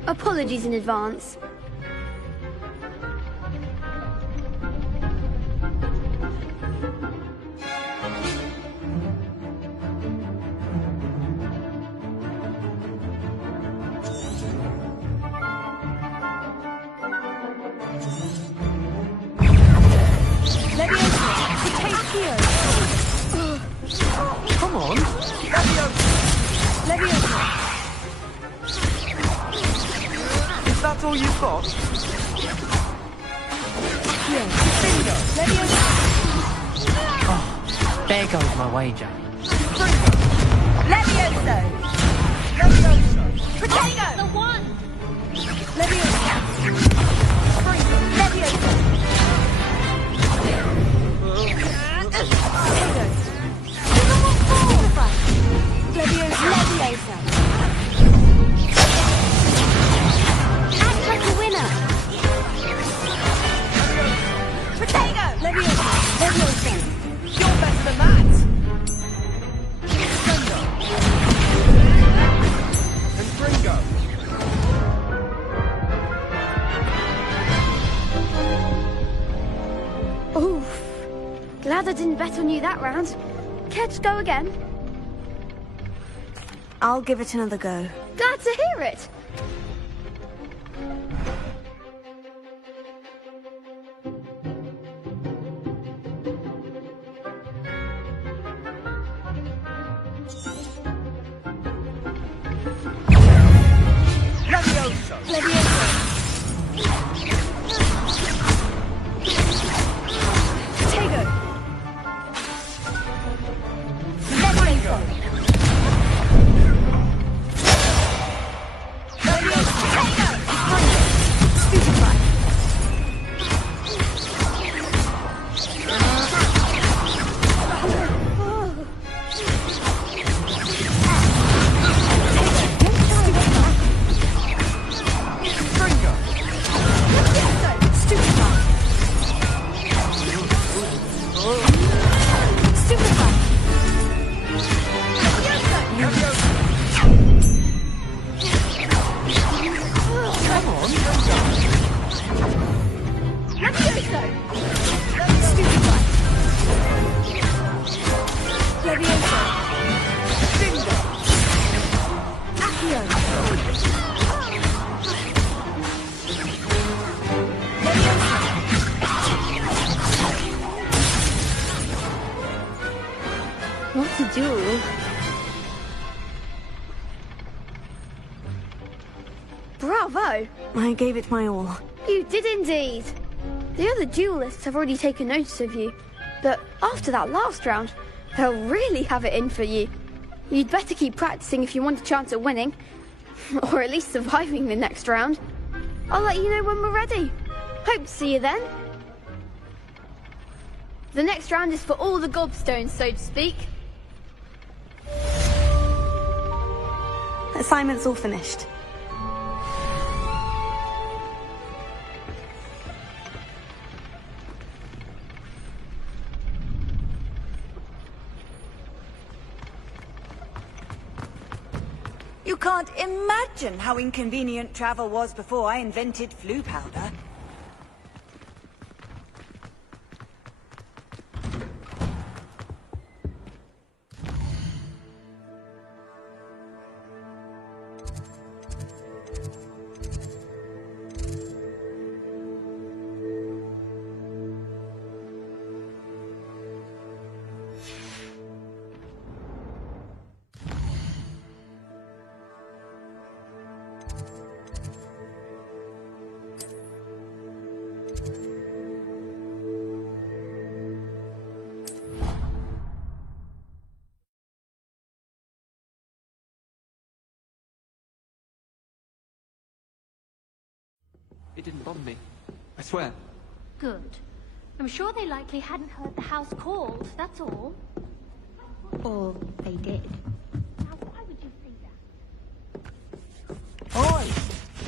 Apologies in advance. Come on! Is that all you've got? Oh, there goes my wager. Levioso! Potato! The one! Levioso! Levioso! Levioso! Act like a winner. Potato! Levioso! Levioso! You're better than that! And Gringo! Oof. Glad I didn't bet on you that round. Care to go again? I'll give it another go. Glad to hear it. Levioso! Levioso! Potato! Levioso! What a duel. Bravo! I gave it my all. You did indeed. The other duelists have already taken notice of you, but after that last round, they'll really have it in for you. You'd better keep practicing if you want a chance at winning, or at least surviving the next round. I'll let you know when we're ready. Hope to see you then. The next round is for all the gobstones, so to speak. Assignment's all finished. You can't imagine how inconvenient travel was before I invented flu powder. It didn't bother me. I swear. Good. I'm sure they likely hadn't heard the house called, that's all. Or they did. Now, why would you think that? Boy,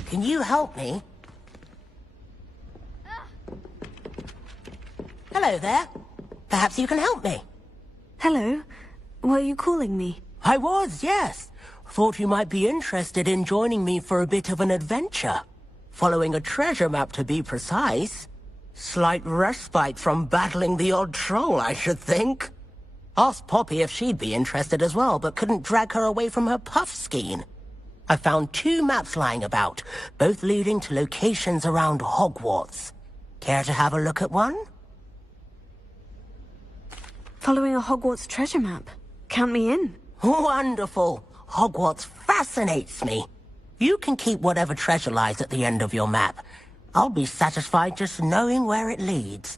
can you help me? Hello there. Perhaps you can help me. Hello. Were you calling me? I was, yes. Thought you might be interested in joining me for a bit of an adventure. Following a treasure map, to be precise. Slight respite from battling the odd troll, I should think. Asked Poppy if she'd be interested as well, but couldn't drag her away from her puffskein. I found 2 maps lying about, both leading to locations around Hogwarts. Care to have a look at one? Following a Hogwarts treasure map. Count me in. Wonderful. Hogwarts fascinates me. You can keep whatever treasure lies at the end of your map. I'll be satisfied just knowing where it leads.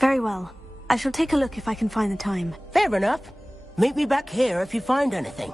Very well. I shall take a look if I can find the time. Fair enough. Meet me back here if you find anything.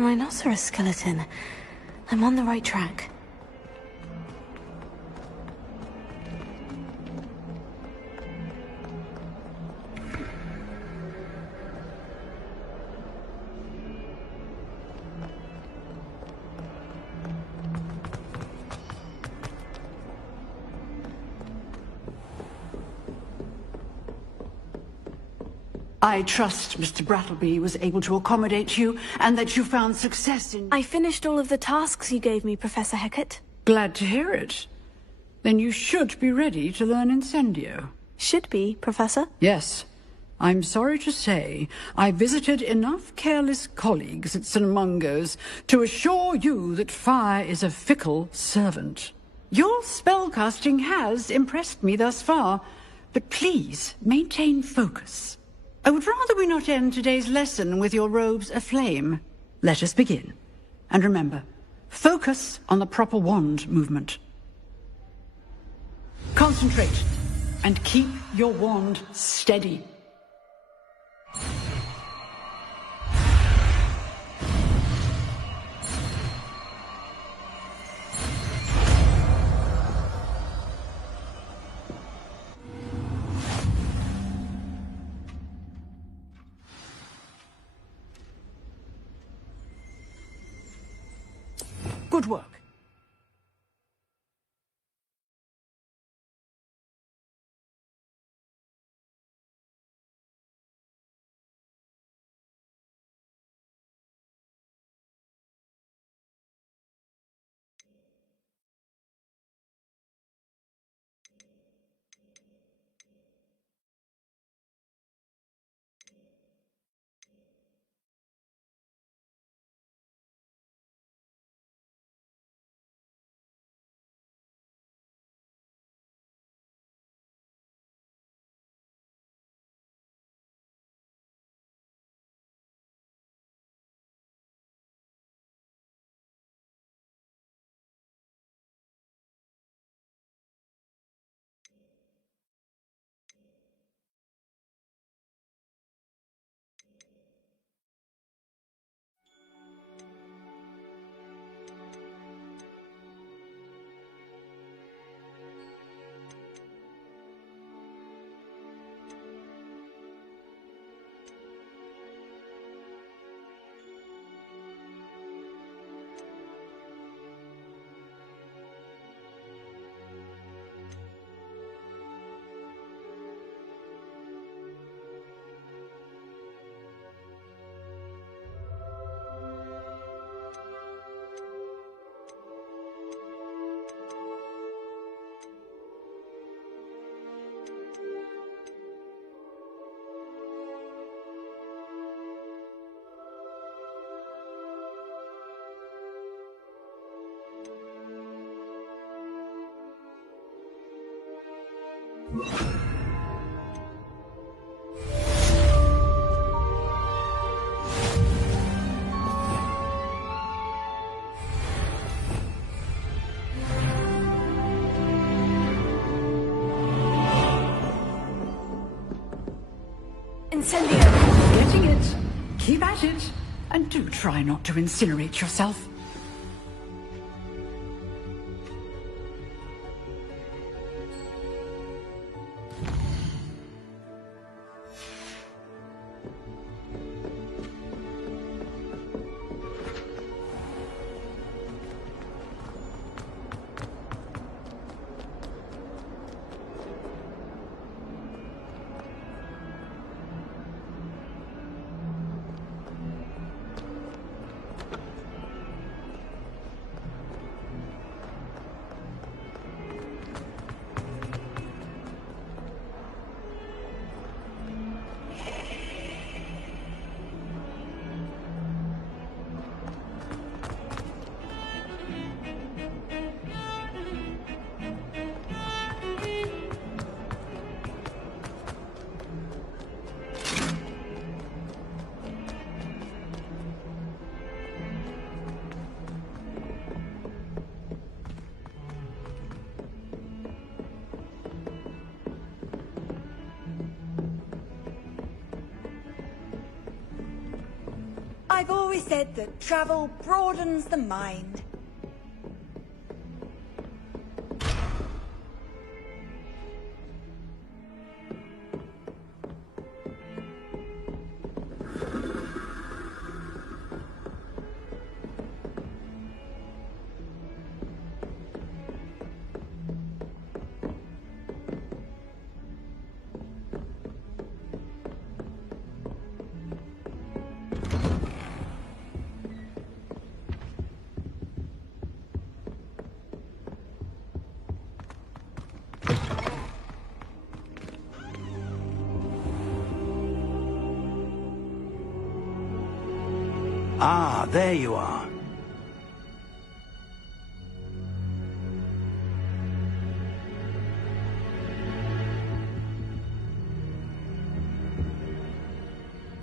A rhinoceros skeleton. I'm on the right track. I trust Mr. Brattleby was able to accommodate you, and that you found success in... I finished all of the tasks you gave me, Professor Hecat. Glad to hear it. Then you should be ready to learn Incendio. Should be, Professor? Yes. I'm sorry to say, I visited enough careless colleagues at St. Mungo's to assure you that fire is a fickle servant. Your spellcasting has impressed me thus far, but please maintain focus. I would rather we not end today's lesson with your robes aflame. Let us begin. And remember, focus on the proper wand movement. Concentrate, and keep your wand steady. Good work. Incendio! Getting it. Keep at it. And do try not to incinerate yourself. I've always said that travel broadens the mind. Ah, there you are.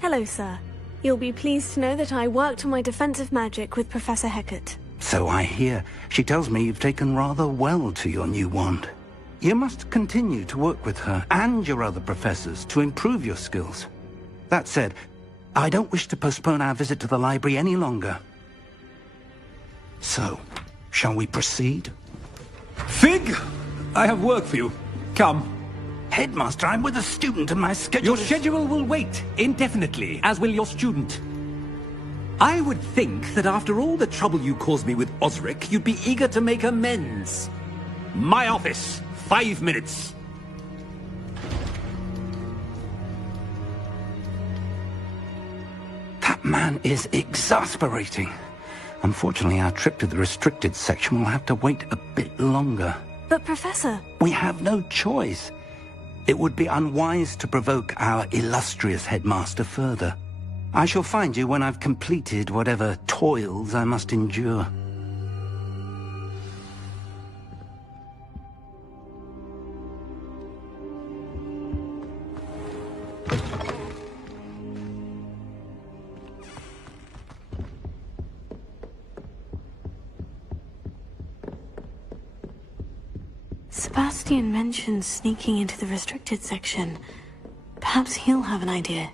Hello, sir. You'll be pleased to know that I worked on my defensive magic with Professor Hecat. So I hear. She tells me you've taken rather well to your new wand. You must continue to work with her and your other professors to improve your skills. That said, I don't wish to postpone our visit to the library any longer. So, shall we proceed? Fig! I have work for you. Come. Headmaster, I'm with a student and my schedule Your schedule will wait indefinitely, as will your student. I would think that after all the trouble you caused me with Osric, you'd be eager to make amends. My office, 5 minutes. That man is exasperating. Unfortunately, our trip to the restricted section will have to wait a bit longer. But, Professor... We have no choice. It would be unwise to provoke our illustrious headmaster further. I shall find you when I've completed whatever toils I must endure. Sebastian mentioned sneaking into the restricted section. Perhaps he'll have an idea.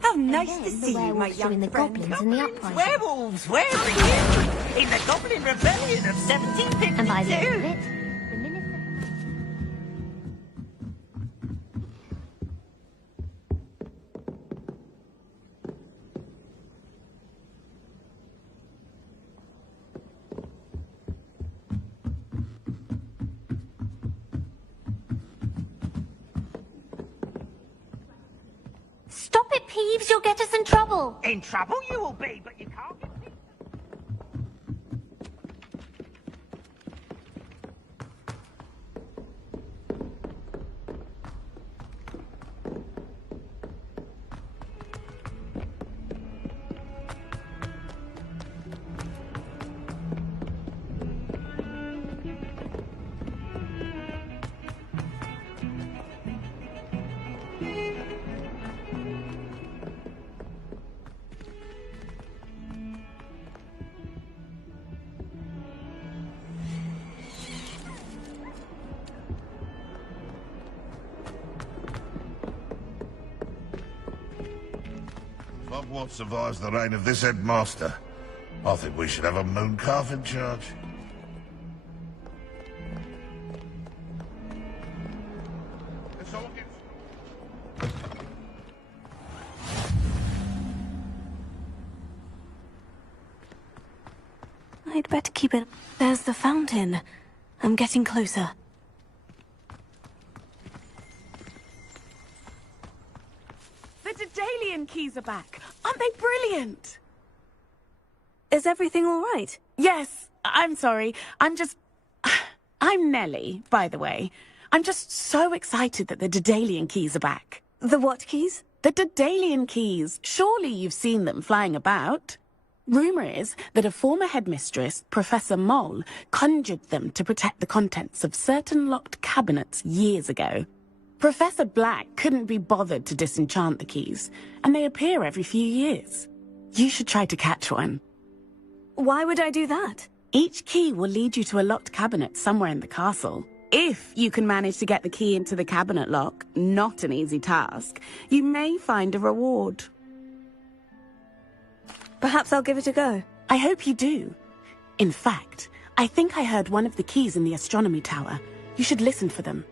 How nice to see you, my young the friend. goblins in the uprising. Werewolves, where were you? In the Goblin Rebellion of 1752. And by the end of it, Stop it, Peeves! You'll get us in trouble! In trouble you will be, but you can't get me. Hogwarts survives the reign of this headmaster. I think we should have a moon calf in charge. I'd better keep it. There's the fountain. I'm getting closer. The Daedalian keys are back. Aren't they brilliant? Is everything all right? Yes, I'm sorry. I'm Nellie, by the way. I'm just so excited that the Daedalian keys are back. The what keys? The Daedalian keys. Surely you've seen them flying about. Rumour is that a former headmistress, Professor Mole, conjured them to protect the contents of certain locked cabinets years ago. Professor Black couldn't be bothered to disenchant the keys, and they appear every few years. You should try to catch one. Why would I do that? Each key will lead you to a locked cabinet somewhere in the castle. If you can manage to get the key into the cabinet lock, not an easy task, you may find a reward. Perhaps I'll give it a go. I hope you do. In fact, I think I heard one of the keys in the astronomy tower. You should listen for them.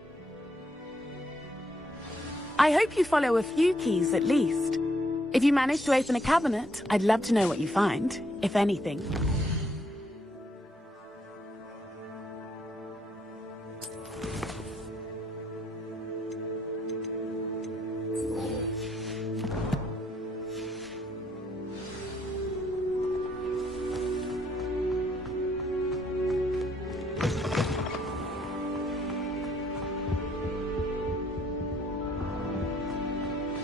I hope you follow a few keys at least. If you manage to open a cabinet, I'd love to know what you find, if anything.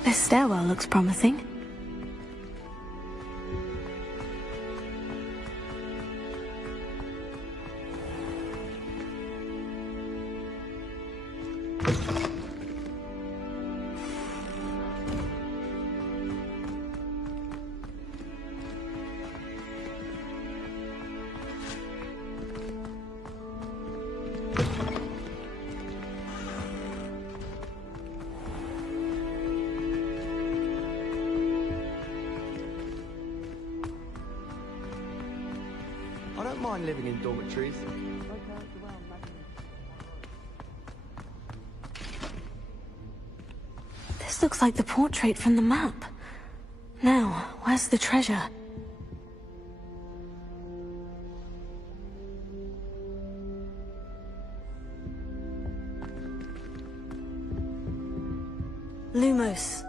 This stairwell looks promising. I don't mind living in dormitories. This looks like the portrait from the map. Now, where's the treasure? Lumos.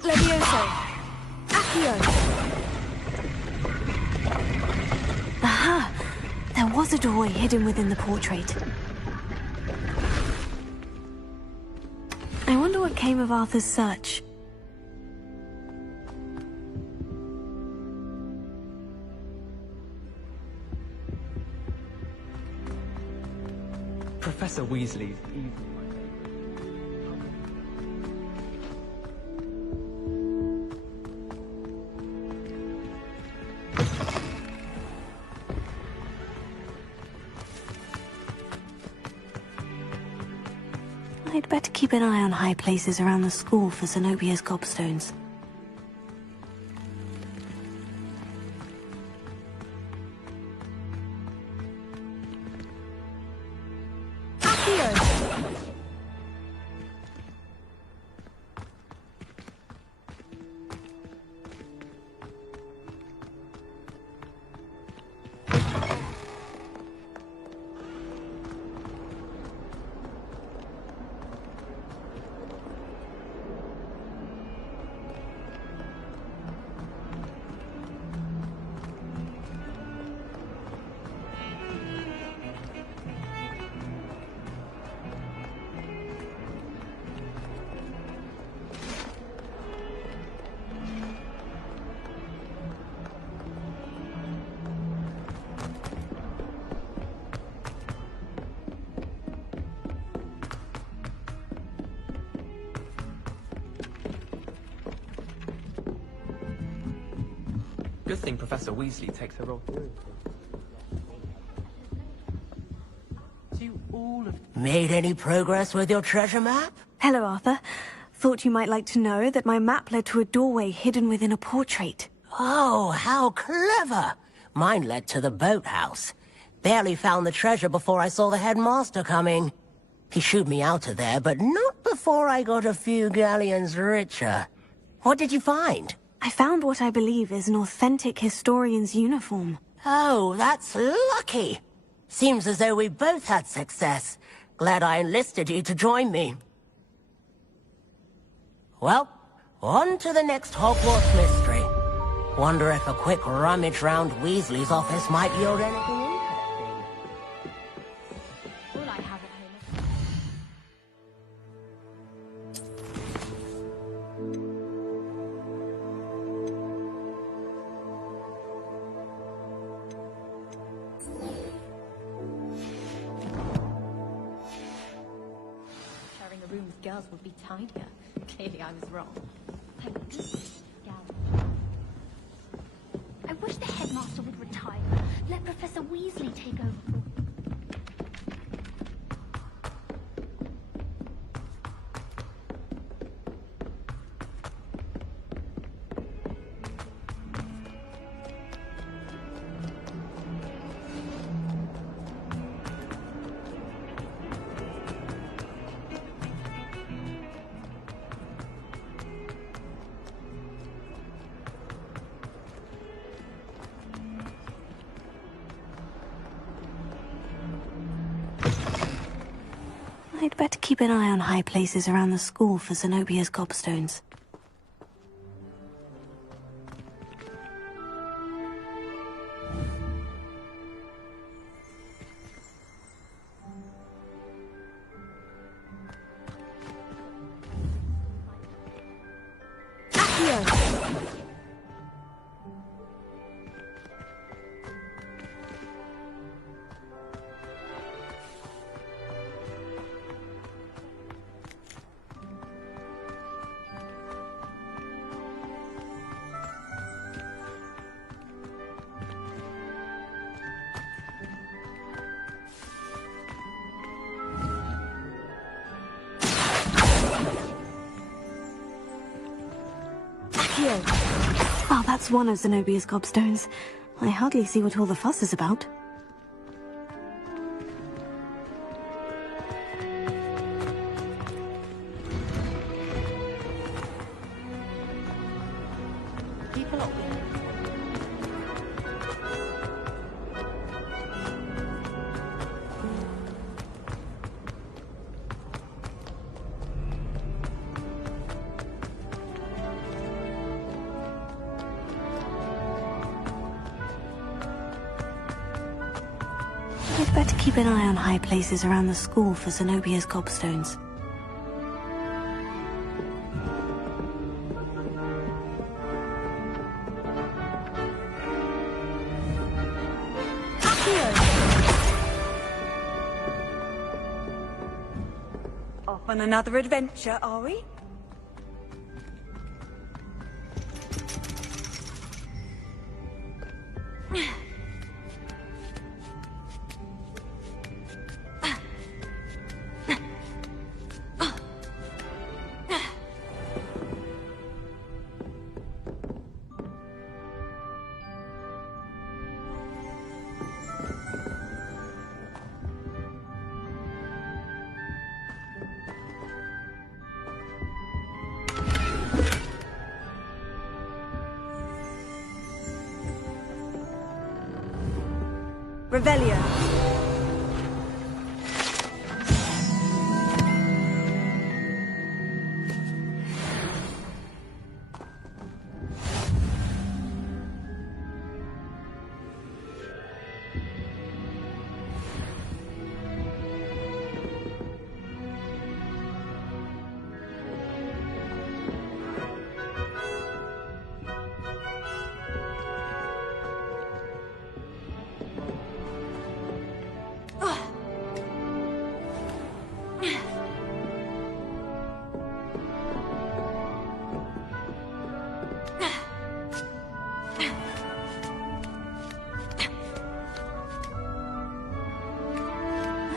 Levioso. Accio. Aha! There was a doorway hidden within the portrait. I wonder what came of Arthur's search. Professor Weasley's evening. I'd better keep an eye on high places around the school for Zenobia's gobstones. Good thing Professor Weasley takes her role seriously. You all have... Made any progress with your treasure map? Hello, Arthur. Thought you might like to know that my map led to a doorway hidden within a portrait. Oh, how clever! Mine led to the boathouse. Barely found the treasure before I saw the headmaster coming. He shooed me out of there, but not before I got a few galleons richer. What did you find? I found what I believe is an authentic historian's uniform. Oh, that's lucky. Seems as though we both had success. Glad I enlisted you to join me. Well, on to the next Hogwarts mystery. Wonder if a quick rummage round Weasley's office might yield anything interesting. All I have at home sharing a room with girls would be tidier. Clearly I was wrong. Thank goodness. I wish the headmaster would retire. Let Professor Weasley take over. I'd better keep an eye on high places around the school for Zenobia's gobstones. Oh, that's one of Zenobia's gobstones. I hardly see what all the fuss is about. I'd better keep an eye on high places around the school for Zenobia's gobstones. Off on another adventure, are we? Revelio.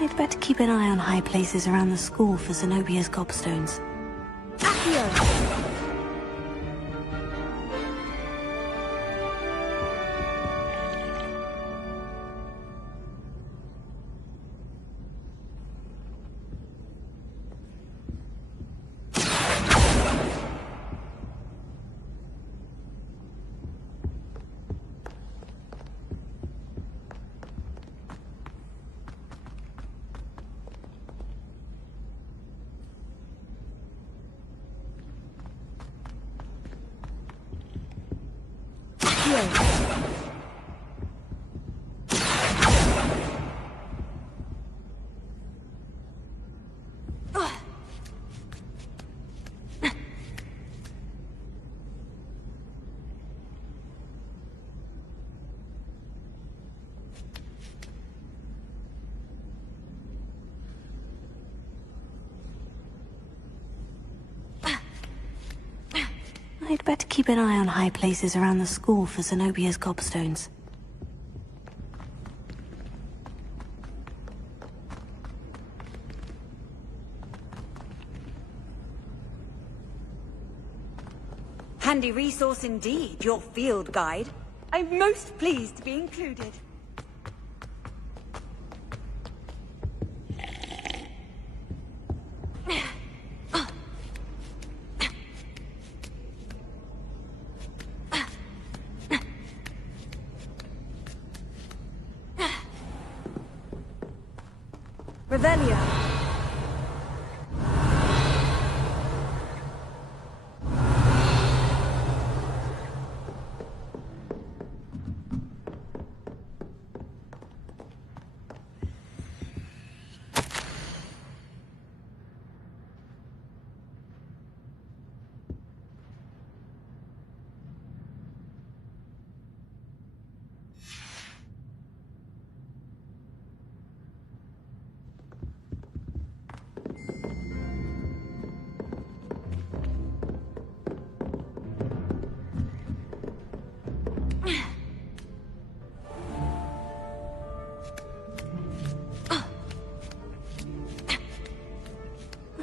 I'd better keep an eye on high places around the school for Zenobia's gobstones. Accio! I'd better keep an eye on high places around the school for Zenobia's gobstones. Handy resource indeed, your field guide. I'm most pleased to be included. Revelio.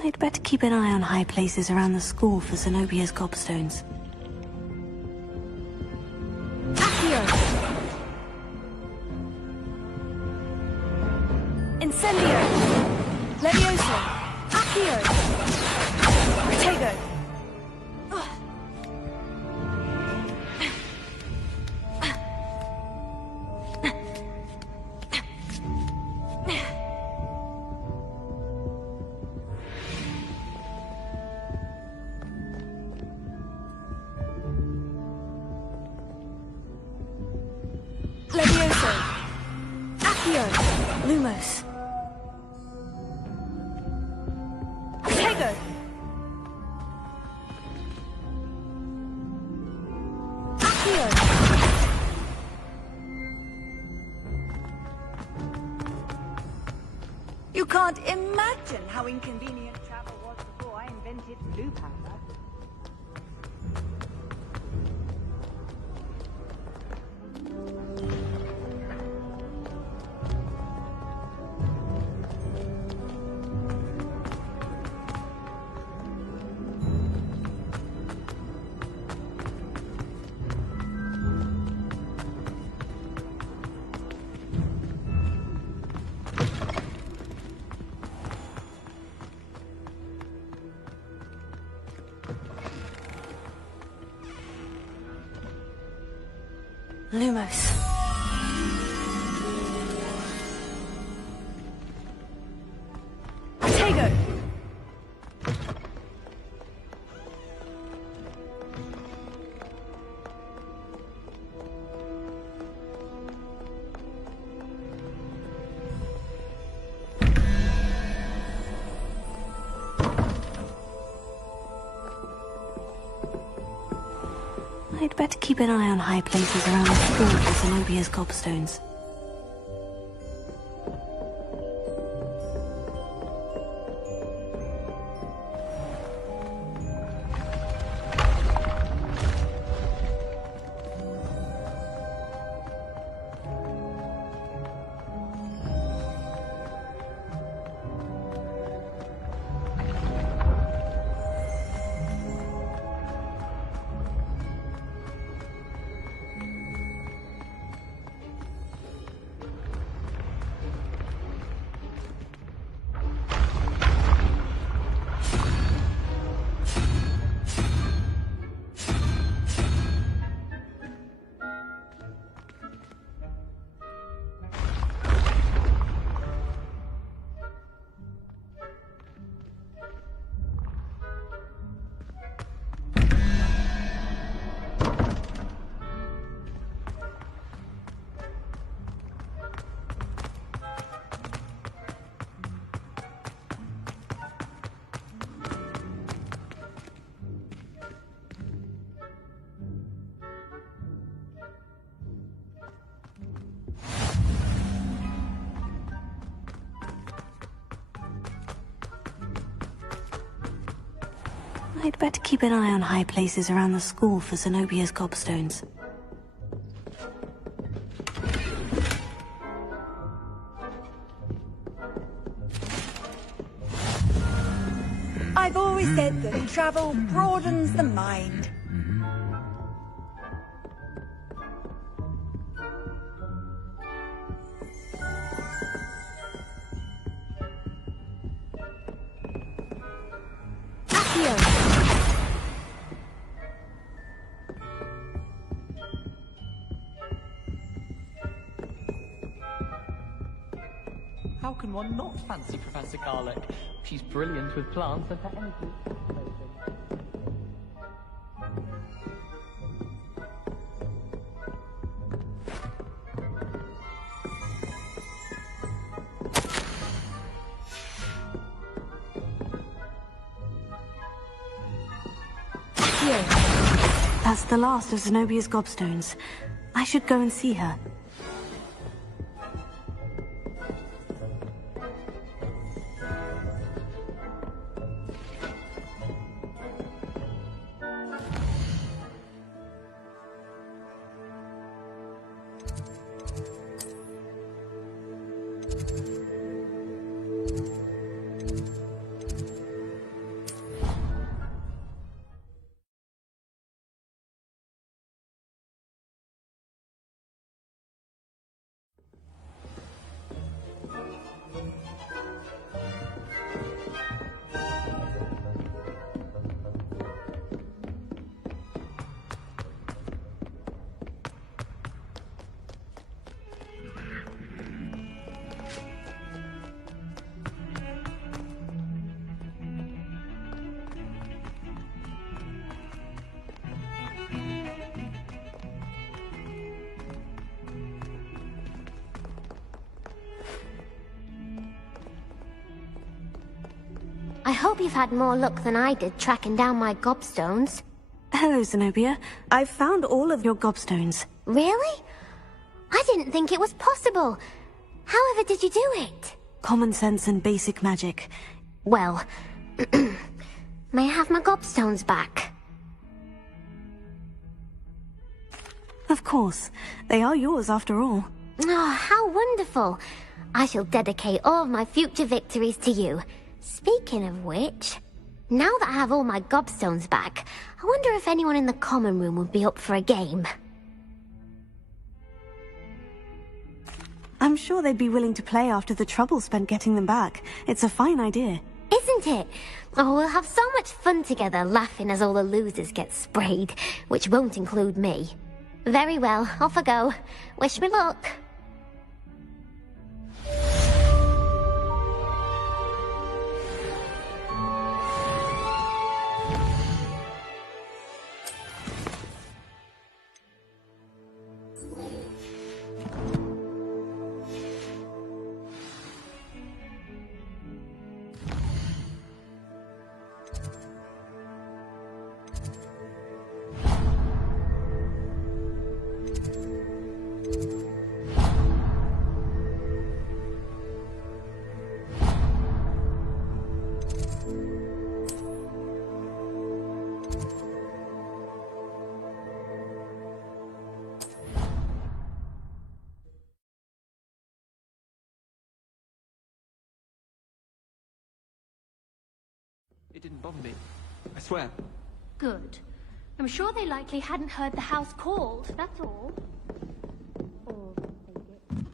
I'd better keep an eye on high places around the school for Zenobia's gobstones. Accio! Incendio! Levioso! Accio! Protego! Levioso! Accio! Lumos! Protego! Accio! You can't imagine how inconvenient travel was before I invented blue powder. Lumos. Protego! I'd better keep an eye on high places around the school for Zenobia's gobstones. I'd better keep an eye on high places around the school for Zenobia's gobstones. I've always said that travel broadens the mind. How can one not fancy Professor Garlick? She's brilliant with plants and her energy. That's the last of Zenobia's gobstones. I should go and see her. I hope you've had more luck than I did tracking down my gobstones. Hello, Zenobia. I've found all of your gobstones. Really? I didn't think it was possible. However did you do it? Common sense and basic magic. Well, may I have my gobstones back? Of course. They are yours after all. Oh, how wonderful. I shall dedicate all of my future victories to you. Speaking of which, now that I have all my gobstones back, I wonder if anyone in the common room would be up for a game. I'm sure they'd be willing to play after the trouble spent getting them back. It's a fine idea. Isn't it? Oh, we'll have so much fun together laughing as all the losers get sprayed, which won't include me. Very well, off I go. Wish me luck. It didn't bother me. I swear. Good. I'm sure they likely hadn't heard the house called, that's all. Or they did.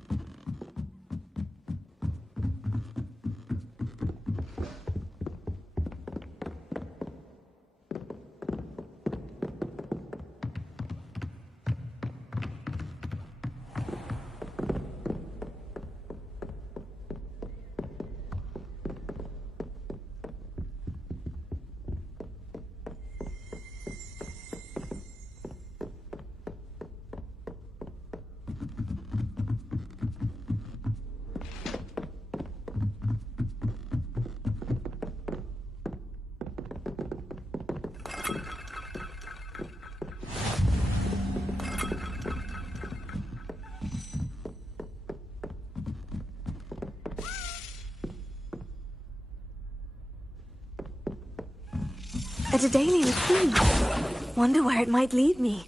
A Daedalian key. Wonder where it might lead me.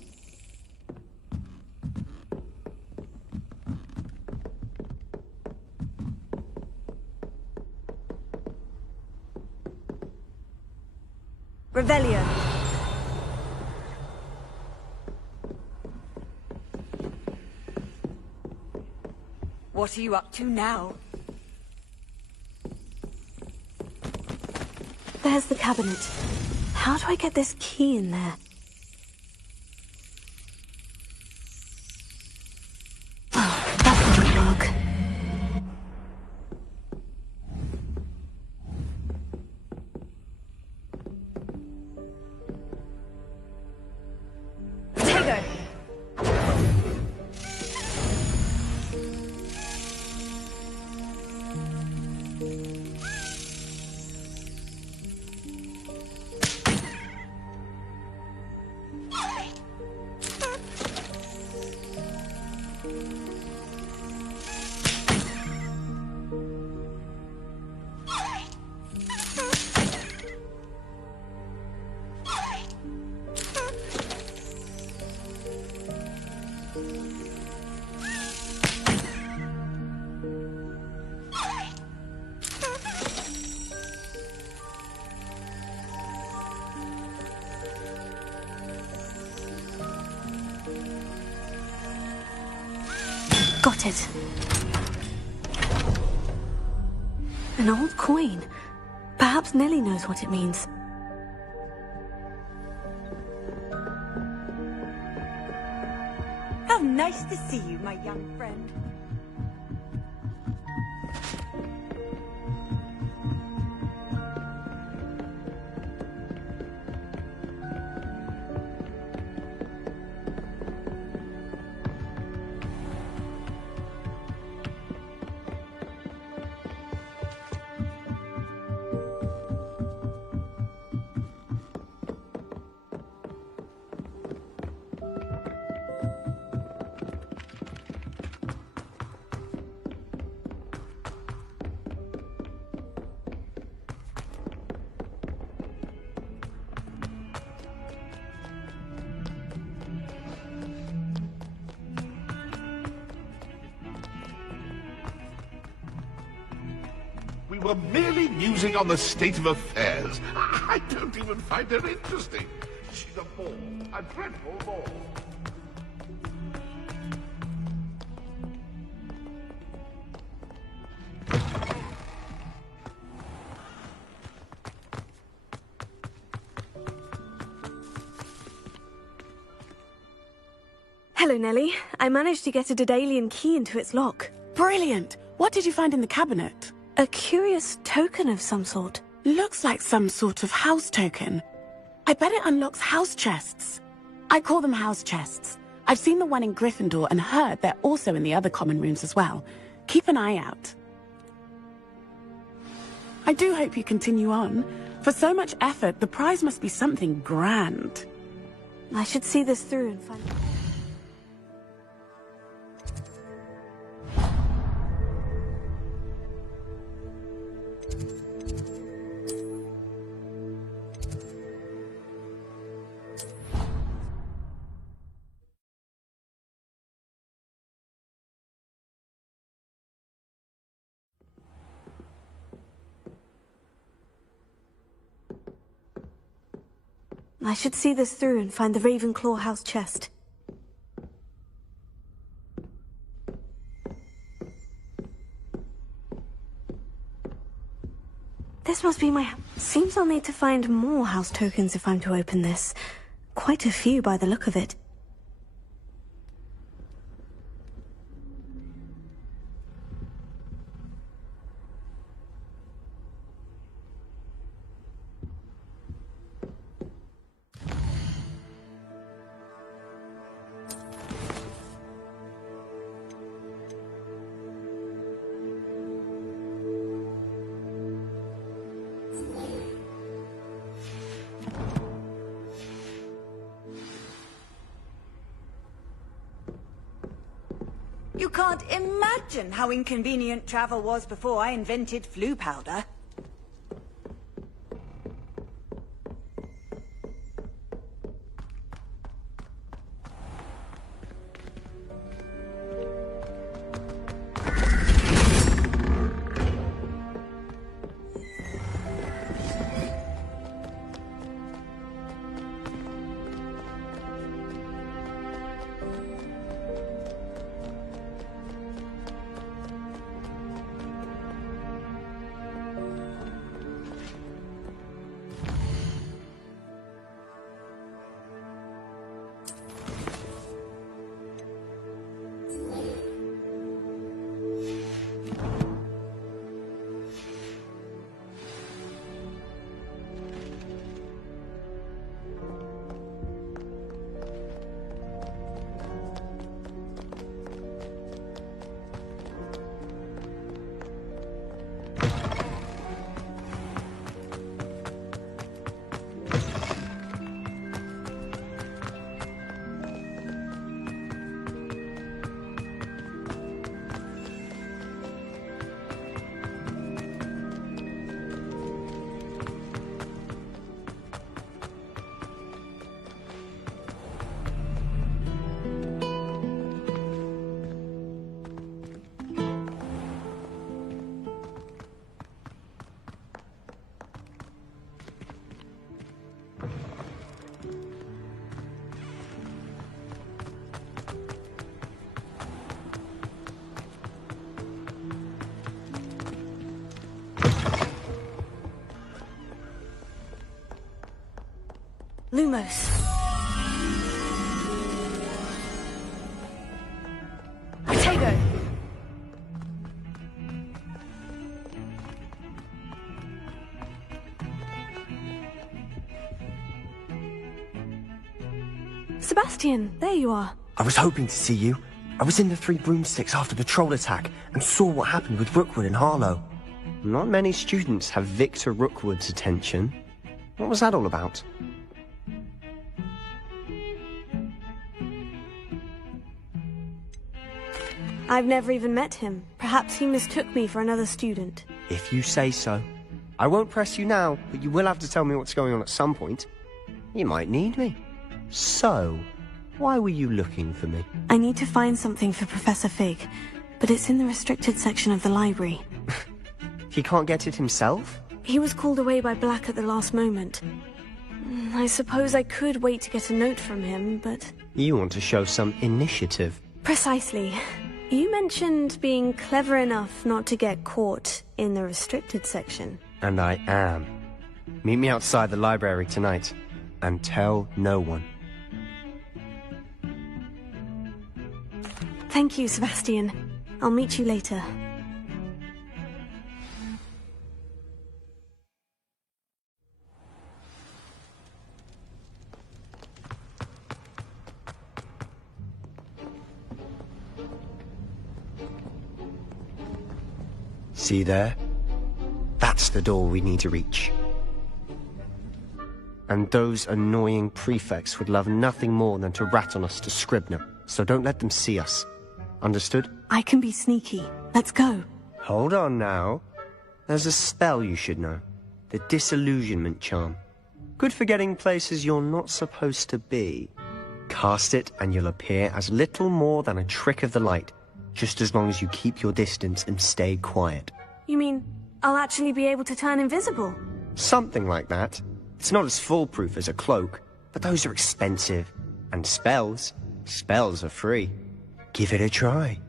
Revelio. What are you up to now? There's the cabinet. How do I get this key in there? Oh, that doesn't work. Got it. An old coin. Perhaps Nellie knows what it means. How nice to see you, my young friend. We were merely musing on the state of affairs. I don't even find her interesting. She's a bore, a dreadful bore. Hello, Nellie. I managed to get a Daedalian key into its lock. Brilliant! What did you find in the cabinet? A curious token of some sort. Looks like some sort of house token. I bet it unlocks house chests. I call them house chests. I've seen the one in Gryffindor and heard they're also in the other common rooms as well. Keep an eye out. I do hope you continue on. For so much effort, the prize must be something grand. I should see this through and find... I should see this through and find the Ravenclaw house chest. This must be my... Seems I'll need to find more house tokens if I'm to open this. Quite a few by the look of it. You can't imagine how inconvenient travel was before I invented flu powder. Lumos. Ortego. Sebastian, there you are. I was hoping to see you. I was in the Three Broomsticks after the troll attack and saw what happened with Rookwood and Harlow. Not many students have Victor Rookwood's attention. What was that all about? I've never even met him. Perhaps he mistook me for another student. If you say so. I won't press you now, but you will have to tell me what's going on at some point. You might need me. So, why were you looking for me? I need to find something for Professor Fig, but it's in the restricted section of the library. He can't get it himself? He was called away by Black at the last moment. I suppose I could wait to get a note from him, but... You want to show some initiative. Precisely. You mentioned being clever enough not to get caught in the restricted section. And I am. Meet me outside the library tonight, and tell no one. Thank you, Sebastian. I'll meet you later. See there? That's the door we need to reach. And those annoying prefects would love nothing more than to rat on us to Scribner, so don't let them see us. Understood? I can be sneaky. Let's go. Hold on now. There's a spell you should know. The Disillusionment Charm. Good for getting places you're not supposed to be. Cast it and you'll appear as little more than a trick of the light, just as long as you keep your distance and stay quiet. You mean I'll actually be able to turn invisible? Something like that. It's not as foolproof as a cloak, but those are expensive. And spells are free. Give it a try.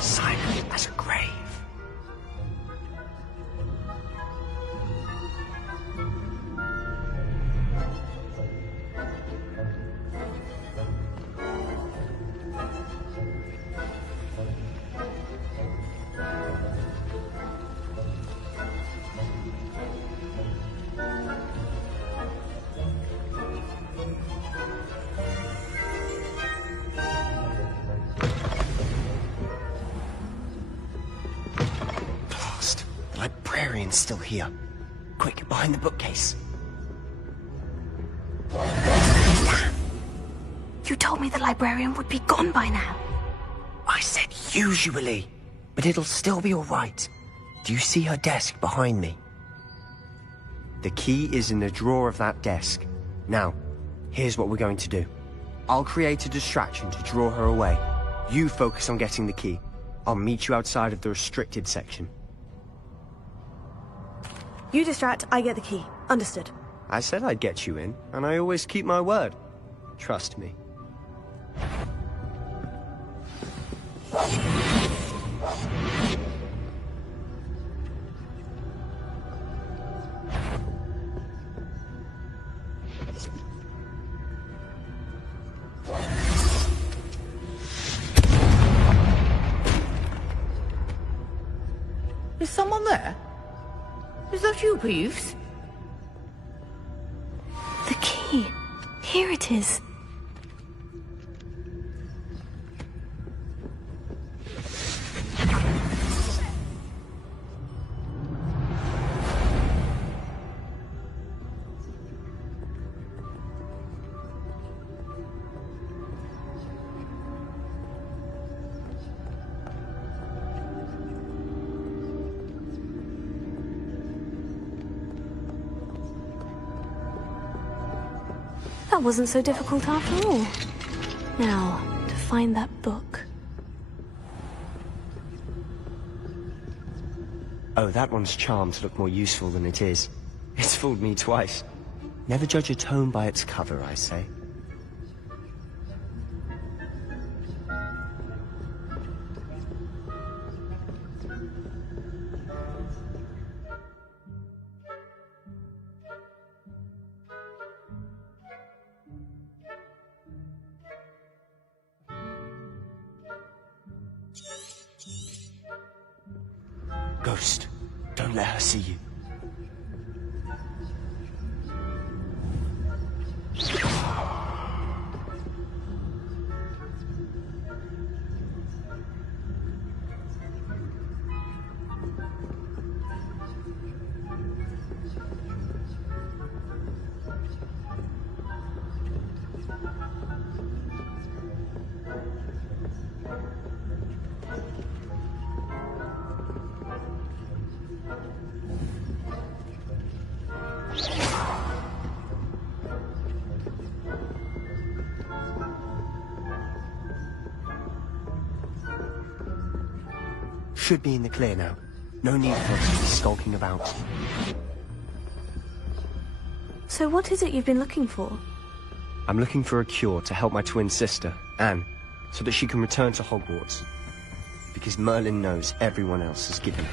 Silent as a grave. Librarian's still here. Quick, behind the bookcase. You told me the librarian would be gone by now. I said usually, but it'll still be all right. Do you see her desk behind me? The key is in the drawer of that desk. Now, here's what we're going to do. I'll create a distraction to draw her away. You focus on getting the key. I'll meet you outside of the restricted section. You distract, I get the key. Understood. I said I'd get you in, and I always keep my word. Trust me. Is someone there? Is that you, Peeves? key. Here it is. That wasn't so difficult after all. Now, to find that book. Oh, that one's charmed to look more useful than it is. It's fooled me twice. Never judge a tome by its cover, I say. Ghost, don't let her see you. Should be in the clear now. No need for us to be skulking about. So what is it you've been looking for? I'm looking for a cure to help my twin sister, Anne, so that she can return to Hogwarts. Because Merlin knows everyone else is given.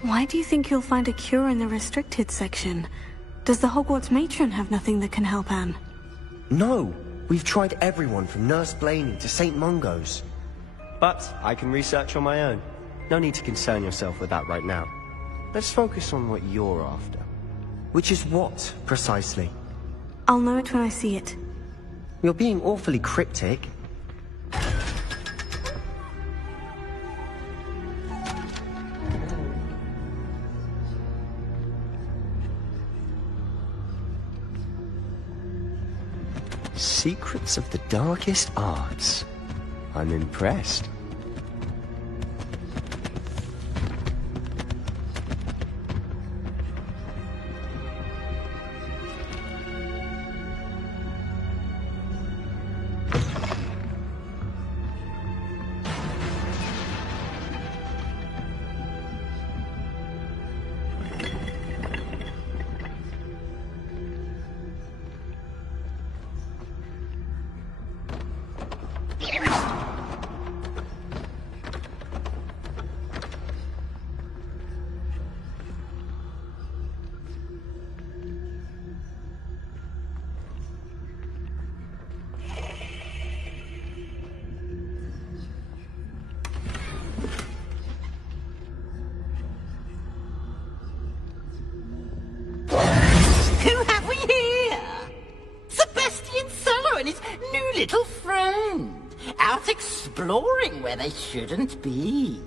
Why do you think you'll find a cure in the restricted section? Does the Hogwarts matron have nothing that can help Anne? No! We've tried everyone from Nurse Blaney to St. Mungo's. But I can research on my own. No need to concern yourself with that right now. Let's focus on what you're after. Which is what, precisely? I'll know it when I see it. You're being awfully cryptic. Secrets of the darkest arts. I'm impressed. Little friend, out exploring where they shouldn't be.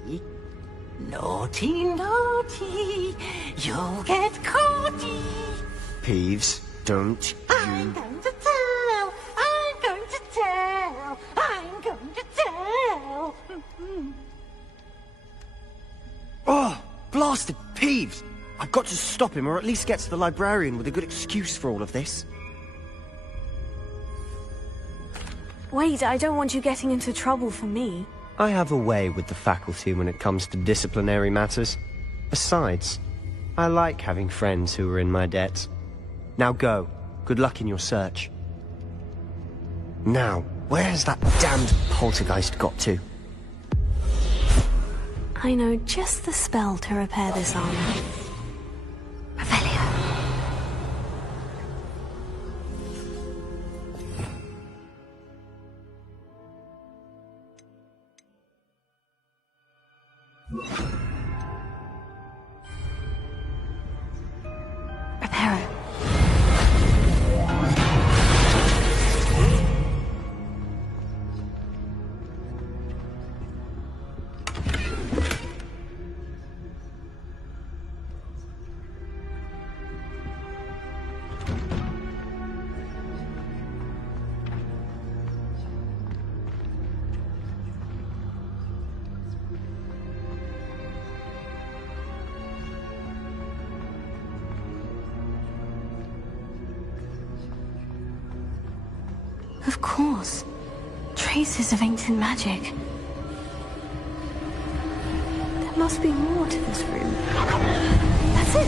Naughty, naughty, you'll get caughty. Peeves, don't you... I'm going to tell, I'm going to tell, I'm going to tell. Oh, blasted Peeves! I've got to stop him, or at least get to the librarian with a good excuse for all of this. Wait, I don't want you getting into trouble for me. I have a way with the faculty when it comes to disciplinary matters. Besides, I like having friends who are in my debt. Now go. Good luck in your search. Now, where has that damned poltergeist got to? I know just the spell to repair this armor. Of course. Traces of ancient magic. There must be more to this room. That's it!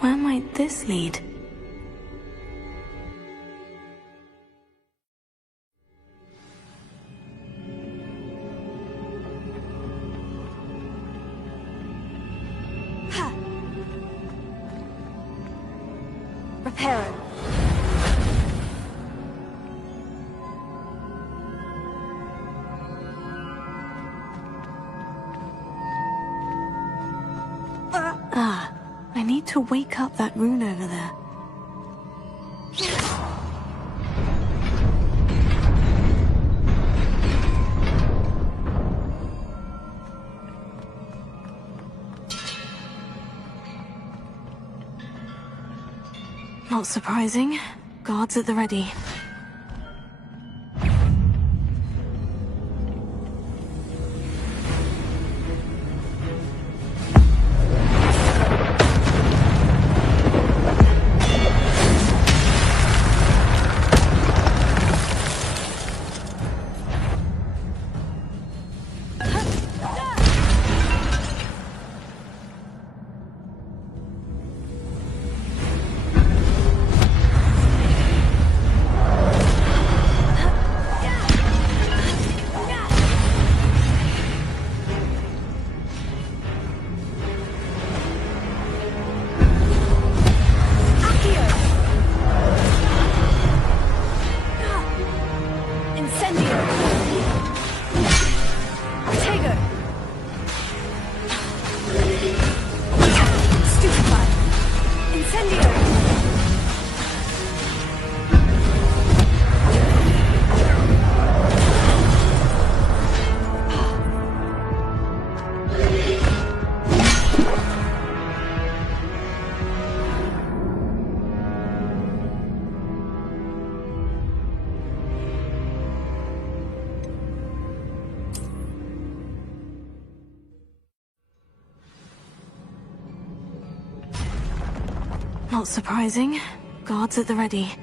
Where might this lead? Reparo. Ah, I need to wake up that rune over there. Not surprising. Guards at the ready. Not surprising. Guards at the ready.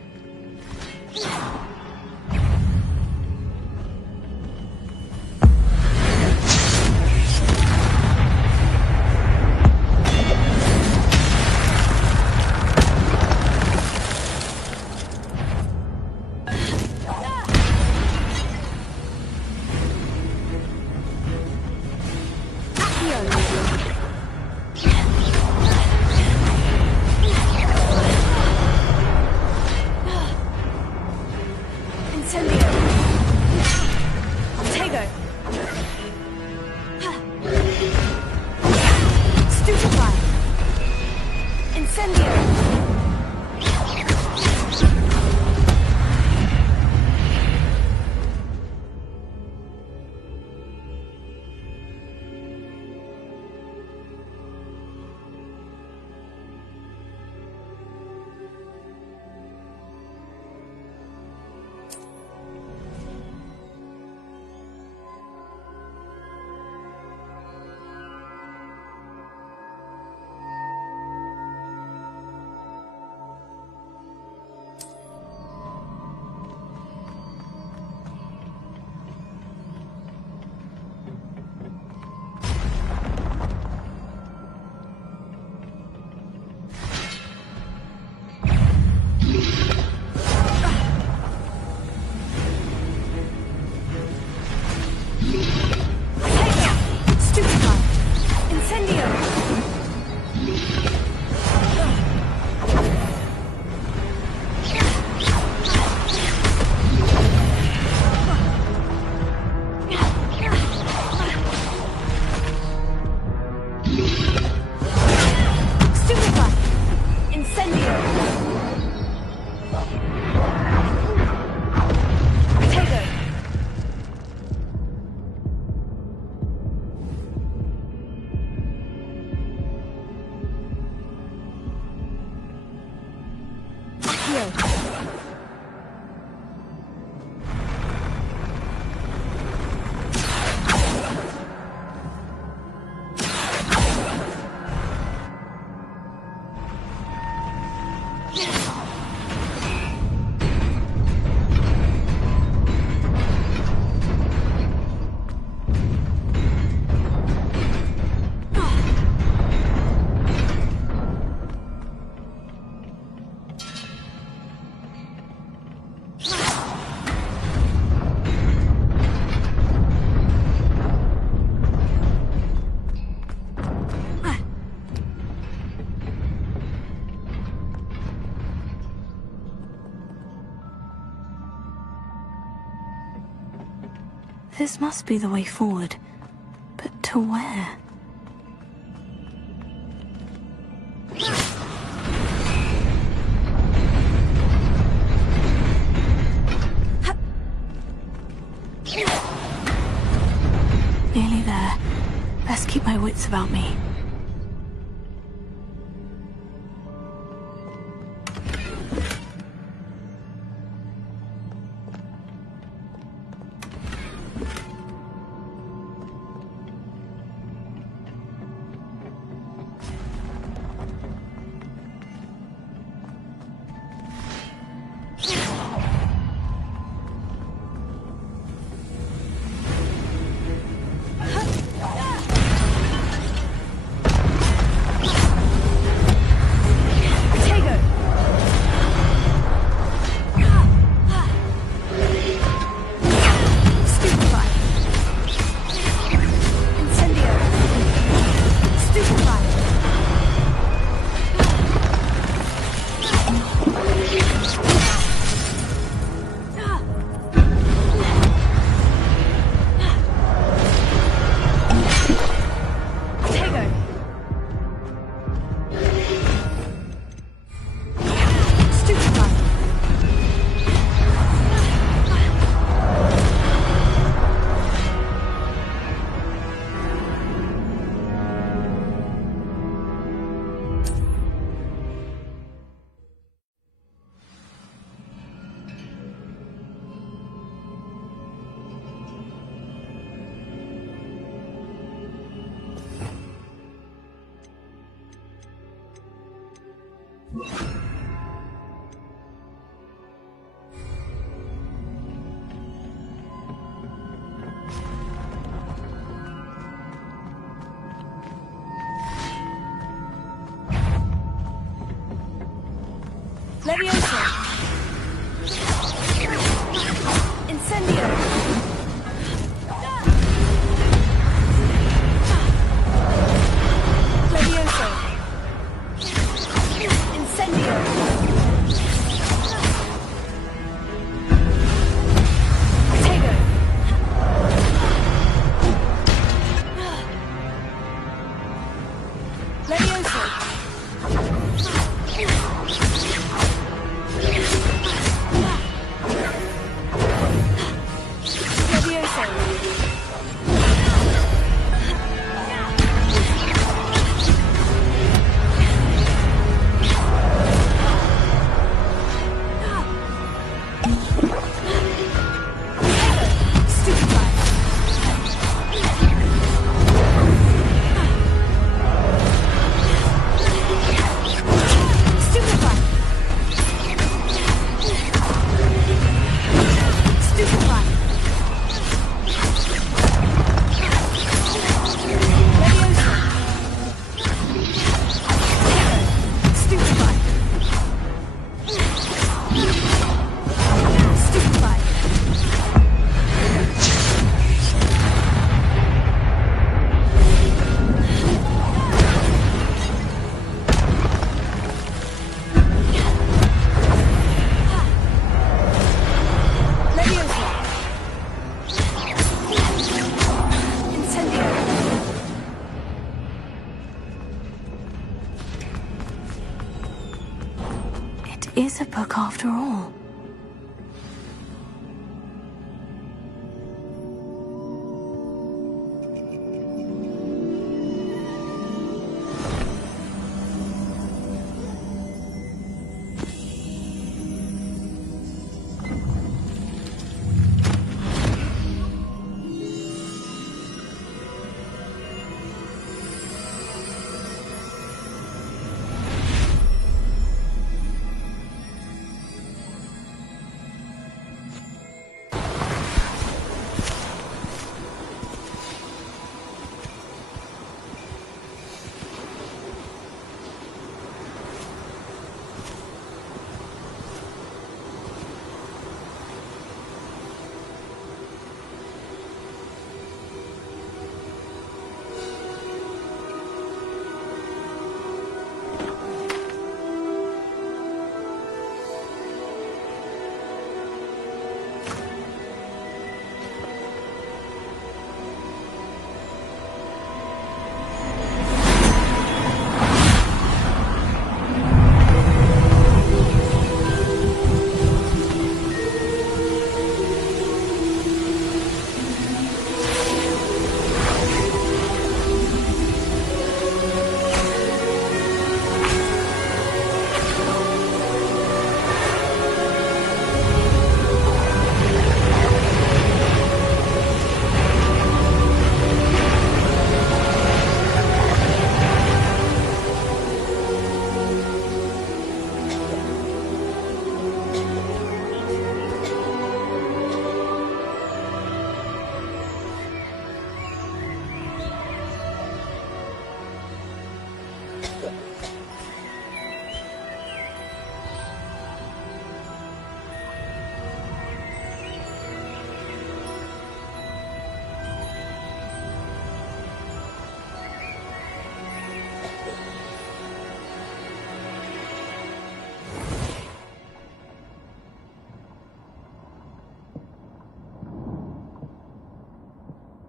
Here. This must be the way forward. But to where? Nearly there. Best keep my wits about me. Leviosa! Incendio! Leviosa! Incendio! Tego! Leviosa! Is a book after all.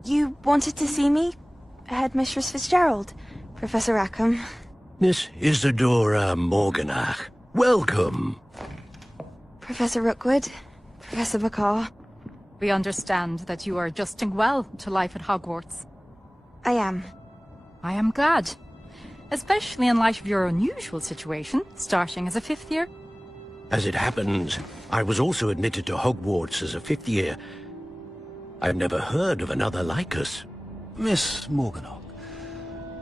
You wanted to see me? Headmistress Fitzgerald, Professor Rackham. Miss Isadora Morganach, welcome. Professor Rookwood, Professor McCaw. We understand that you are adjusting well to life at Hogwarts. I am. I am glad. Especially in light of your unusual situation, starting as a 5th year. As it happens, I was also admitted to Hogwarts as a 5th year. I've never heard of another like us. Miss Morganach,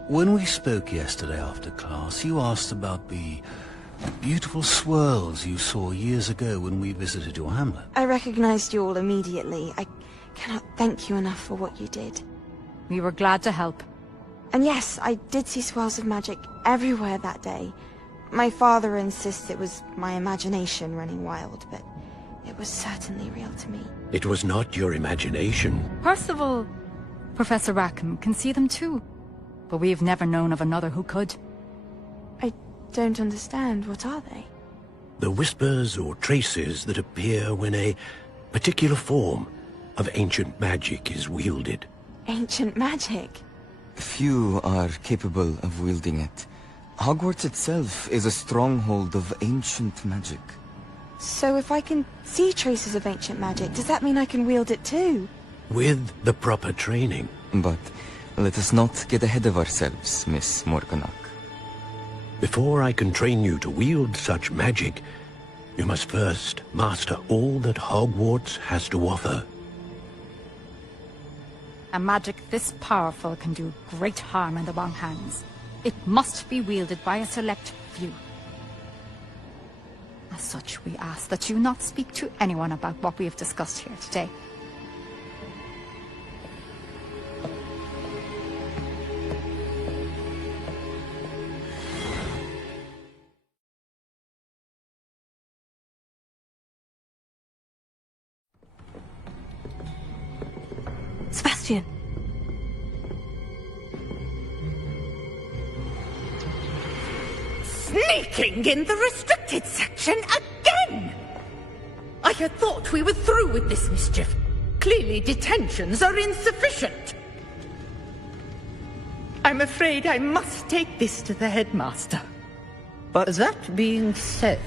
when we spoke yesterday after class, you asked about the beautiful swirls you saw years ago when we visited your hamlet. I recognized you all immediately. I cannot thank you enough for what you did. We were glad to help. And yes, I did see swirls of magic everywhere that day. My father insists it was my imagination running wild, but it was certainly real to me. It was not your imagination. Percival, Professor Rackham can see them too. But we've never known of another who could. I don't understand. What are they? The whispers or traces that appear when a particular form of ancient magic is wielded. Ancient magic? Few are capable of wielding it. Hogwarts itself is a stronghold of ancient magic. So if I can see traces of ancient magic, does that mean I can wield it too? With the proper training. But let us not get ahead of ourselves, Miss Morganach. Before I can train you to wield such magic, you must first master all that Hogwarts has to offer. A magic this powerful can do great harm in the wrong hands. It must be wielded by a select few. As such, we ask that you not speak to anyone about what we have discussed here today. Sebastian! Sneaking in the restricted section again! I had thought we were through with this mischief. Clearly detentions are insufficient. I'm afraid I must take this to the headmaster. But that being said,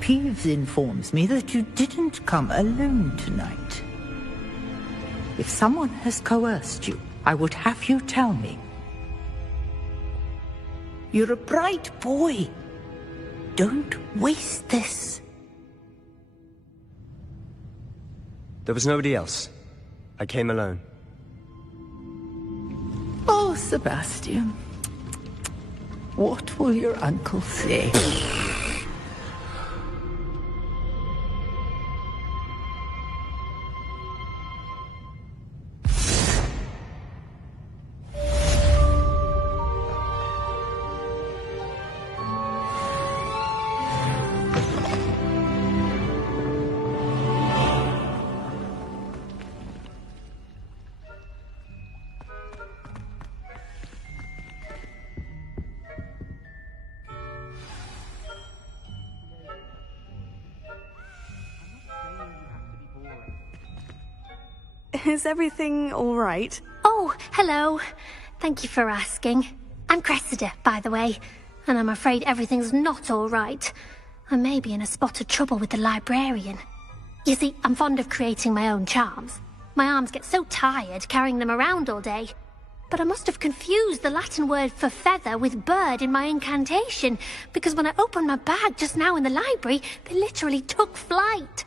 Peeves informs me that you didn't come alone tonight. If someone has coerced you, I would have you tell me. You're a bright boy. Don't waste this. There was nobody else. I came alone. Oh, Sebastian. What will your uncle say? Is everything all right? Oh, hello. Thank you for asking. I'm Cressida, by the way, and I'm afraid everything's not all right. I may be in a spot of trouble with the librarian. You see, I'm fond of creating my own charms. My arms get so tired carrying them around all day. But I must have confused the Latin word for feather with bird in my incantation, because when I opened my bag just now in the library, they literally took flight.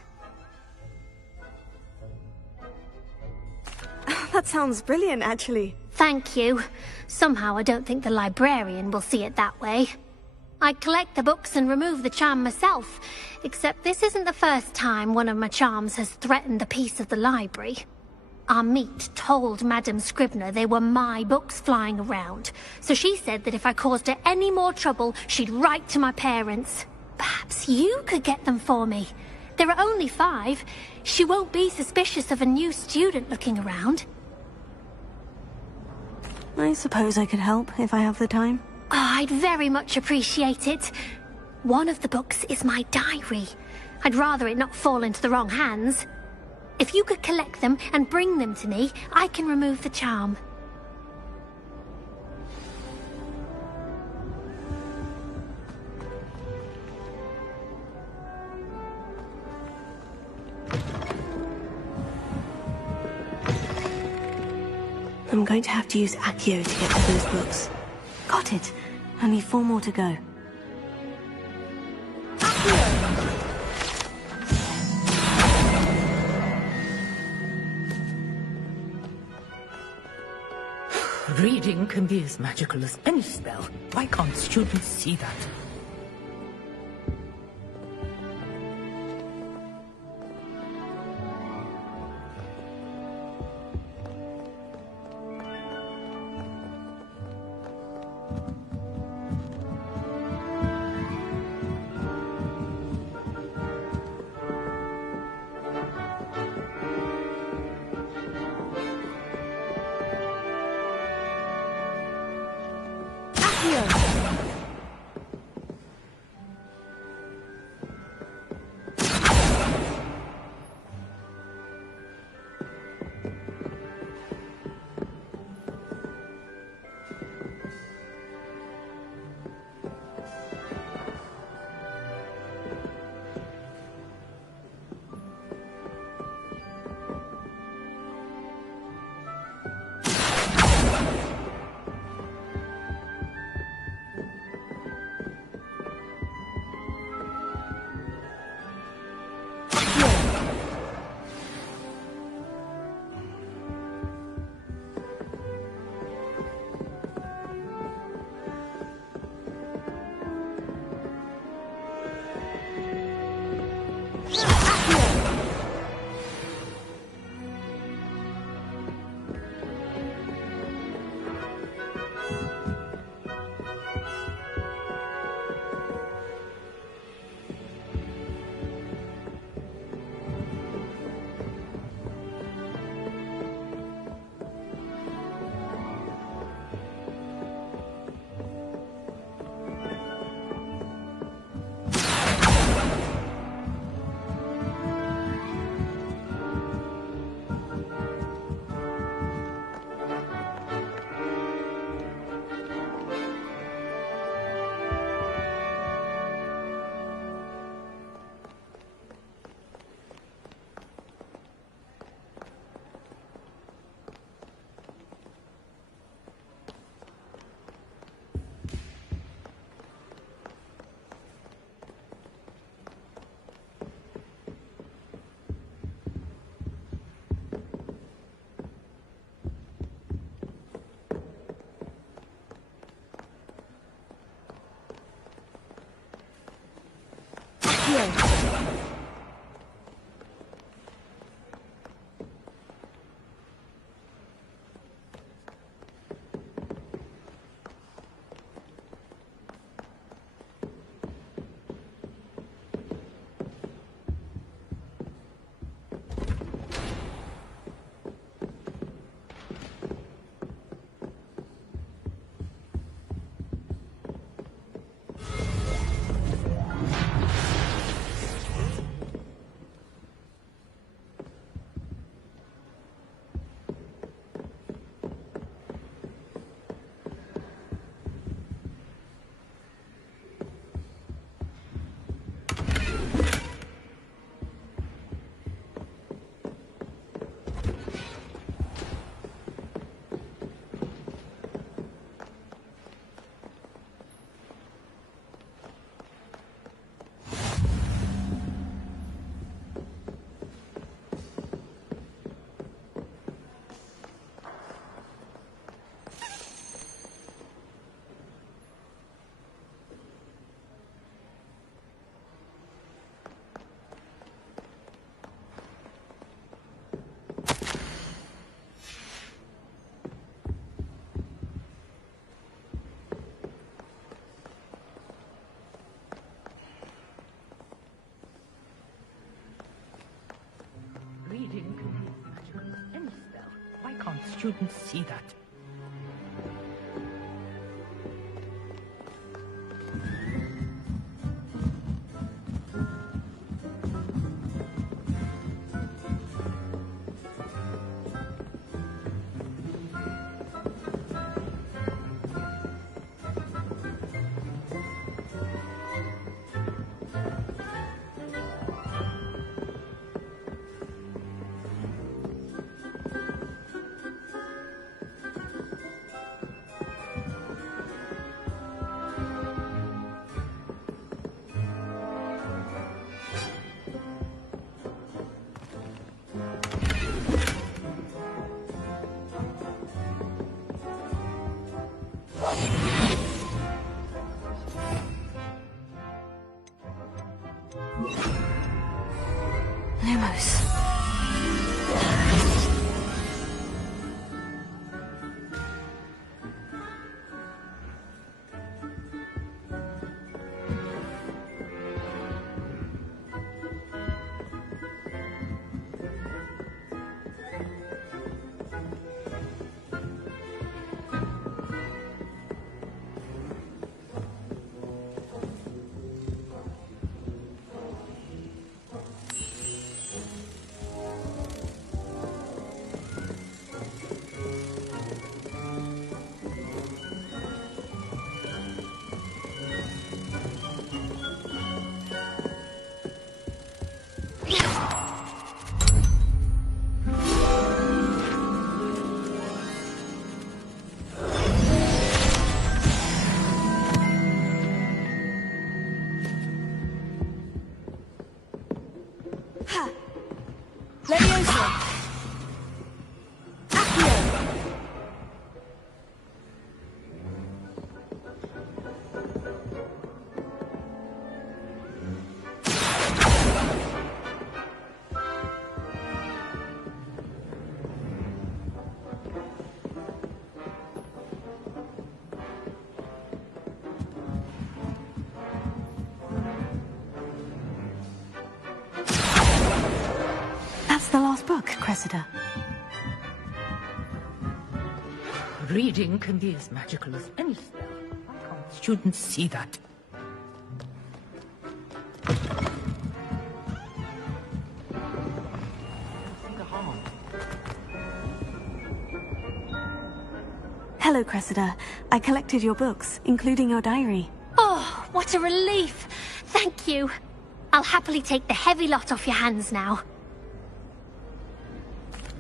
That sounds brilliant, actually. Thank you. Somehow I don't think the librarian will see it that way. I collect the books and remove the charm myself, except this isn't the first time one of my charms has threatened the peace of the library. Our meet told Madame Scribner they were my books flying around, so she said that if I caused her any more trouble, she'd write to my parents. Perhaps you could get them for me. There are only 5. She won't be suspicious of a new student looking around. I suppose I could help if I have the time. Oh, I'd very much appreciate it. One of the books is my diary. I'd rather it not fall into the wrong hands. If you could collect them and bring them to me, I can remove the charm. I'm going to have to use Accio to get to those books. Got it. Only 4 more to go. Reading can be as magical as any spell. Why can't students see that? Students see that. Lumos. That's the last book, Cressida. Reading can be as magical as any spell. Why can't students see that? Hello, Cressida. I collected your books, including your diary. Oh, what a relief! Thank you. I'll happily take the heavy lot off your hands now.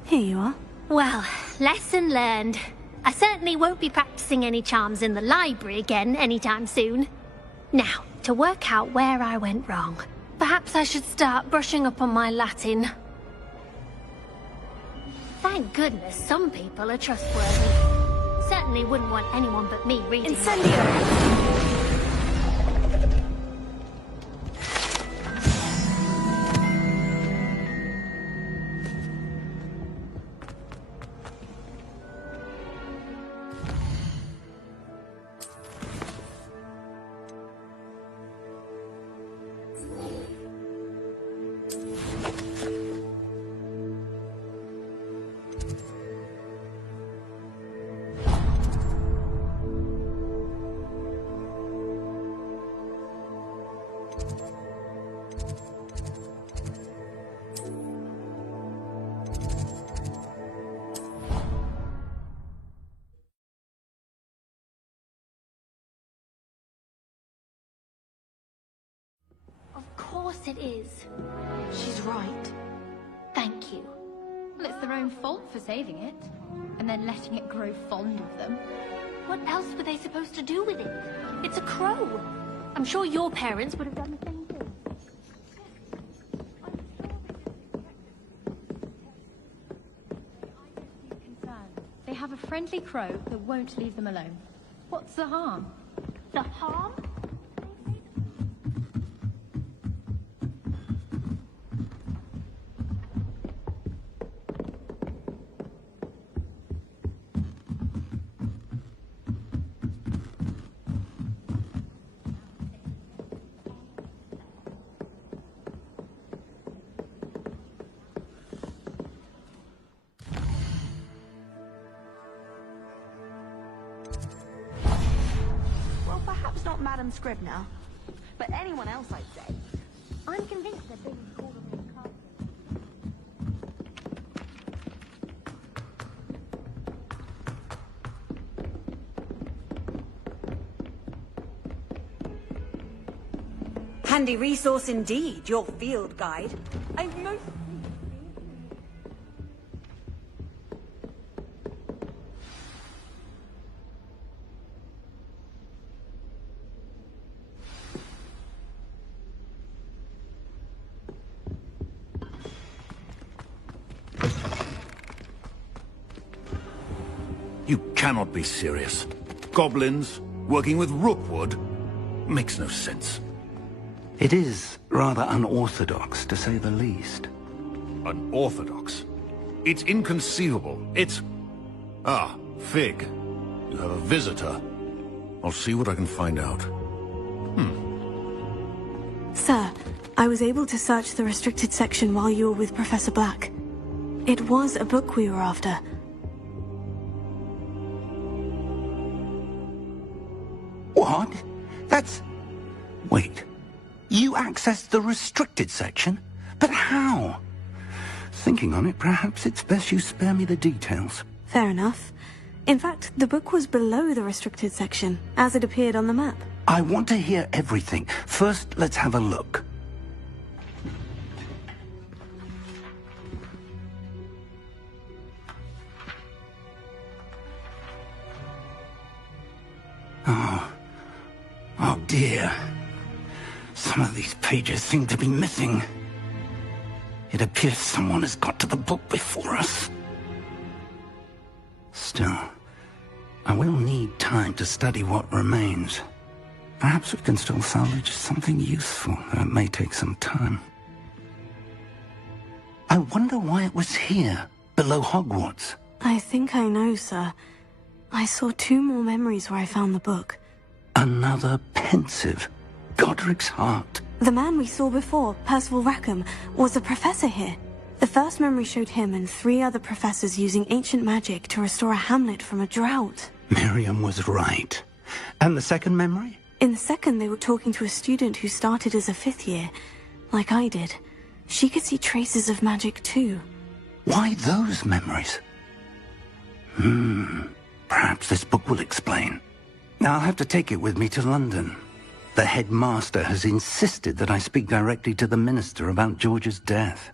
Here you are. Well, lesson learned. I certainly won't be practicing any charms in the library again anytime soon. Now, to work out where I went wrong. Perhaps I should start brushing up on my Latin. Thank goodness some people are trustworthy. Certainly wouldn't want anyone but me reading. Incendio! Of course it is. She's right. Thank you. Well, it's their own fault for saving it, and then letting it grow fond of them. What else were they supposed to do with it? It's a crow. I'm sure your parents would have done the same thing. They have a friendly crow that won't leave them alone. What's the harm? The harm? Perhaps not Madam Scribner, but anyone else, I'd say. I'm convinced they're being called on the castle. Handy resource indeed, your field guide. I've most... You cannot be serious. Goblins, working with rookwood, makes no sense. It is rather unorthodox, to say the least. Unorthodox. It's inconceivable. It's... Ah, Fig. You have a visitor. I'll see what I can find out. Sir, I was able to search the restricted section while you were with Professor Black. It was a book we were after. What? That's... Wait. You accessed the restricted section? But how? Thinking on it, perhaps it's best you spare me the details. Fair enough. In fact, the book was below the restricted section, as it appeared on the map. I want to hear everything. First, let's have a look. Oh dear. Some of these pages seem to be missing. It appears someone has got to the book before us. Still, I will need time to study what remains. Perhaps we can still salvage something useful, though it may take some time. I wonder why it was here, below Hogwarts. I think I know, sir. I saw 2 more memories where I found the book. Another pensive. Godric's heart. The man we saw before, Percival Rackham, was a professor here. The first memory showed him and 3 other professors using ancient magic to restore a hamlet from a drought. Miriam was right. And the second memory? In the second, they were talking to a student who started as a 5th year, like I did. She could see traces of magic too. Why those memories? Perhaps this book will explain. I'll have to take it with me to London. The headmaster has insisted that I speak directly to the minister about George's death.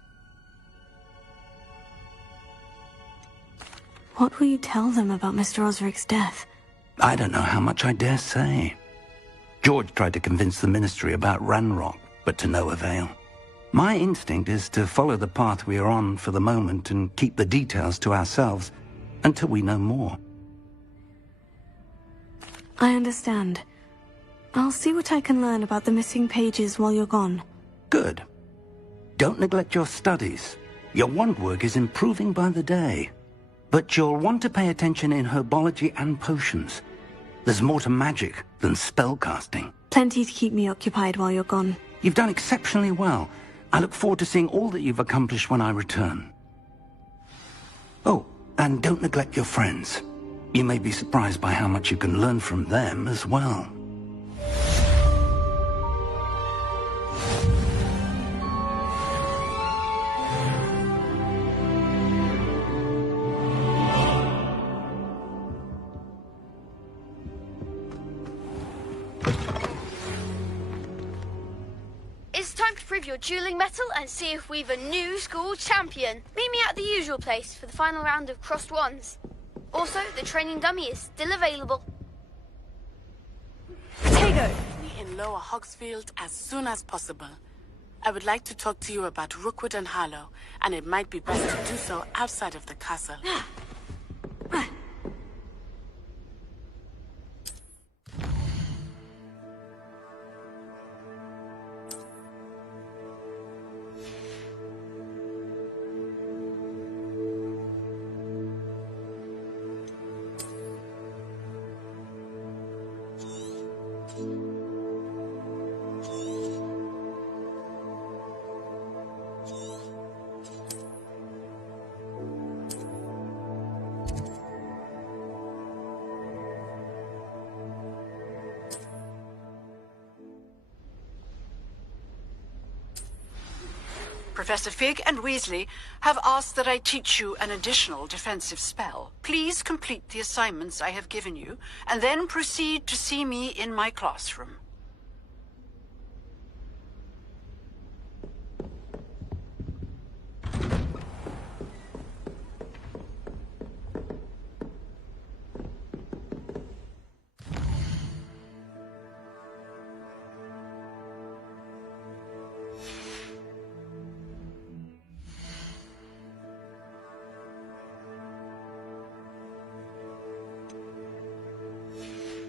What will you tell them about Mr. Osric's death? I don't know how much I dare say. George tried to convince the ministry about Ranrock, but to no avail. My instinct is to follow the path we are on for the moment and keep the details to ourselves until we know more. I understand. I'll see what I can learn about the missing pages while you're gone. Good. Don't neglect your studies. Your wand work is improving by the day. But you'll want to pay attention in herbology and potions. There's more to magic than spellcasting. Plenty to keep me occupied while you're gone. You've done exceptionally well. I look forward to seeing all that you've accomplished when I return. Oh, and don't neglect your friends. You may be surprised by how much you can learn from them as well. It's time to prove your dueling mettle and see if we've a new school champion. Meet me at the usual place for the final round of crossed wands. Also, the training dummy is still available. Meet me in Lower Hogsfield as soon as possible. I would like to talk to you about Rookwood and Harlow, and it might be best to do so outside of the castle. Professor Fig and Weasley have asked that I teach you an additional defensive spell. Please complete the assignments I have given you, and then proceed to see me in my classroom.